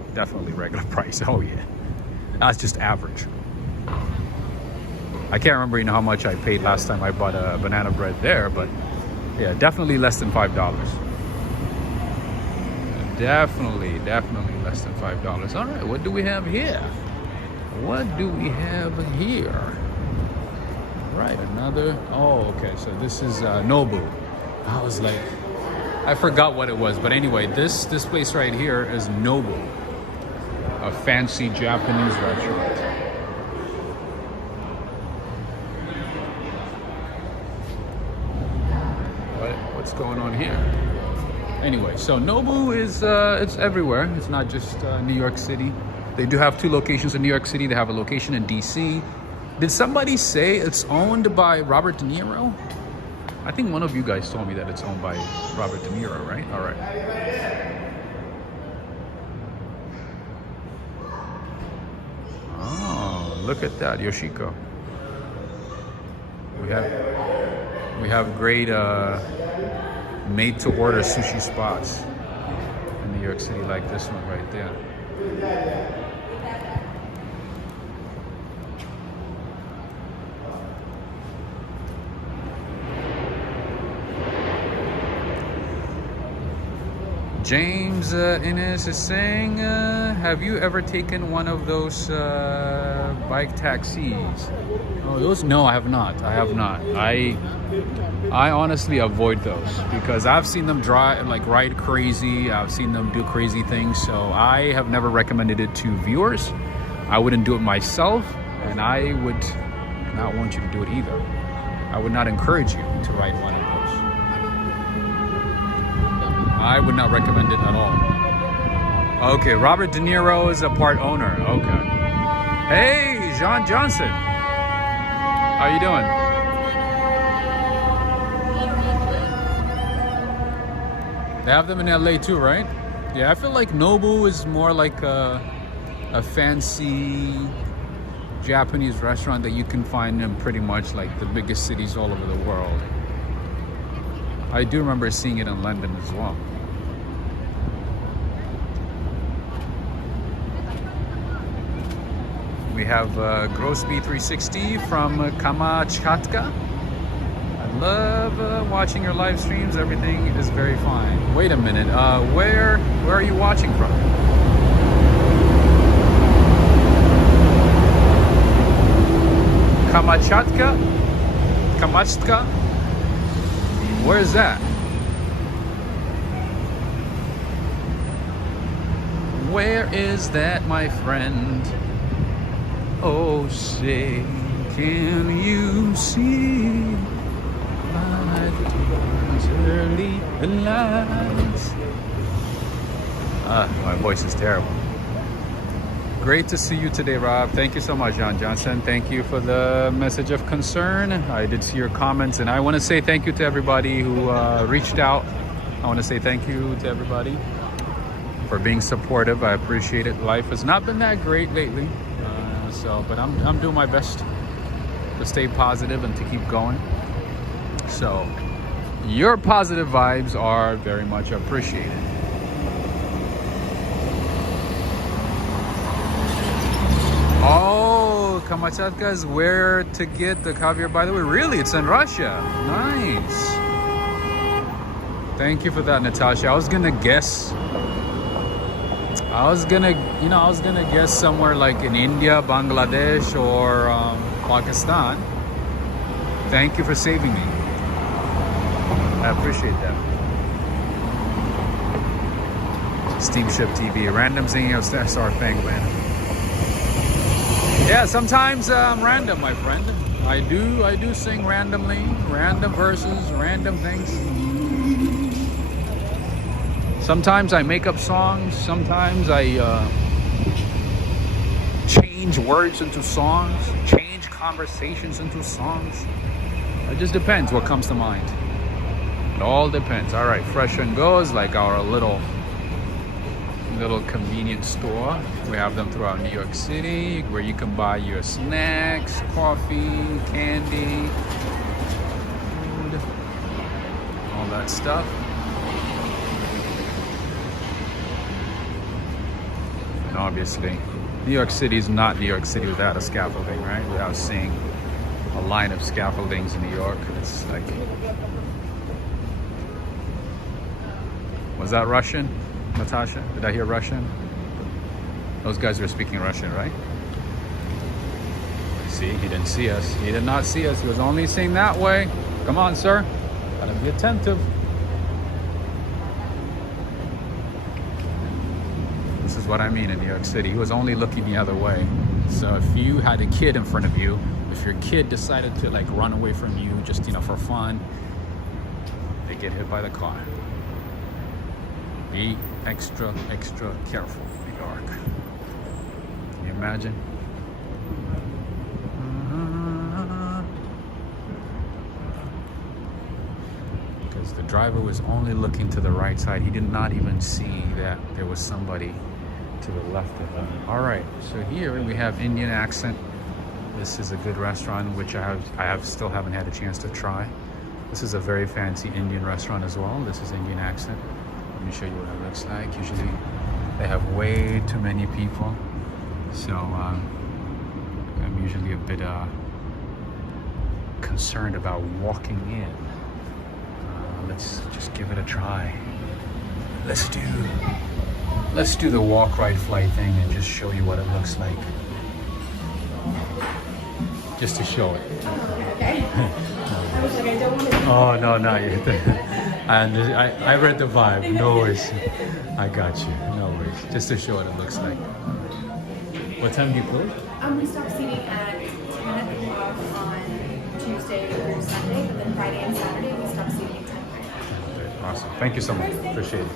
regular price. Oh yeah, that's just average. I can't remember, you know, how much I paid last time I bought a banana bread there, but yeah, definitely less than $5. Definitely less than $5. All right, what do we have here? What do we have here? Right, another. Oh, okay. So this is Nobu. I was like, I forgot what it was, but anyway, this place right here is Nobu, a fancy Japanese restaurant. What's going on here? Anyway, so Nobu is it's everywhere. It's not just New York City. They do have 2 locations in New York City. They have a location in DC. Did somebody say it's owned by Robert De Niro? I think one of you guys told me that it's owned by Robert De Niro, right? All right. Oh, look at that, Yoshiko. We have great made-to-order sushi spots in New York City, like this one right there. James Innes is saying, have you ever taken one of those bike taxis? Oh, those? No, I have not. I honestly avoid those because I've seen them ride crazy. I've seen them do crazy things. So I have never recommended it to viewers. I wouldn't do it myself, and I would not want you to do it either. I would not encourage you to ride one of those. I would not recommend it at all. Okay, Robert De Niro is a part owner. Okay. Hey, John Johnson. How you doing? They have them in LA too, right? Yeah, I feel like Nobu is more like a fancy Japanese restaurant that you can find in pretty much like the biggest cities all over the world. I do remember seeing it in London as well. We have Grosby 360 from Kamchatka. I love watching your live streams. Everything is very fine. Wait a minute. Where are you watching from? Kamchatka? Kamchatka? Where's that? Where is that, my friend? Oh, say, can you see by the dawn's early lights? My voice is terrible. Great to see you today, Rob. Thank you so much, John Johnson. Thank you for the message of concern. I did see your comments, and I want to say thank you to everybody who reached out. I want to say thank you to everybody for being supportive. I appreciate it. Life has not been that great lately. But I'm doing my best to stay positive and to keep going. So your positive vibes are very much appreciated. Oh, Kamchatka is where to get the caviar, by the way. Really? It's in Russia. Nice. Thank you for that, Natasha. I was gonna guess guess somewhere like in India, Bangladesh, or Pakistan. Thank you for saving me. I appreciate that. Steamship TV, random singing of Star Penguin. Yeah, sometimes random, my friend. I do sing randomly, random verses, random things. Sometimes I make up songs. Sometimes I change words into songs, change conversations into songs. It just depends what comes to mind. It all depends. All right, Fresh and Go is like our little convenience store. We have them throughout New York City, where you can buy your snacks, coffee, candy, food, all that stuff. And obviously, New York City is not New York City without a scaffolding, right? Without seeing a line of scaffoldings in New York. It's like... Was that Russian, Natasha? Did I hear Russian? Those guys were speaking Russian, right? See, he didn't see us. He did not see us. He was only seeing that way. Come on, sir. Gotta be attentive. This is what I mean in New York City. He was only looking the other way. So if you had a kid in front of you, if your kid decided to like run away from you just, for fun, they get hit by the car. Be extra careful, New York. Can you imagine? Because the driver was only looking to the right side. He did not even see that there was somebody to the left of him. All right, so here we have Indian Accent. This is a good restaurant, which I still haven't had a chance to try. This is a very fancy Indian restaurant as well. This is Indian Accent. Let me show you what it looks like. Usually they have way too many people. So I'm usually a bit concerned about walking in. Let's just give it a try. Let's do the walk, ride, flight thing and just show you what it looks like. Just to show it. Okay. I was like, I don't want to. Oh, no, not yet. I read the vibe. No worries. I got you. No worries. Just to show what it looks like. What time do you close? We stop seating at 10 o'clock on Tuesday through Sunday, but then Friday and Saturday we stop seating at 10. Okay, awesome. Thank you so much. Appreciate it.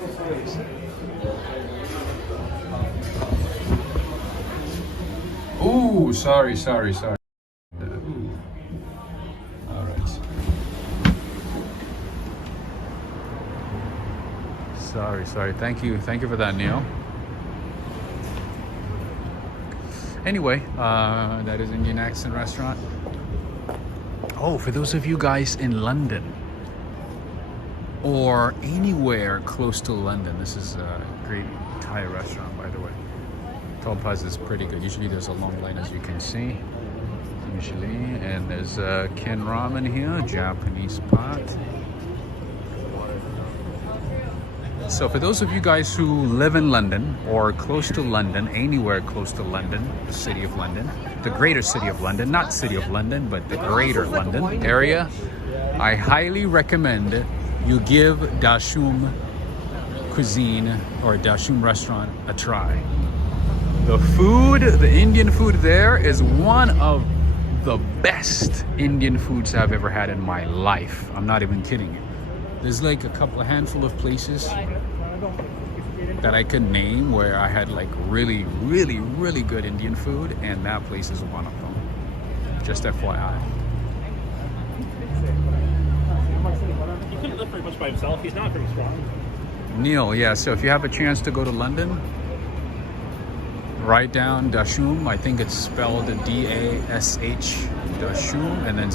Ooh, sorry. Ooh. All right. Sorry. Thank you for that, Neil. Anyway, that is Indian Accent Restaurant. Oh, for those of you guys in London, or anywhere close to London. This is a great Thai restaurant, by the way. Topaz is pretty good. Usually there's a long line, as you can see. Usually, and there's Ken Ramen here, Japanese pot. So for those of you guys who live in London or close to London, anywhere close to London, the city of London, the greater city of London, not city of London, but the greater London area, I highly recommend you give Dashum cuisine or Dashum restaurant a try. The food, the Indian food there is one of the best Indian foods I've ever had in my life. I'm not even kidding you. There's like a handful of places that I could name where I had like really good Indian food, and that place is one of them. Just FYI. He couldn't lift very much by himself. He's not very strong. Neil, yeah, so if you have a chance to go to London, write down Dashum. I think it's spelled D-A-S-H, Dashum, and then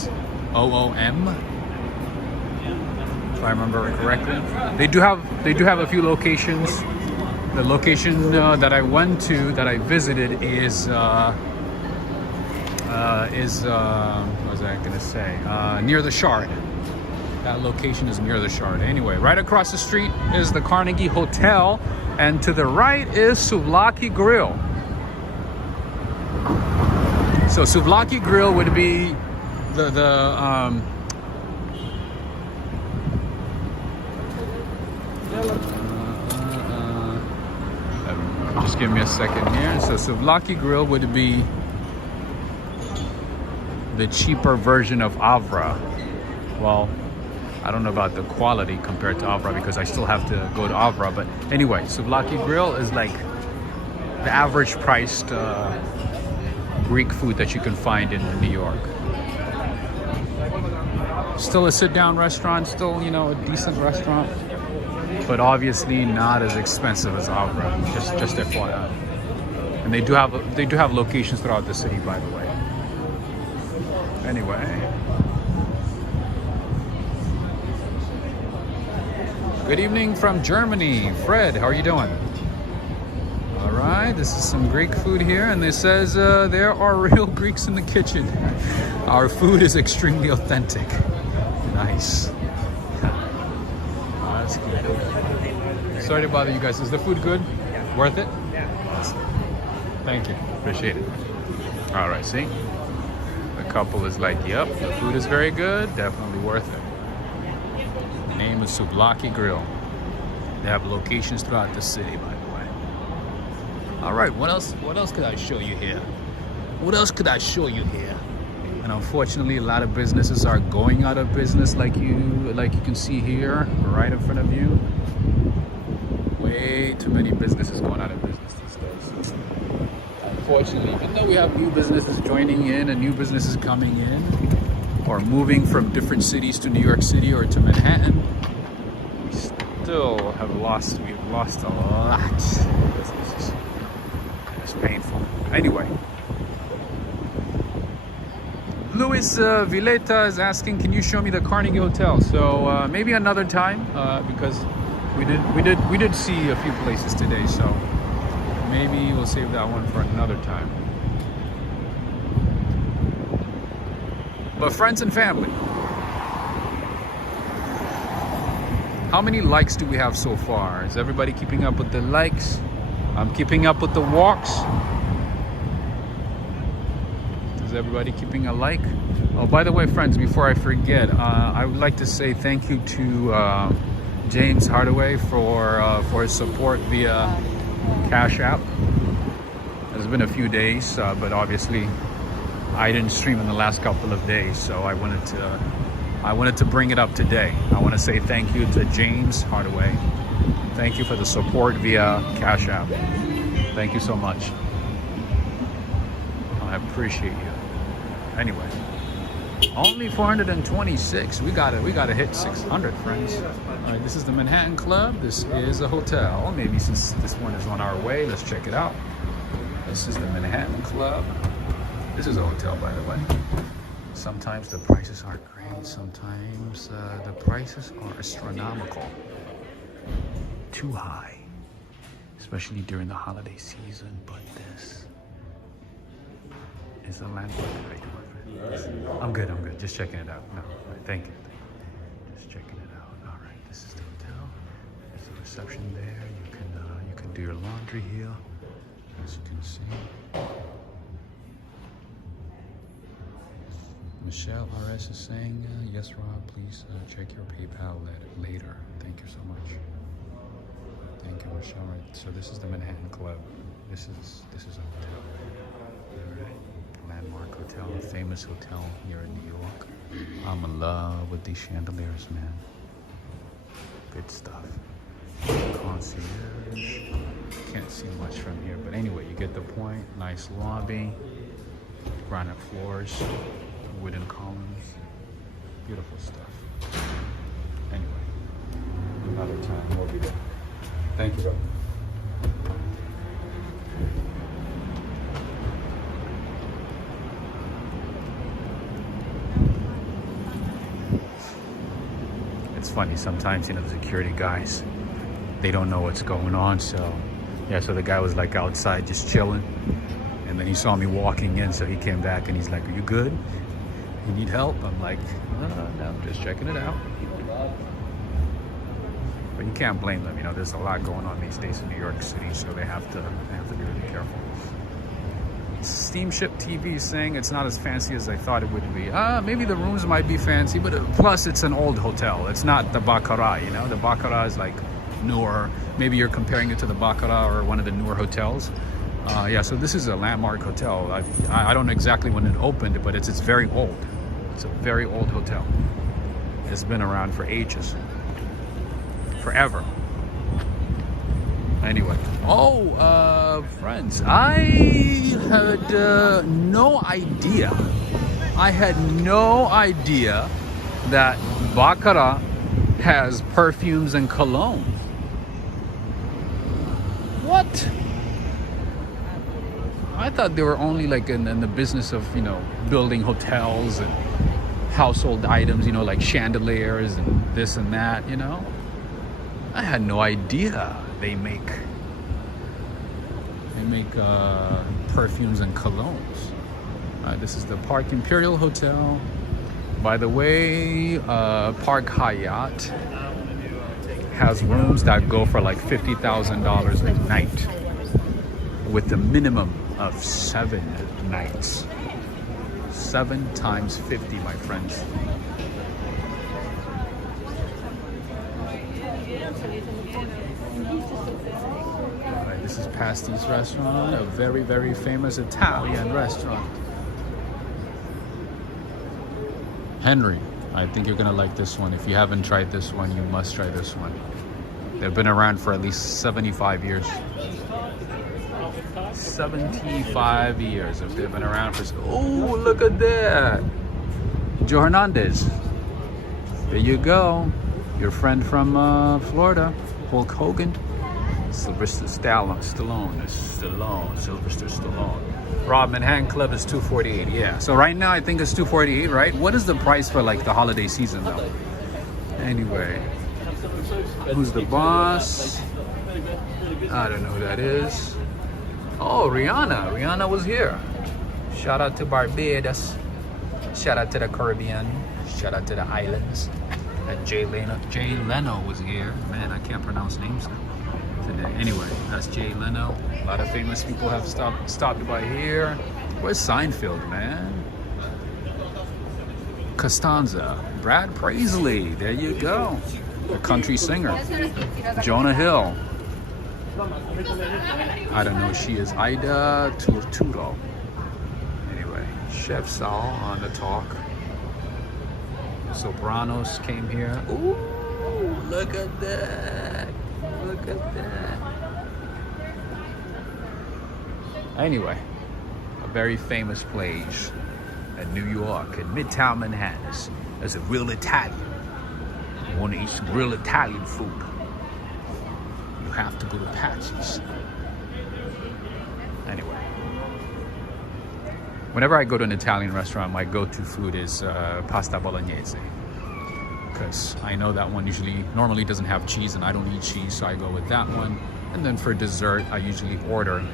O-O-M. If I remember correctly. They do have a few locations. The location that I went to, that I visited, is what was I gonna say? Near the Shard. That location is near the Shard. Anyway, right across the street is the Carnegie Hotel, and to the right is Souvlaki Grill. So Souvlaki Grill would be just give me a second here. So Souvlaki Grill would be the cheaper version of Avra. Well, I don't know about the quality compared to Avra because I still have to go to Avra. But anyway, Souvlaki Grill is like the average priced Greek food that you can find in New York. Still a sit-down restaurant, still, you know, a decent restaurant, but obviously not as expensive as Avra. Just FYI. And they do have locations throughout the city, by the way. Anyway. Good evening from Germany. Fred, how are you doing? All right, this is some Greek food here, and it says there are real Greeks in the kitchen. Our food is extremely authentic. Nice. That's good. Sorry to bother you guys. Is the food good? Yeah. Worth it? Yeah. Awesome. Thank you. Appreciate it. All right, see? The couple is like, yep, the food is very good. Definitely worth it. The name is Souvlaki Grill. They have locations throughout the city, by the way. All right, what else could I show you here? What else could I show you here? And unfortunately, a lot of businesses are going out of business, like you can see here, right in front of you. Way too many businesses going out of business these days. Unfortunately, even though we have new businesses joining in and new businesses coming in, or moving from different cities to New York City or to Manhattan, we still have lost. We've lost a lot of businesses. It's painful. Anyway. Luis Vileta is asking, can you show me the Carnegie Hotel? So maybe another time, because we did see a few places today, so maybe we'll save that one for another time. But friends and family, how many likes do we have so far? Is everybody keeping up with the likes? I'm keeping up with the walks. Is everybody keeping a like? Oh, by the way, friends, before I forget, I would like to say thank you to James Hardaway for his support via Cash App. It's been a few days, but obviously I didn't stream in the last couple of days, so I wanted to bring it up today. I want to say thank you to James Hardaway. Thank you for the support via Cash App. Thank you so much. I appreciate you. Anyway, only 426. We gotta hit 600, friends. All right, this is the Manhattan Club. This is a hotel. Maybe since this one is on our way, let's check it out. This is the Manhattan Club. This is a hotel, by the way. Sometimes the prices aren't great. And sometimes the prices are astronomical. Too high. Especially during the holiday season, but this is a landmark right now, my friend. I'm good. Just checking it out. No, thank you. Just checking it out. All right, this is the hotel. There's a reception there. You can do your laundry here, as you can see. Michelle RS is saying, yes, Rob, please check your PayPal later. Thank you so much. Thank you, Michelle. Right. So this is the Manhattan Club. This is a hotel. All right. Landmark Hotel, a famous hotel here in New York. I'm in love with these chandeliers, man. Good stuff. Concierge. Can't see much from here, but anyway, you get the point. Nice lobby, granite floors, wooden columns, beautiful stuff. Anyway, another time we'll be there. Thank you, bro. It's funny sometimes, the security guys, they don't know what's going on. So yeah, so the guy was like outside just chilling, and then he saw me walking in, so he came back and he's like, "Are you good? You need help?" I'm like, "No, I'm just checking it out." But you can't blame them. There's a lot going on these days in New York City, so they have to be really careful. Steamship TV is saying it's not as fancy as I thought it would be. Maybe the rooms might be fancy, but plus it's an old hotel. It's not the Baccarat, The Baccarat is like newer. Maybe you're comparing it to the Baccarat or one of the newer hotels. Yeah, so this is a landmark hotel. I don't know exactly when it opened, but it's very old. It's a very old hotel. It's been around for ages. Forever. Anyway. Friends, I had no idea. I had no idea that Baccarat has perfumes and cologne. What? I thought they were only like in the business of, building hotels and household items, like chandeliers and this and that, I had no idea they make perfumes and colognes. This is the Park Imperial Hotel. By the way, Park Hyatt has rooms that go for like $50,000 a night, with a minimum of 7 nights. 7 times 50, my friends. Alright, this is Pasti's restaurant, a very, very famous Italian restaurant. Henry, I think you're gonna like this one. If you haven't tried this one, you must try this one. They've been around for at least 75 years. 75 years if they've been around for. Oh, look at that. Joe Hernandez. There you go. Your friend from Florida, Hulk Hogan. Sylvester Stallone. Sylvester Stallone. Rob, Manhattan Club is $248. Yeah. So right now I think it's $248, right? What is the price for like the holiday season though? Anyway. Who's the boss? I don't know who that is. Oh, Rihanna. Rihanna was here. Shout out to Barbados. Shout out to the Caribbean. Shout out to the islands. And Jay Leno was here. Man, I can't pronounce names today. Anyway, that's Jay Leno. A lot of famous people have stopped by here. Where's Seinfeld, man? Costanza. Brad Paisley. There you go. The country singer. Jonah Hill. I don't know who she is. Ida Turturro. Anyway, Chef Sal on the talk. Sopranos came here. Ooh, look at that. Look at that. Anyway, a very famous place in New York, in Midtown Manhattan. As a real Italian. You want to eat some real Italian food, you have to go to Patsy's. Anyway, Whenever I go to an Italian restaurant, my go-to food is pasta bolognese, because I know that one normally doesn't have cheese, and I don't eat cheese, so I go with that one. And then for dessert, I usually order.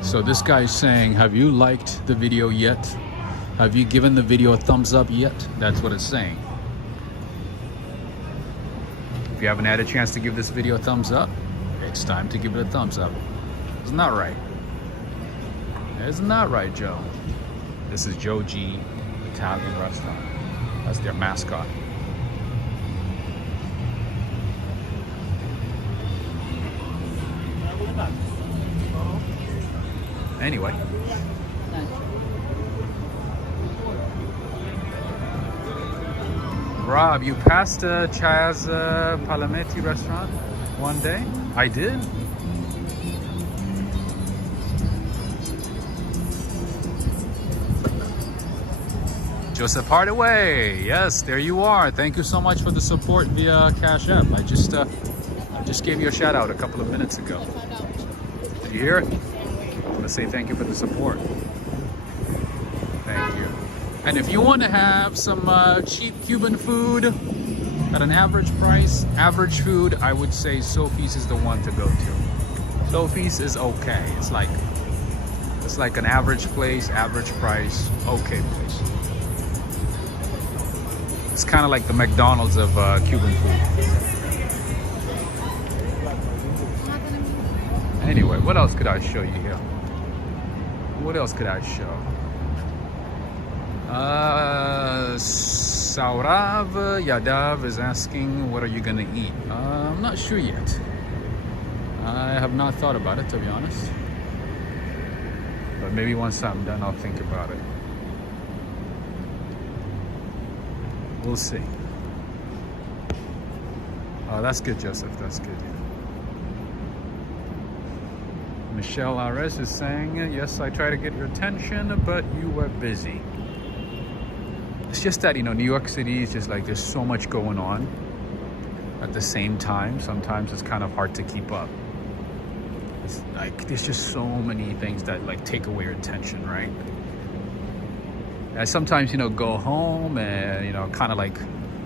So this guy's saying, have you liked the video yet? Have you given the video a thumbs up yet? That's what it's saying. If you haven't had a chance to give this video a thumbs up, it's time to give it a thumbs up. Isn't that right? Isn't that right, Joe? This is Joe G Italian restaurant. That's their mascot. Anyway. Rob, you passed Chaz Palametti restaurant one day? I did? Joseph Hardaway, yes, there you are. Thank you so much for the support via Cash App. I just gave you a shout out a couple of minutes ago. Did you hear it? I want to say thank you for the support. Thank you. And if you want to have some cheap Cuban food at an average price, average food, I would say Sophie's is the one to go to. Sophie's is okay. It's like an average place, average price, okay place. It's kind of like the McDonald's of Cuban food. Anyway, what else could I show you here? What else could I show? Saurav Yadav is asking, what are you gonna eat? I'm not sure yet. I have not thought about it, to be honest. But maybe once I'm done, I'll think about it. We'll see. Oh, that's good, Joseph. That's good. Michelle Ares is saying, yes, I try to get your attention, but you were busy. It's just that, you know, New York City is just like, there's so much going on at the same time. Sometimes it's kind of hard to keep up. It's like, there's just so many things that like take away your attention, right? I sometimes, you know, go home and, you know, kind of like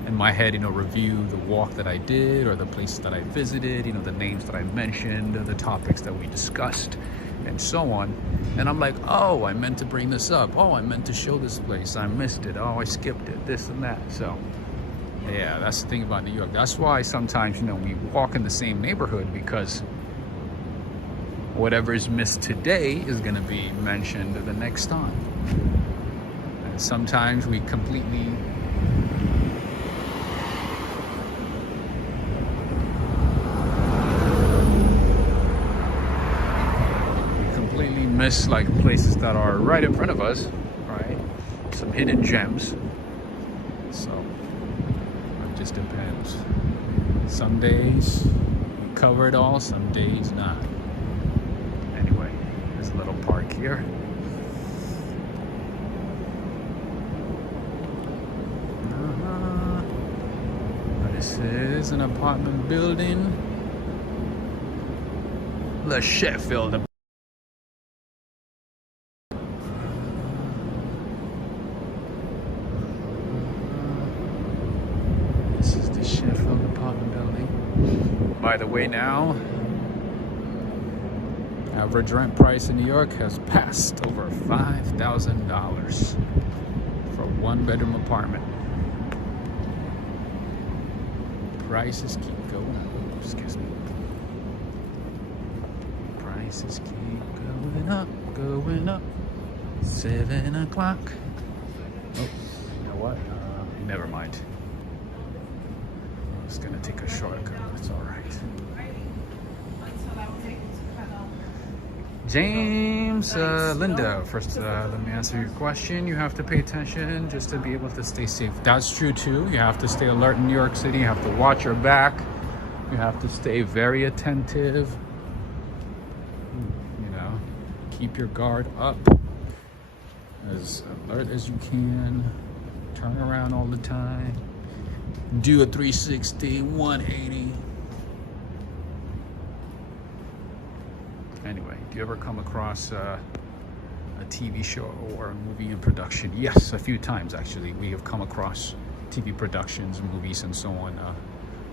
in my head, you know, review the walk that I did or the places that I visited, you know, the names that I mentioned, the topics that we discussed, and so on. And I'm like, oh, I meant to bring this up. Oh, I meant to show this place. I missed it. Oh, I skipped it. This and that. So, yeah, that's the thing about New York. That's why sometimes, you know, we walk in the same neighborhood, because whatever is missed today is going to be mentioned the next time. And sometimes we completely miss like places that are right in front of us, right? Some hidden gems. So it just depends. Some days we cover it all, some days not. Anyway, there's a little park here. This is an apartment building. The Sheffield. By the way, now, average rent price in New York has passed over $5,000 for a one-bedroom apartment. Prices keep going up. Excuse me. Prices keep going up, going up. 7 o'clock. Oh, you know what? Never mind. I'm just gonna take a shortcut. It's all right. James, Linda, first let me answer your question. You have to pay attention just to be able to stay safe. That's true too. You have to stay alert in New York City. You have to watch your back. You have to stay very attentive. You know, keep your guard up, as alert as you can. Turn around all the time. Do a 360, 180. Anyway, do you ever come across a TV show or a movie in production? Yes, a few times actually. We have come across TV productions, movies, and so on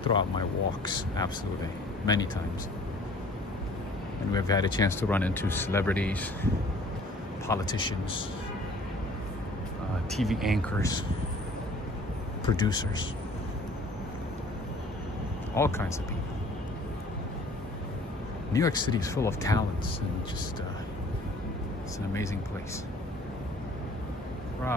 throughout my walks. Absolutely, many times. And we've had a chance to run into celebrities, politicians, TV anchors, producers, all kinds of people. New York City is full of talents, and just it's an amazing place.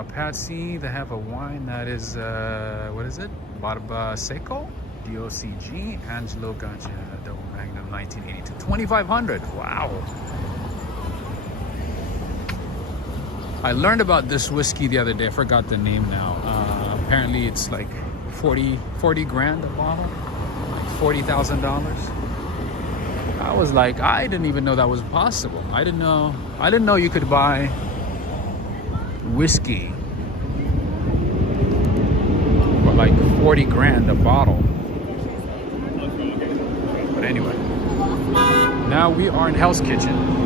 Patsy, they have a wine that is what is it? Barba Seco, DOCG, Angelo Ganja Double Magnum, 1982, 2,500. Wow. I learned about this whiskey the other day. I forgot the name now. Apparently it's like 40 grand a bottle, like $40,000. I was like, I didn't even know that was possible. I didn't know you could buy whiskey for like 40 grand a bottle. But anyway, now we are in Hell's Kitchen.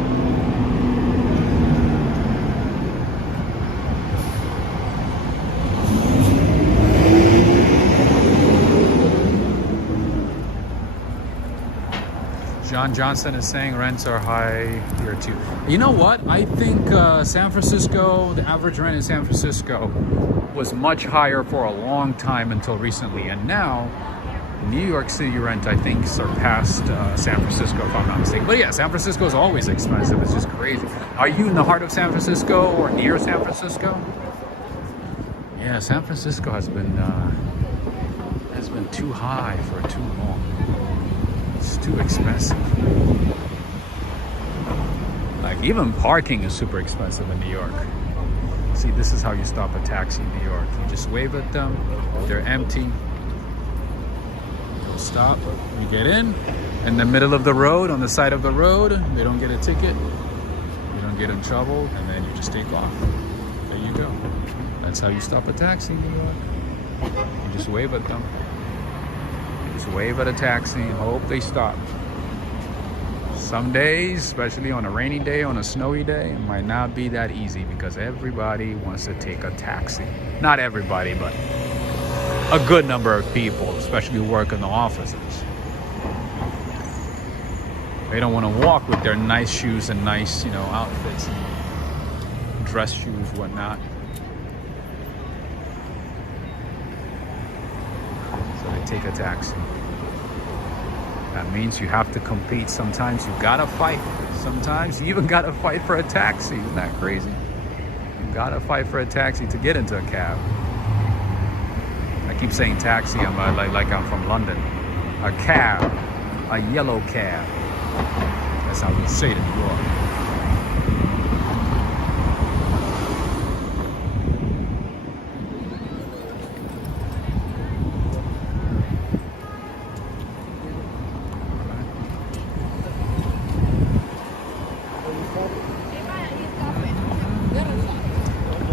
John Johnson is saying rents are high here too. You know what? I think San Francisco, the average rent in San Francisco was much higher for a long time until recently. And now, New York City rent, I think, surpassed San Francisco, if I'm not mistaken. But yeah, San Francisco is always expensive. It's just crazy. Are you in the heart of San Francisco or near San Francisco? Yeah, San Francisco has been too high for too long. It's too expensive. Like, even parking is super expensive in New York. See, this is how you stop a taxi in New York. You just wave at them. They're empty. You stop. You get in the middle of the road, on the side of the road. They don't get a ticket. You don't get in trouble, and then you just take off. There you go. That's how you stop a taxi in New York. You just wave at them. Just wave at a taxi and hope they stop. Some days, especially on a rainy day, on a snowy day, it might not be that easy because everybody wants to take a taxi. Not everybody, but a good number of people, especially who work in the offices. They don't want to walk with their nice shoes and nice, outfits, and dress shoes, whatnot. So they take a taxi. That means you have to compete. Sometimes you gotta fight. Sometimes you even gotta fight for a taxi. Isn't that crazy? You gotta fight for a taxi to get into a cab. I keep saying taxi. I'm like I'm from London. A cab, a yellow cab. That's how we say it in New York.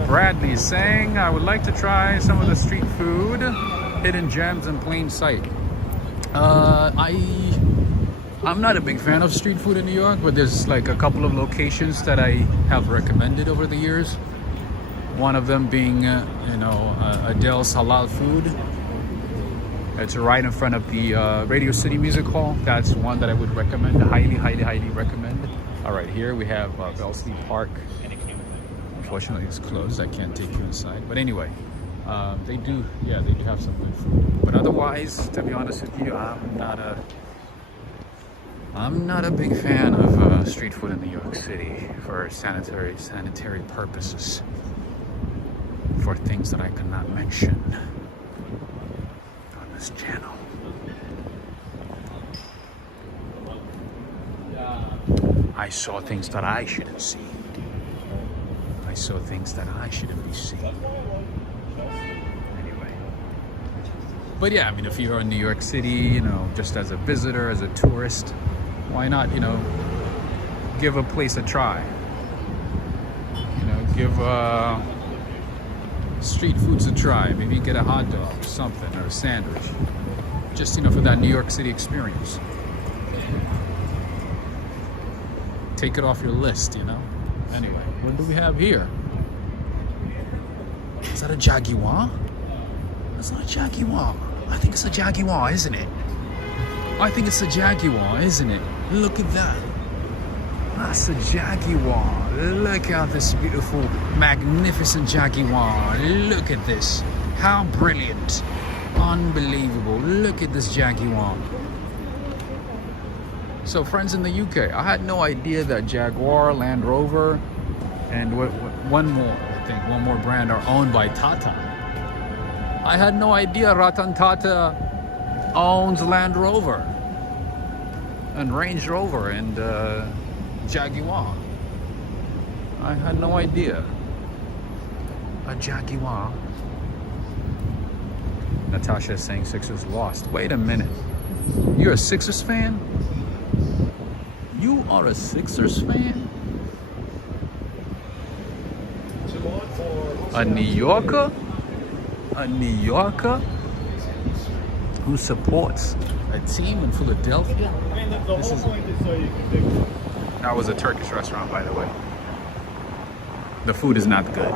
Bradley is saying, I would like to try some of the street food, hidden gems in plain sight. I'm not a big fan of street food in New York, but there's like a couple of locations that I have recommended over the years. One of them being, Adele's Halal Food. It's right in front of the Radio City Music Hall. That's one that I would recommend, highly, highly, highly recommend. All right, here we have Bellsley Park. Unfortunately, it's closed. I can't take you inside. But anyway, they do have some good food. But otherwise, to be honest with you, I'm not a big fan of street food in New York City for sanitary purposes, for things that I cannot mention on this channel. I saw things that I shouldn't see. I saw things that I shouldn't be seeing. Anyway. But yeah, I mean, if you're in New York City, just as a visitor, as a tourist, why not, give a place a try? Give street foods a try. Maybe get a hot dog or something, or a sandwich. Just, for that New York City experience. take it off your list, you know? Anyway, what do we have here? Is that a Jaguar? That's not a Jaguar. I think it's a Jaguar, isn't it? I think it's a Jaguar, isn't it? Look at that. That's a Jaguar. Look at this beautiful, magnificent Jaguar. Look at this. How brilliant. Unbelievable. Look at this Jaguar. So friends in the UK, I had no idea that Jaguar, Land Rover, and one more brand are owned by Tata. I had no idea Ratan Tata owns Land Rover and Range Rover and Jaguar. I had no idea. A Jaguar. Natasha is saying Sixers lost. Wait a minute. You're a Sixers fan? You are a Sixers fan? A New Yorker? A New Yorker who supports a team in Philadelphia? That was a Turkish restaurant, by the way. The food is not good.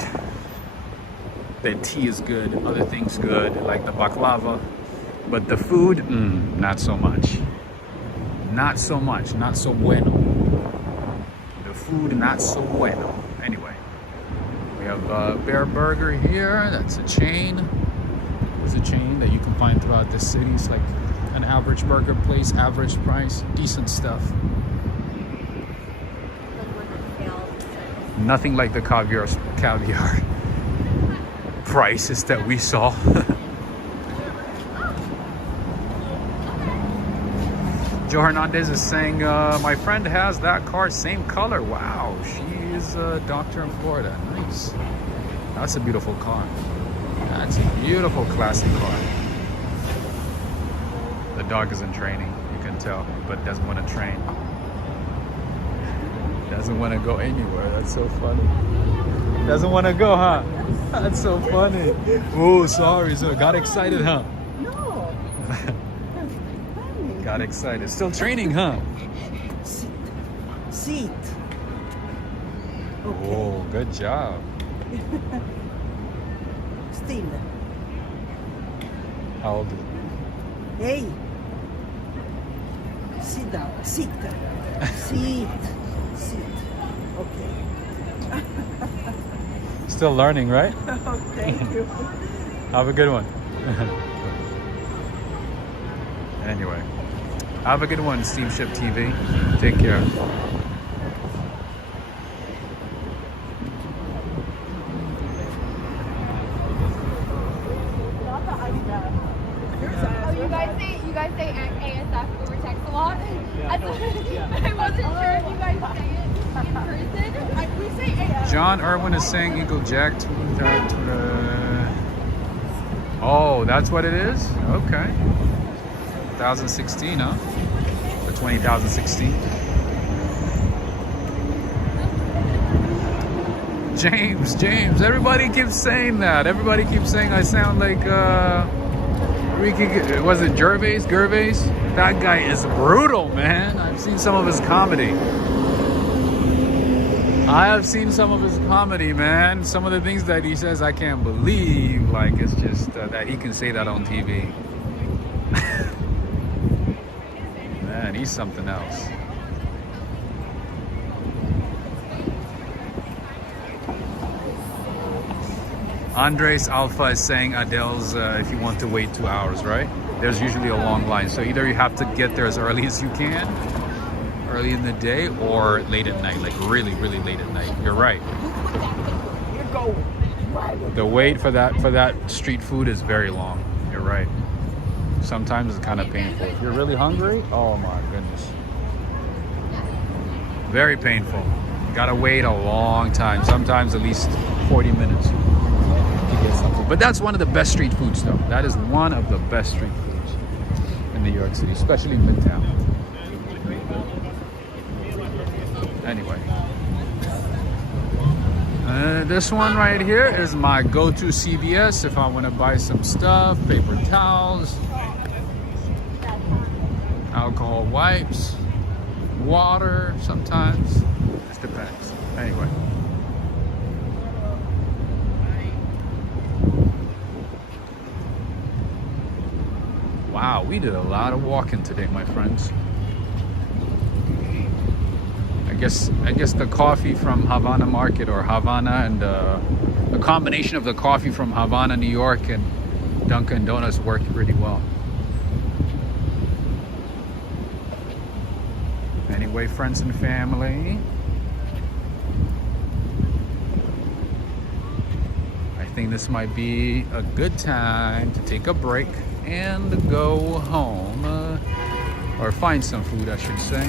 The tea is good, other things good, like the baklava. But the food, not so much. Not so much, not so bueno. The food, not so bueno. Anyway, we have Bear Burger here. That's a chain. It's a chain that you can find throughout the city. It's like an average burger place, average price, decent stuff. Nothing like the caviar prices that we saw. Joe Hernandez is saying, my friend has that car, same color. Wow, she is a doctor in Florida. Nice. That's a beautiful car. That's a beautiful classic car. The dog is in training, you can tell, but doesn't want to train. Doesn't want to go anywhere. That's so funny. Doesn't want to go, huh? That's so funny. Oh, sorry. So got excited, huh? No. Got excited. Still training, huh? Sit. Okay. Oh, good job. Still. How old is Hey. Sit down. Sit. Sit. Sit. Okay. Still learning, right? Oh, thank you. Have a good one. Anyway, have a good one, Steamship TV. Take care. You guys say ASF over text a lot. I wasn't sure if you guys say it in person. We say ASF. John Irwin is saying Eagle Jack. Oh, that's what it is? Okay. 2016, huh? The 2016. James, everybody keeps saying that. Everybody keeps saying I sound like Ricky, was it Gervais? That guy is brutal, man. I've seen some of his comedy. Man. Some of the things that he says I can't believe. Like, it's just that he can say that on TV. Man, he's something else. Andres Alpha is saying Adele's, if you want to wait 2 hours, right? There's usually a long line. So either you have to get there as early as you can, early in the day, or late at night, like really, really late at night. You're right. The wait for that street food is very long. You're right. Sometimes it's kind of painful. If you're really hungry, oh my goodness. Very painful. You gotta wait a long time, sometimes at least 40 minutes. But that's one of the best street foods, though. That is one of the best street foods in New York City, especially Midtown. Anyway. This one right here is my go-to CVS if I want to buy some stuff, paper towels, alcohol wipes, water sometimes. depends. Anyway. Wow, we did a lot of walking today, my friends. I guess the coffee from Havana Market or Havana and the combination of the coffee from Havana, New York and Dunkin' Donuts worked pretty well. Anyway, friends and family, I think this might be a good time to take a break and go home, or find some food, I should say.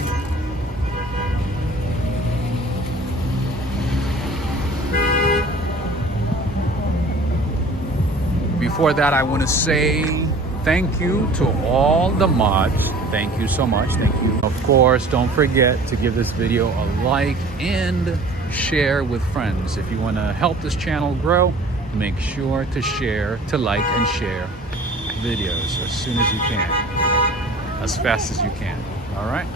Before that, I want to say thank you to all the mods. Thank you so much. Thank you. Of course, don't forget to give this video a like and share with friends. If you want to help this channel grow, make sure to share, to like and share videos as soon as you can, as fast as you can. All right.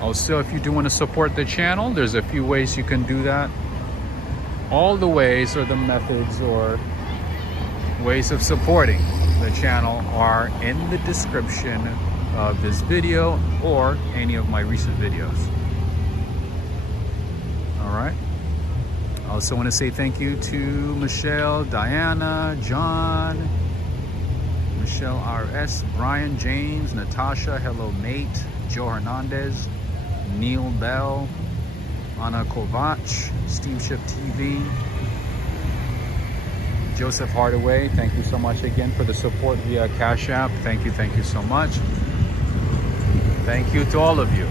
Also, if you do want to support the channel, there's a few ways you can do that. All the ways or the methods or ways of supporting the channel are in the description of this video or any of my recent videos. All right. I also want to say thank you to Michelle, Diana, John, Michelle RS, Brian, James, Natasha, Hello Nate, Joe Hernandez, Neil Bell, Anna Kovac, Steamship TV, Joseph Hardaway, thank you so much again for the support via Cash App. Thank you so much. Thank you to all of you.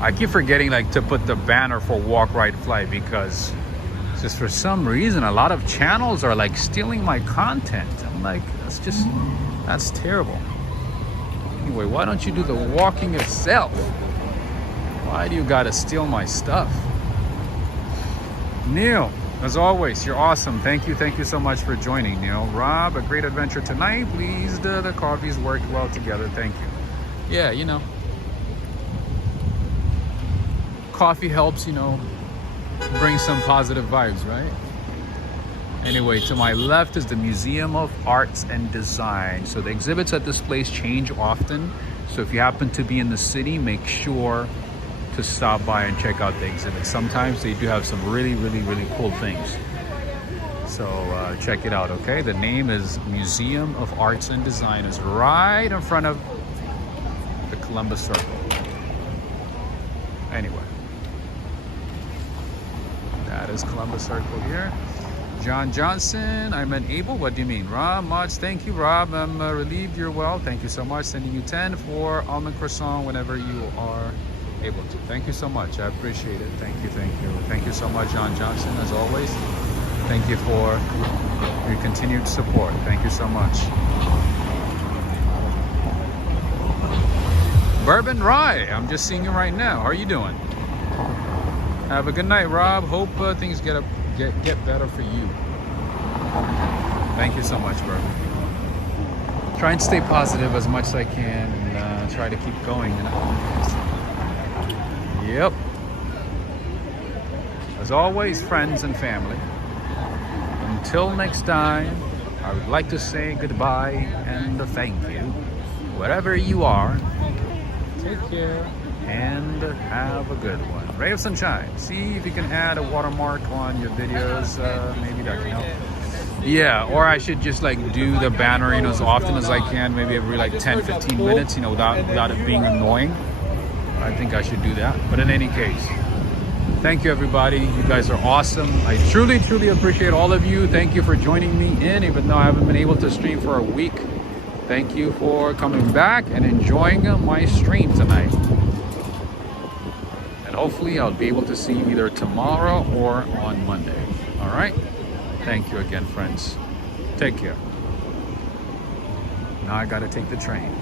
I keep forgetting to put the banner for Walk, Ride, Fly because just for some reason a lot of channels are stealing my content. I'm like, that's terrible. Anyway, why don't you do the walking yourself? Why do you gotta steal my stuff? Neil, as always, you're awesome. Thank you so much for joining, Neil. Rob, a great adventure tonight. Pleased the coffees worked well together. Thank you. Yeah, you know, coffee helps, bring some positive vibes, right? Anyway, to my left is the Museum of Arts and Design. So the exhibits at this place change often. So if you happen to be in the city, make sure to stop by and check out the exhibit. Sometimes they do have some really cool things. So check it out, okay? The name is Museum of Arts and Design. It's right in front of the Columbus Circle. Anyway, that is Columbus Circle here. John Johnson, I'm unable. What do you mean? Rob, mods, thank you, Rob. I'm relieved you're well. Thank you so much. Sending you 10 for almond croissant whenever you are able to. Thank you so much. I appreciate it. Thank you. Thank you so much, John Johnson, as always. Thank you for your continued support. Thank you so much. Bourbon Rye, I'm just seeing you right now. How are you doing? Have a good night, Rob. Hope things get better for you. Thank you so much, Bourbon. Try and stay positive as much as I can and try to keep going, Yep. As always, friends and family, until next time, I would like to say goodbye and thank you. Wherever you are, take care and have a good one. Ray of Sunshine. See if you can add a watermark on your videos. Maybe that can help. Yeah, or I should just do the banner, as often as I can, maybe every 10-15 minutes, without it being annoying. I think I should do that. But in any case, thank you, everybody. You guys are awesome. I truly appreciate all of you. Thank you for joining me in, even though I haven't been able to stream for a week. Thank you for coming back and enjoying my stream tonight. And hopefully I'll be able to see you either tomorrow or on Monday. All right? Thank you again, friends. Take care. Now I gotta take the train.